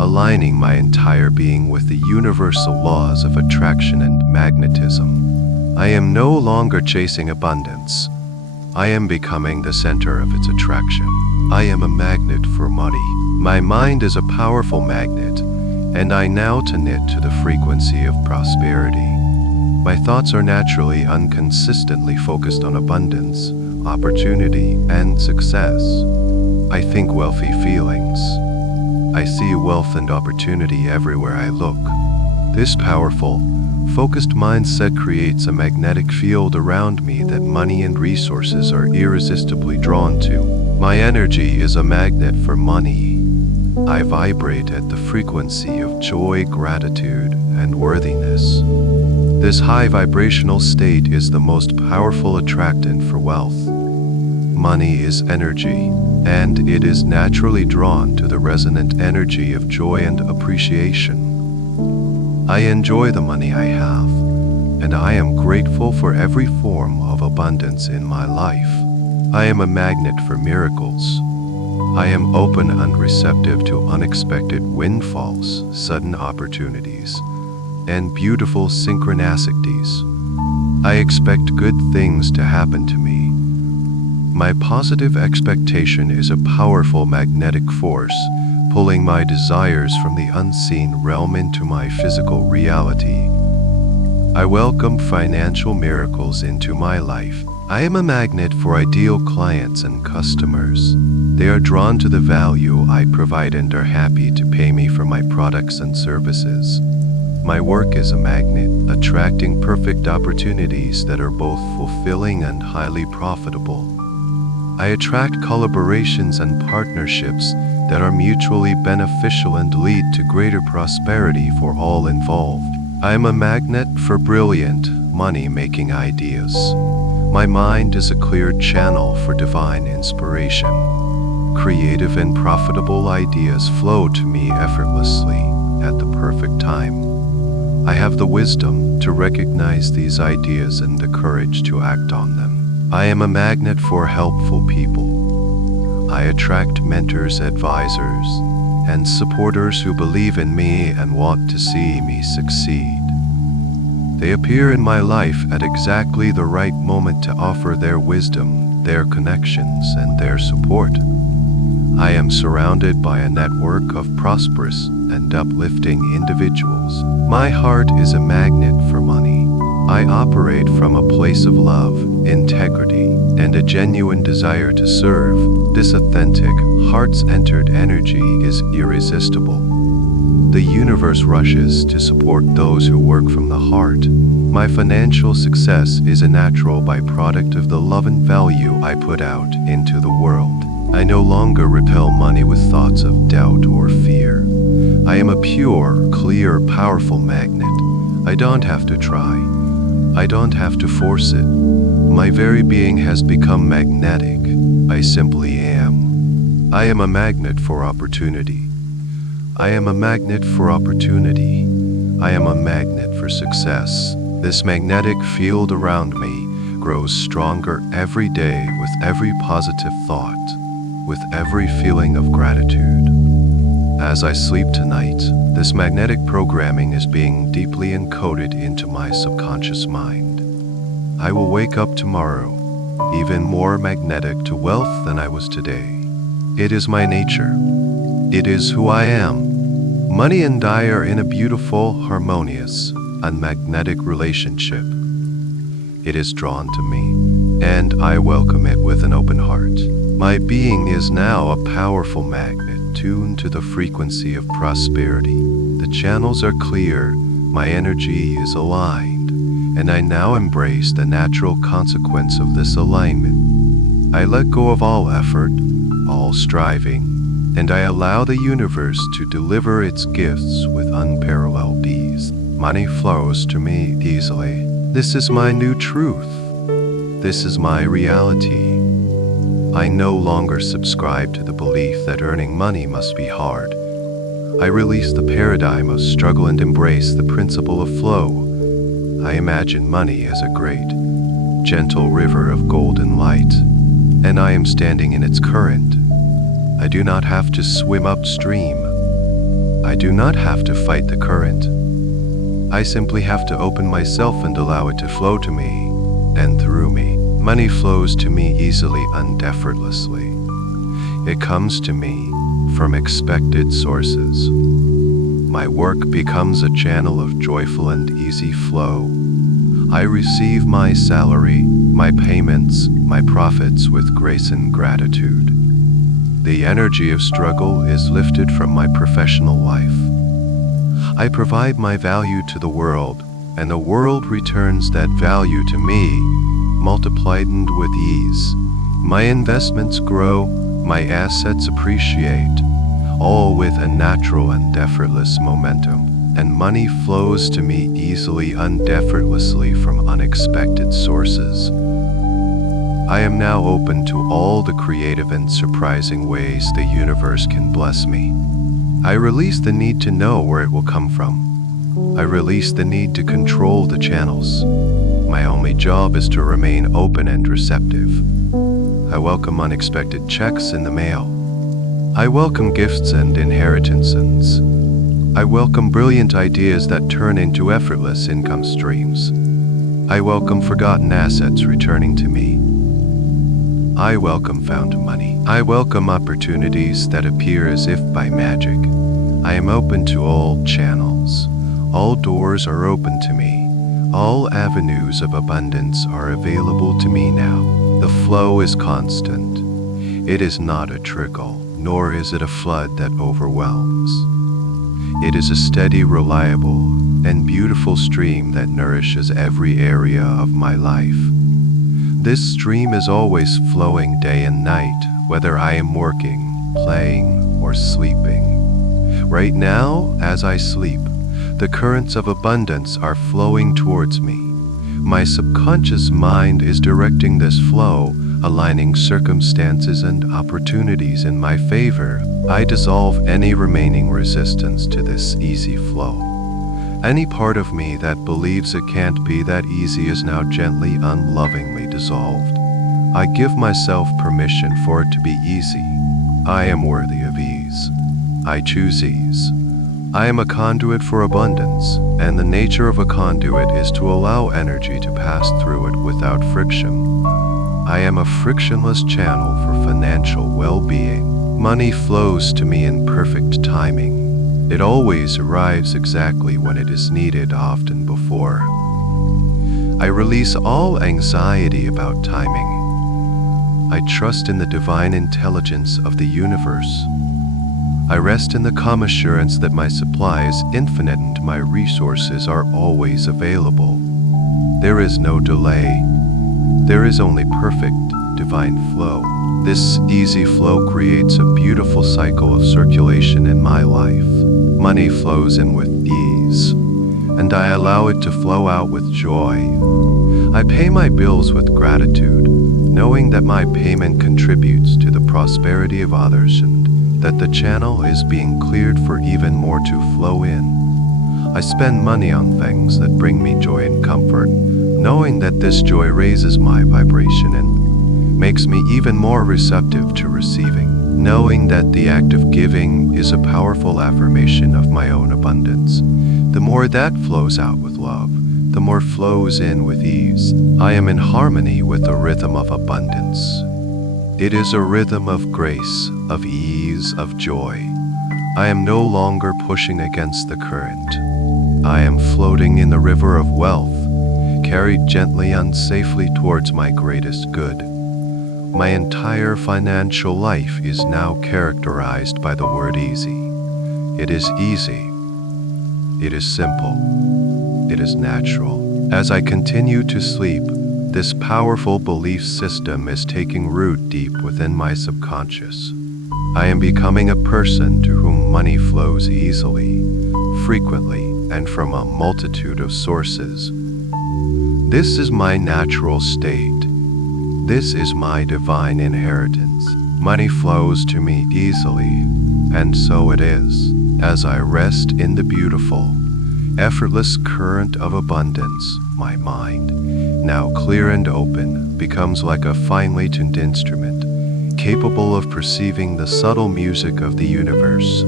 aligning my entire being with the universal laws of attraction and magnetism. I am no longer chasing abundance. I am becoming the center of its attraction. I am a magnet for money. My mind is a powerful magnet, and I now tune it to the frequency of prosperity. My thoughts are naturally inconsistently focused on abundance, opportunity, and success. I think wealthy feelings. I see wealth and opportunity everywhere I look. This powerful, focused mindset creates a magnetic field around me that money and resources are irresistibly drawn to. My energy is a magnet for money. I vibrate at the frequency of joy, gratitude, and worthiness. This high vibrational state is the most powerful attractant for wealth. Money is energy, and it is naturally drawn to the resonant energy of joy and appreciation. I enjoy the money I have, and I am grateful for every form of abundance in my life. I am a magnet for miracles. I am open and receptive to unexpected windfalls, sudden opportunities, and beautiful synchronicities. I expect good things to happen to me. My positive expectation is a powerful magnetic force, pulling my desires from the unseen realm into my physical reality. I welcome financial miracles into my life. I am a magnet for ideal clients and customers. They are drawn to the value I provide and are happy to pay me for my products and services. My work is a magnet, attracting perfect opportunities that are both fulfilling and highly profitable. I attract collaborations and partnerships that are mutually beneficial and lead to greater prosperity for all involved. I am a magnet for brilliant, money-making ideas. My mind is a clear channel for divine inspiration. Creative and profitable ideas flow to me effortlessly at the perfect time. I have the wisdom to recognize these ideas and the courage to act on them. I am a magnet for helpful people. I attract mentors, advisors, and supporters who believe in me and want to see me succeed. They appear in my life at exactly the right moment to offer their wisdom, their connections, and their support. I am surrounded by a network of prosperous and uplifting individuals. My heart is a magnet for money. I operate from a place of love, integrity, and a genuine desire to serve. This authentic, heart-centered energy is irresistible. The universe rushes to support those who work from the heart. My financial success is a natural byproduct of the love and value I put out into the world. I no longer repel money with thoughts of doubt or fear. I am a pure, clear, powerful magnet. I don't have to try. I don't have to force it. My very being has become magnetic. I simply am. I am a magnet for opportunity. I am a magnet for opportunity. I am a magnet for success. This magnetic field around me grows stronger every day with every positive thought, with every feeling of gratitude. As I sleep tonight, this magnetic programming is being deeply encoded into my subconscious mind. I will wake up tomorrow even more magnetic to wealth than I was today. It is my nature. It is who I am. Money and I are in a beautiful, harmonious, and magnetic relationship. It is drawn to me, and I welcome it with an open heart. My being is now a powerful magnet tuned to the frequency of prosperity. The channels are clear, my energy is aligned, and I now embrace the natural consequence of this alignment. I let go of all effort, all striving, and I allow the universe to deliver its gifts with unparalleled ease. Money flows to me easily. This is my new truth. This is my reality. I no longer subscribe to the belief that earning money must be hard. I release the paradigm of struggle and embrace the principle of flow. I imagine money as a great, gentle river of golden light, and I am standing in its current. I do not have to swim upstream. I do not have to fight the current. I simply have to open myself and allow it to flow to me and through me. Money flows to me easily and effortlessly. It comes to me from expected sources. My work becomes a channel of joyful and easy flow. I receive my salary, my payments, my profits with grace and gratitude. The energy of struggle is lifted from my professional life. I provide my value to the world, and the world returns that value to me, multiplied and with ease. My investments grow, my assets appreciate, all with a natural and effortless momentum, and money flows to me easily and effortlessly from unexpected sources. I am now open to all the creative and surprising ways the universe can bless me. I release the need to know where it will come from. I release the need to control the channels. My only job is to remain open and receptive. I welcome unexpected checks in the mail. I welcome gifts and inheritances. I welcome brilliant ideas that turn into effortless income streams. I welcome forgotten assets returning to me. I welcome found money. I welcome opportunities that appear as if by magic. I am open to all channels. All doors are open to me. All avenues of abundance are available to me now. The flow is constant. It is not a trickle, nor is it a flood that overwhelms. It is a steady, reliable, and beautiful stream that nourishes every area of my life. This stream is always flowing day and night, whether I am working, playing, or sleeping. Right now, as I sleep, the currents of abundance are flowing towards me. My subconscious mind is directing this flow, aligning circumstances and opportunities in my favor. I dissolve any remaining resistance to this easy flow. Any part of me that believes it can't be that easy is now gently and lovingly dissolved. I give myself permission for it to be easy. I am worthy of ease. I choose ease. I am a conduit for abundance, and the nature of a conduit is to allow energy to pass through it without friction. I am a frictionless channel for financial well-being. Money flows to me in perfect timing. It always arrives exactly when it is needed, often before. I release all anxiety about timing. I trust in the divine intelligence of the universe. I rest in the calm assurance that my supply is infinite and my resources are always available. There is no delay. There is only perfect, divine flow. This easy flow creates a beautiful cycle of circulation in my life. Money flows in with ease, and I allow it to flow out with joy. I pay my bills with gratitude, knowing that my payment contributes to the prosperity of others and that the channel is being cleared for even more to flow in. I spend money on things that bring me joy and comfort, knowing that this joy raises my vibration and makes me even more receptive to receiving, knowing that the act of giving is a powerful affirmation of my own abundance. The more that flows out with love, the more flows in with ease. I am in harmony with the rhythm of abundance. It is a rhythm of grace, of ease, of joy. I am no longer pushing against the current. I am floating in the river of wealth, carried gently and safely towards my greatest good. My entire financial life is now characterized by the word easy. It is easy. It is simple. It is natural. As I continue to sleep, this powerful belief system is taking root deep within my subconscious. I am becoming a person to whom money flows easily, frequently, and from a multitude of sources. This is my natural state. This is my divine inheritance. Money flows to me easily, and so it is, as I rest in the beautiful, effortless current of abundance. My mind, now clear and open, becomes like a finely tuned instrument, capable of perceiving the subtle music of the universe.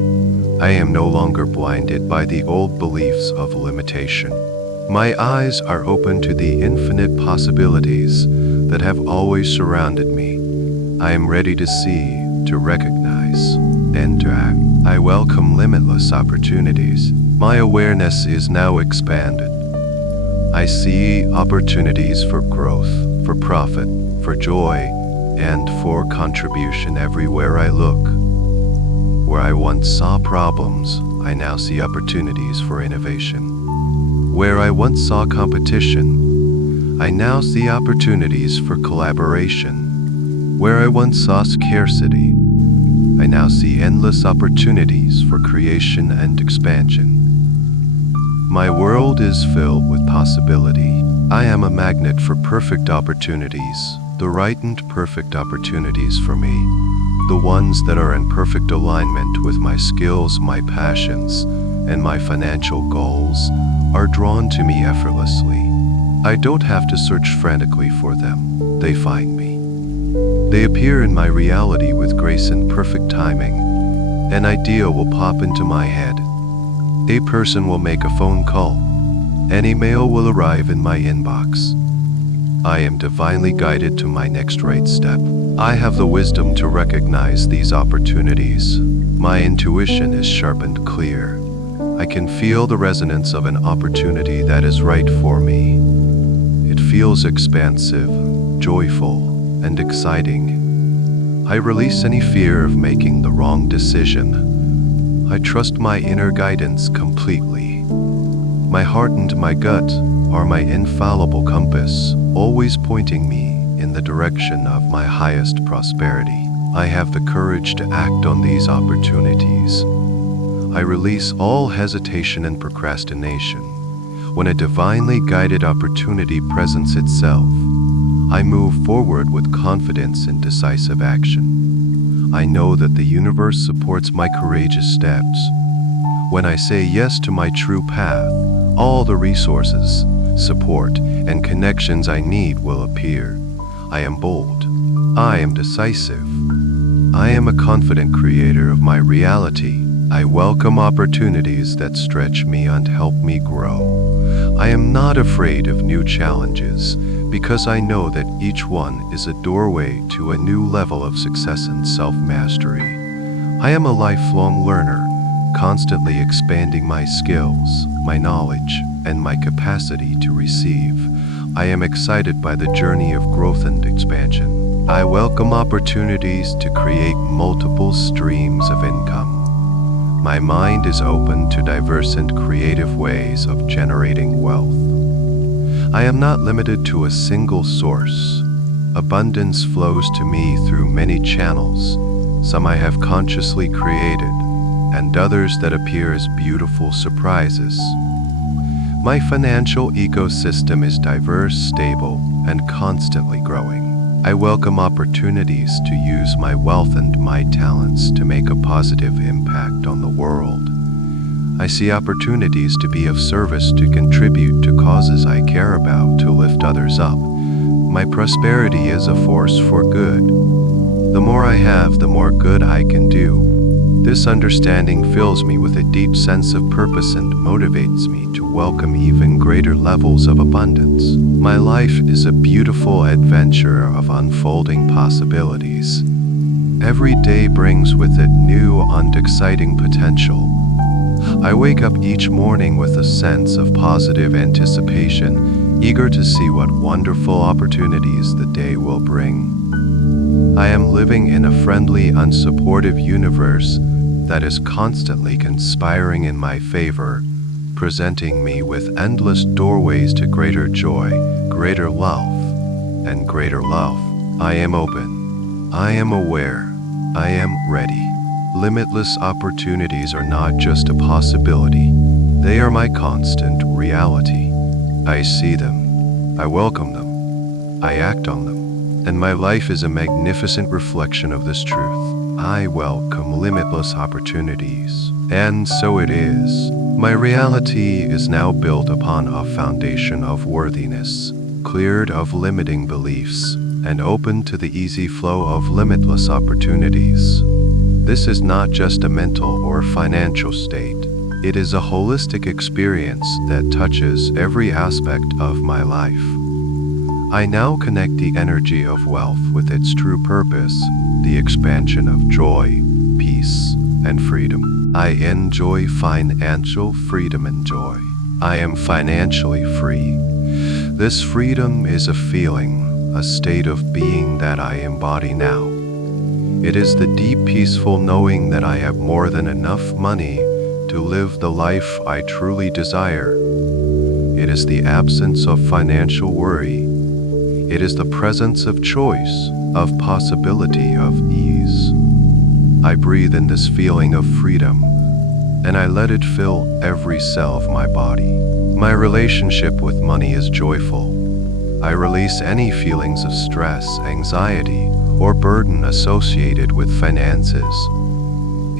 I am no longer blinded by the old beliefs of limitation. My eyes are open to the infinite possibilities that have always surrounded me. I am ready to see, to recognize, and to act. I welcome limitless opportunities. My awareness is now expanded. I see opportunities for growth, for profit, for joy, and for contribution everywhere I look. Where I once saw problems, I now see opportunities for innovation. Where I once saw competition, I now see opportunities for collaboration. Where I once saw scarcity, I now see endless opportunities for creation and expansion. My world is filled with possibility. I am a magnet for perfect opportunities, the right and perfect opportunities for me, the ones that are in perfect alignment with my skills, my passions, and my financial goals are drawn to me effortlessly. I don't have to search frantically for them. They find me. They appear in my reality with grace and perfect timing. An idea will pop into my head. A person will make a phone call. An email will arrive in my inbox. I am divinely guided to my next right step. I have the wisdom to recognize these opportunities. My intuition is sharp and clear. I can feel the resonance of an opportunity that is right for me. It feels expansive, joyful, and exciting. I release any fear of making the wrong decision. I trust my inner guidance completely. My heart and my gut are my infallible compass, always pointing me in the direction of my highest prosperity. I have the courage to act on these opportunities. I release all hesitation and procrastination. When a divinely guided opportunity presents itself, I move forward with confidence and decisive action. I know that the universe supports my courageous steps. When I say yes to my true path, all the resources, support, and connections I need will appear. I am bold. I am decisive. I am a confident creator of my reality. I welcome opportunities that stretch me and help me grow. I am not afraid of new challenges because I know that each one is a doorway to a new level of success and self-mastery. I am a lifelong learner, constantly expanding my skills, my knowledge, and my capacity to receive. I am excited by the journey of growth and expansion. I welcome opportunities to create multiple streams of income. My mind is open to diverse and creative ways of generating wealth. I am not limited to a single source. Abundance flows to me through many channels, some I have consciously created, and others that appear as beautiful surprises. My financial ecosystem is diverse, stable, and constantly growing. I welcome opportunities to use my wealth and my talents to make a positive impact on the world. I see opportunities to be of service, to contribute to causes I care about, to lift others up. My prosperity is a force for good. The more I have, the more good I can do. This understanding fills me with a deep sense of purpose and motivates me to welcome even greater levels of abundance. My life is a beautiful adventure of unfolding possibilities. Every day brings with it new and exciting potential. I wake up each morning with a sense of positive anticipation, eager to see what wonderful opportunities the day will bring. I am living in a friendly and supportive universe that is constantly conspiring in my favor, presenting me with endless doorways to greater joy, greater wealth, and greater love. I am open. I am aware. I am ready. Limitless opportunities are not just a possibility. They are my constant reality. I see them. I welcome them. I act on them. And my life is a magnificent reflection of this truth. I welcome limitless opportunities. And so it is. My reality is now built upon a foundation of worthiness, cleared of limiting beliefs, and open to the easy flow of limitless opportunities. This is not just a mental or financial state. It is a holistic experience that touches every aspect of my life. I now connect the energy of wealth with its true purpose, the expansion of joy, peace, and freedom. I enjoy financial freedom and joy. I am financially free. This freedom is a feeling, a state of being that I embody now. It is the deep, peaceful knowing that I have more than enough money to live the life I truly desire. It is the absence of financial worry. It is the presence of choice, of possibility, of ease. I breathe in this feeling of freedom, and I let it fill every cell of my body. My relationship with money is joyful. I release any feelings of stress, anxiety, or burden associated with finances.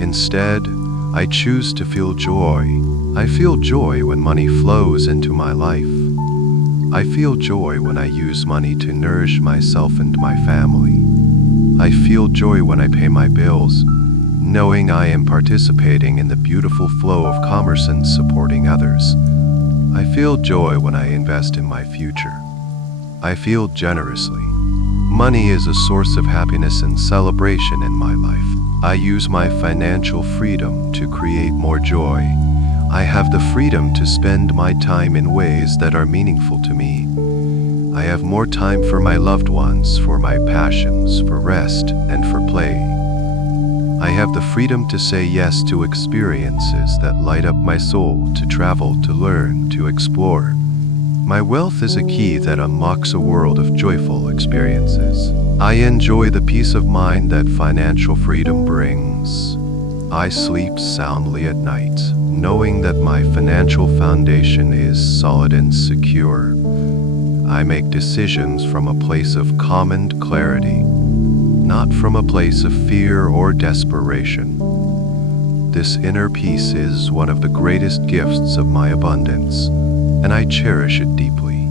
Instead, I choose to feel joy. I feel joy when money flows into my life. I feel joy when I use money to nourish myself and my family. I feel joy when I pay my bills, knowing I am participating in the beautiful flow of commerce and supporting others. I feel joy when I invest in my future. I feel generously. Money is a source of happiness and celebration in my life. I use my financial freedom to create more joy. I have the freedom to spend my time in ways that are meaningful to me. I have more time for my loved ones, for my passions, for rest, and for play. I have the freedom to say yes to experiences that light up my soul, to travel, to learn, to explore. My wealth is a key that unlocks a world of joyful experiences. I enjoy the peace of mind that financial freedom brings. I sleep soundly at night, knowing that my financial foundation is solid and secure. I make decisions from a place of calm and clarity, not from a place of fear or desperation. This inner peace is one of the greatest gifts of my abundance, and I cherish it deeply.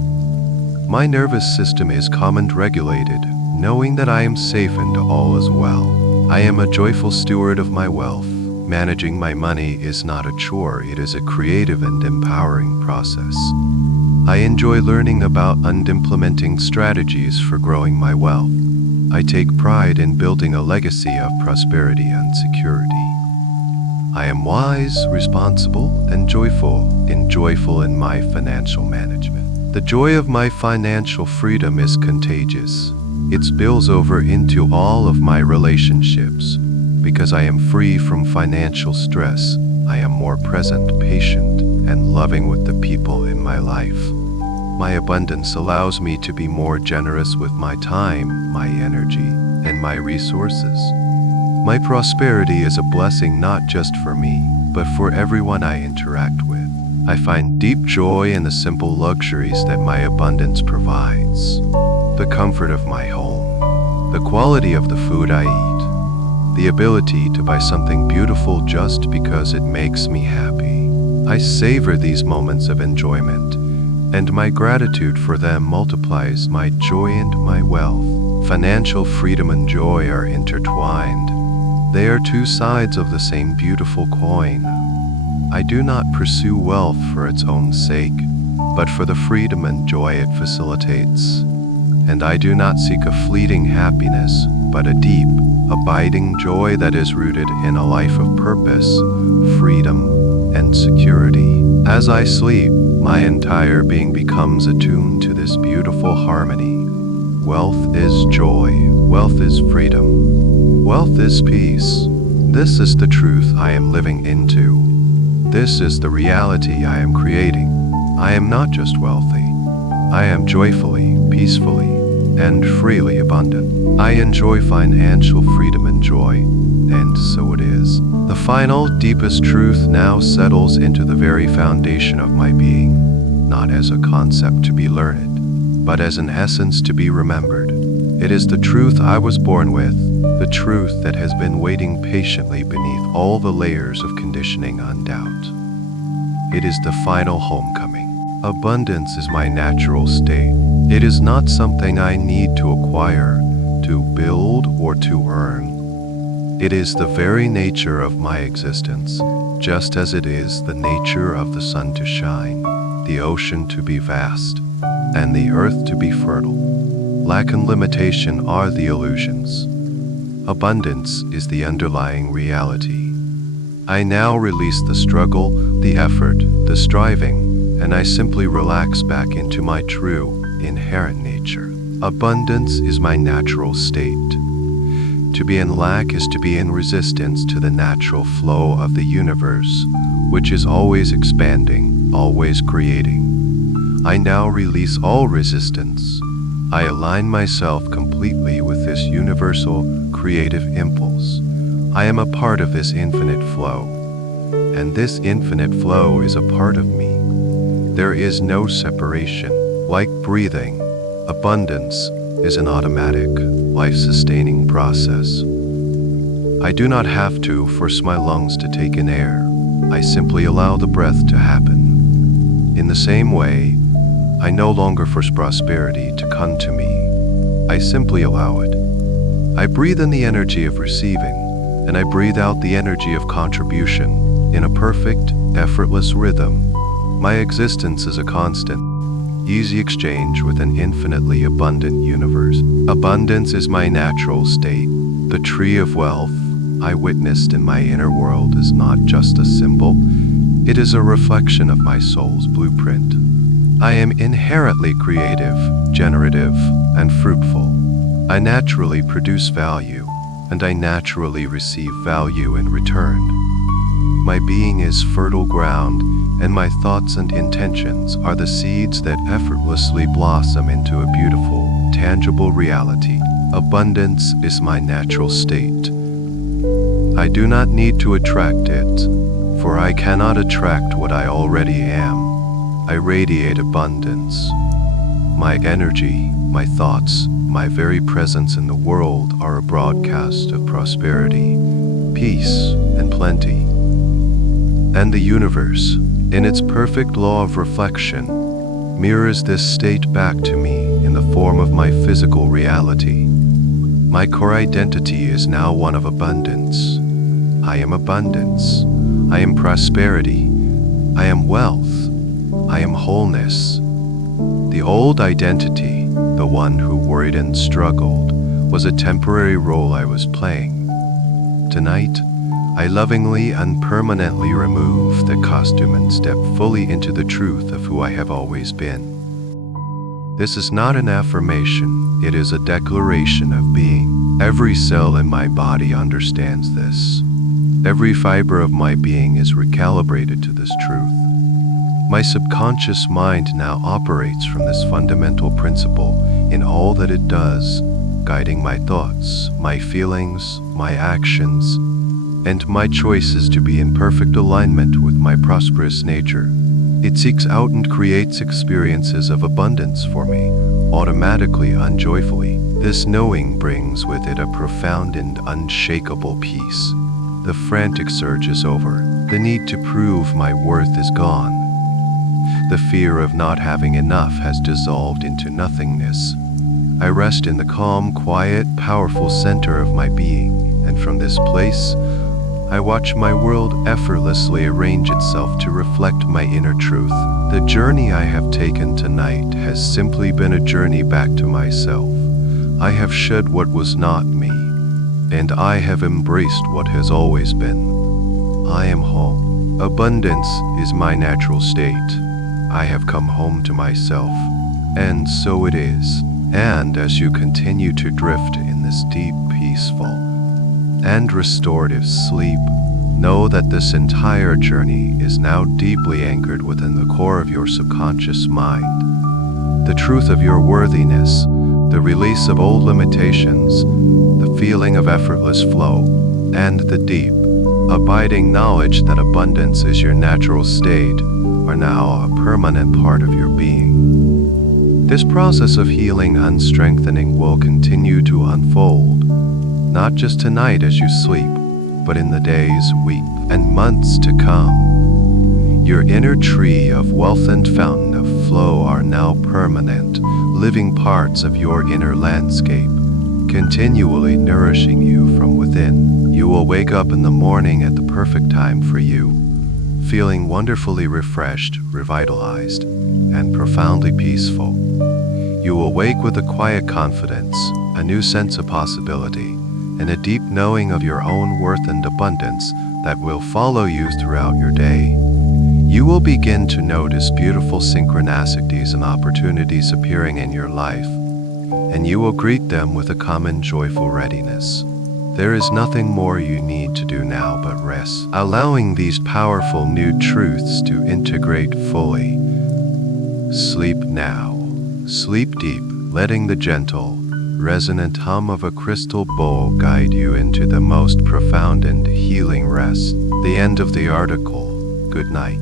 My nervous system is calm and regulated, knowing that I am safe and all is well. I am a joyful steward of my wealth. Managing my money is not a chore, it is a creative and empowering process. I enjoy learning about and implementing strategies for growing my wealth. I take pride in building a legacy of prosperity and security. I am wise, responsible, and joyful in my financial management. The joy of my financial freedom is contagious. It spills over into all of my relationships. Because I am free from financial stress, I am more present, patient, and loving with the people in my life. My abundance allows me to be more generous with my time, my energy, and my resources. My prosperity is a blessing not just for me, but for everyone I interact with. I find deep joy in the simple luxuries that my abundance provides. The comfort of my home, the quality of the food I eat, the ability to buy something beautiful just because it makes me happy. I savor these moments of enjoyment, and my gratitude for them multiplies my joy and my wealth. Financial freedom and joy are intertwined. They are two sides of the same beautiful coin. I do not pursue wealth for its own sake, but for the freedom and joy it facilitates. And I do not seek a fleeting happiness, but a deep, abiding joy that is rooted in a life of purpose, freedom, and security. As I sleep, my entire being becomes attuned to this beautiful harmony. Wealth is joy, wealth is freedom, wealth is peace. This is the truth I am living into. This is the reality I am creating. I am not just wealthy. I am joyfully, peacefully, and freely abundant. I enjoy financial freedom and joy, and so it is. The final, deepest truth now settles into the very foundation of my being, not as a concept to be learned, but as an essence to be remembered. It is the truth I was born with, the truth that has been waiting patiently beneath all the layers of conditioning undoubt. It is the final homecoming. Abundance is my natural state. It is not something I need to acquire, to build, or to earn. It is the very nature of my existence, just as it is the nature of the sun to shine, the ocean to be vast, and the earth to be fertile. Lack and limitation are the illusions. Abundance is the underlying reality. I now release the struggle, the effort, the striving, and I simply relax back into my true, inherent nature. Abundance is my natural state. To be in lack is to be in resistance to the natural flow of the universe, which is always expanding, always creating. I now release all resistance. I align myself completely with this universal, creative impulse. I am a part of this infinite flow, and this infinite flow is a part of me. There is no separation. Like breathing, abundance is an automatic, life-sustaining process. I do not have to force my lungs to take in air. I simply allow the breath to happen. In the same way, I no longer force prosperity to come to me. I simply allow it. I breathe in the energy of receiving, and I breathe out the energy of contribution in a perfect, effortless rhythm. My existence is a constant, easy exchange with an infinitely abundant universe. Abundance is my natural state. The tree of wealth I witnessed in my inner world is not just a symbol, it is a reflection of my soul's blueprint. I am inherently creative, generative, and fruitful. I naturally produce value, and I naturally receive value in return. My being is fertile ground, and my thoughts and intentions are the seeds that effortlessly blossom into a beautiful, tangible reality. Abundance is my natural state. I do not need to attract it, for I cannot attract what I already am. I radiate abundance. My energy, my thoughts, my very presence in the world are a broadcast of prosperity, peace, and plenty. And the universe, in its perfect law of reflection, mirrors this state back to me in the form of my physical reality. My core identity is now one of abundance. I am abundance. I am prosperity. I am wealth. I am wholeness. The old identity, the one who worried and struggled, was a temporary role I was playing. Tonight, I lovingly and permanently remove the costume and step fully into the truth of who I have always been. This is not an affirmation, it is a declaration of being. Every cell in my body understands this. Every fiber of my being is recalibrated to this truth. My subconscious mind now operates from this fundamental principle in all that it does, guiding my thoughts, my feelings, my actions, and my choices to be in perfect alignment with my prosperous nature. It seeks out and creates experiences of abundance for me, automatically and joyfully. This knowing brings with it a profound and unshakable peace. The frantic surge is over. The need to prove my worth is gone. The fear of not having enough has dissolved into nothingness. I rest in the calm, quiet, powerful center of my being, and from this place, I watch my world effortlessly arrange itself to reflect my inner truth. The journey I have taken tonight has simply been a journey back to myself. I have shed what was not me, and I have embraced what has always been. I am home. Abundance is my natural state. I have come home to myself, and so it is. And as you continue to drift in this deep, peaceful, and restorative sleep, know that this entire journey is now deeply anchored within the core of your subconscious mind. The truth of your worthiness, the release of old limitations, the feeling of effortless flow, and the deep, abiding knowledge that abundance is your natural state are now a permanent part of your being. This process of healing and strengthening will continue to unfold, not just tonight as you sleep, but in the days, weeks, and months to come. Your inner tree of wealth and fountain of flow are now permanent, living parts of your inner landscape, continually nourishing you from within. You will wake up in the morning at the perfect time for you, feeling wonderfully refreshed, revitalized, and profoundly peaceful. You will wake with a quiet confidence, a new sense of possibility, and a deep knowing of your own worth and abundance that will follow you throughout your day. You will begin to notice beautiful synchronicities and opportunities appearing in your life, and you will greet them with a calm and joyful readiness. There is nothing more you need to do now but rest, allowing these powerful new truths to integrate fully. Sleep now. Sleep deep, letting the gentle, resonant hum of a crystal bowl guide you into the most profound and healing rest. The end of the article. Good night.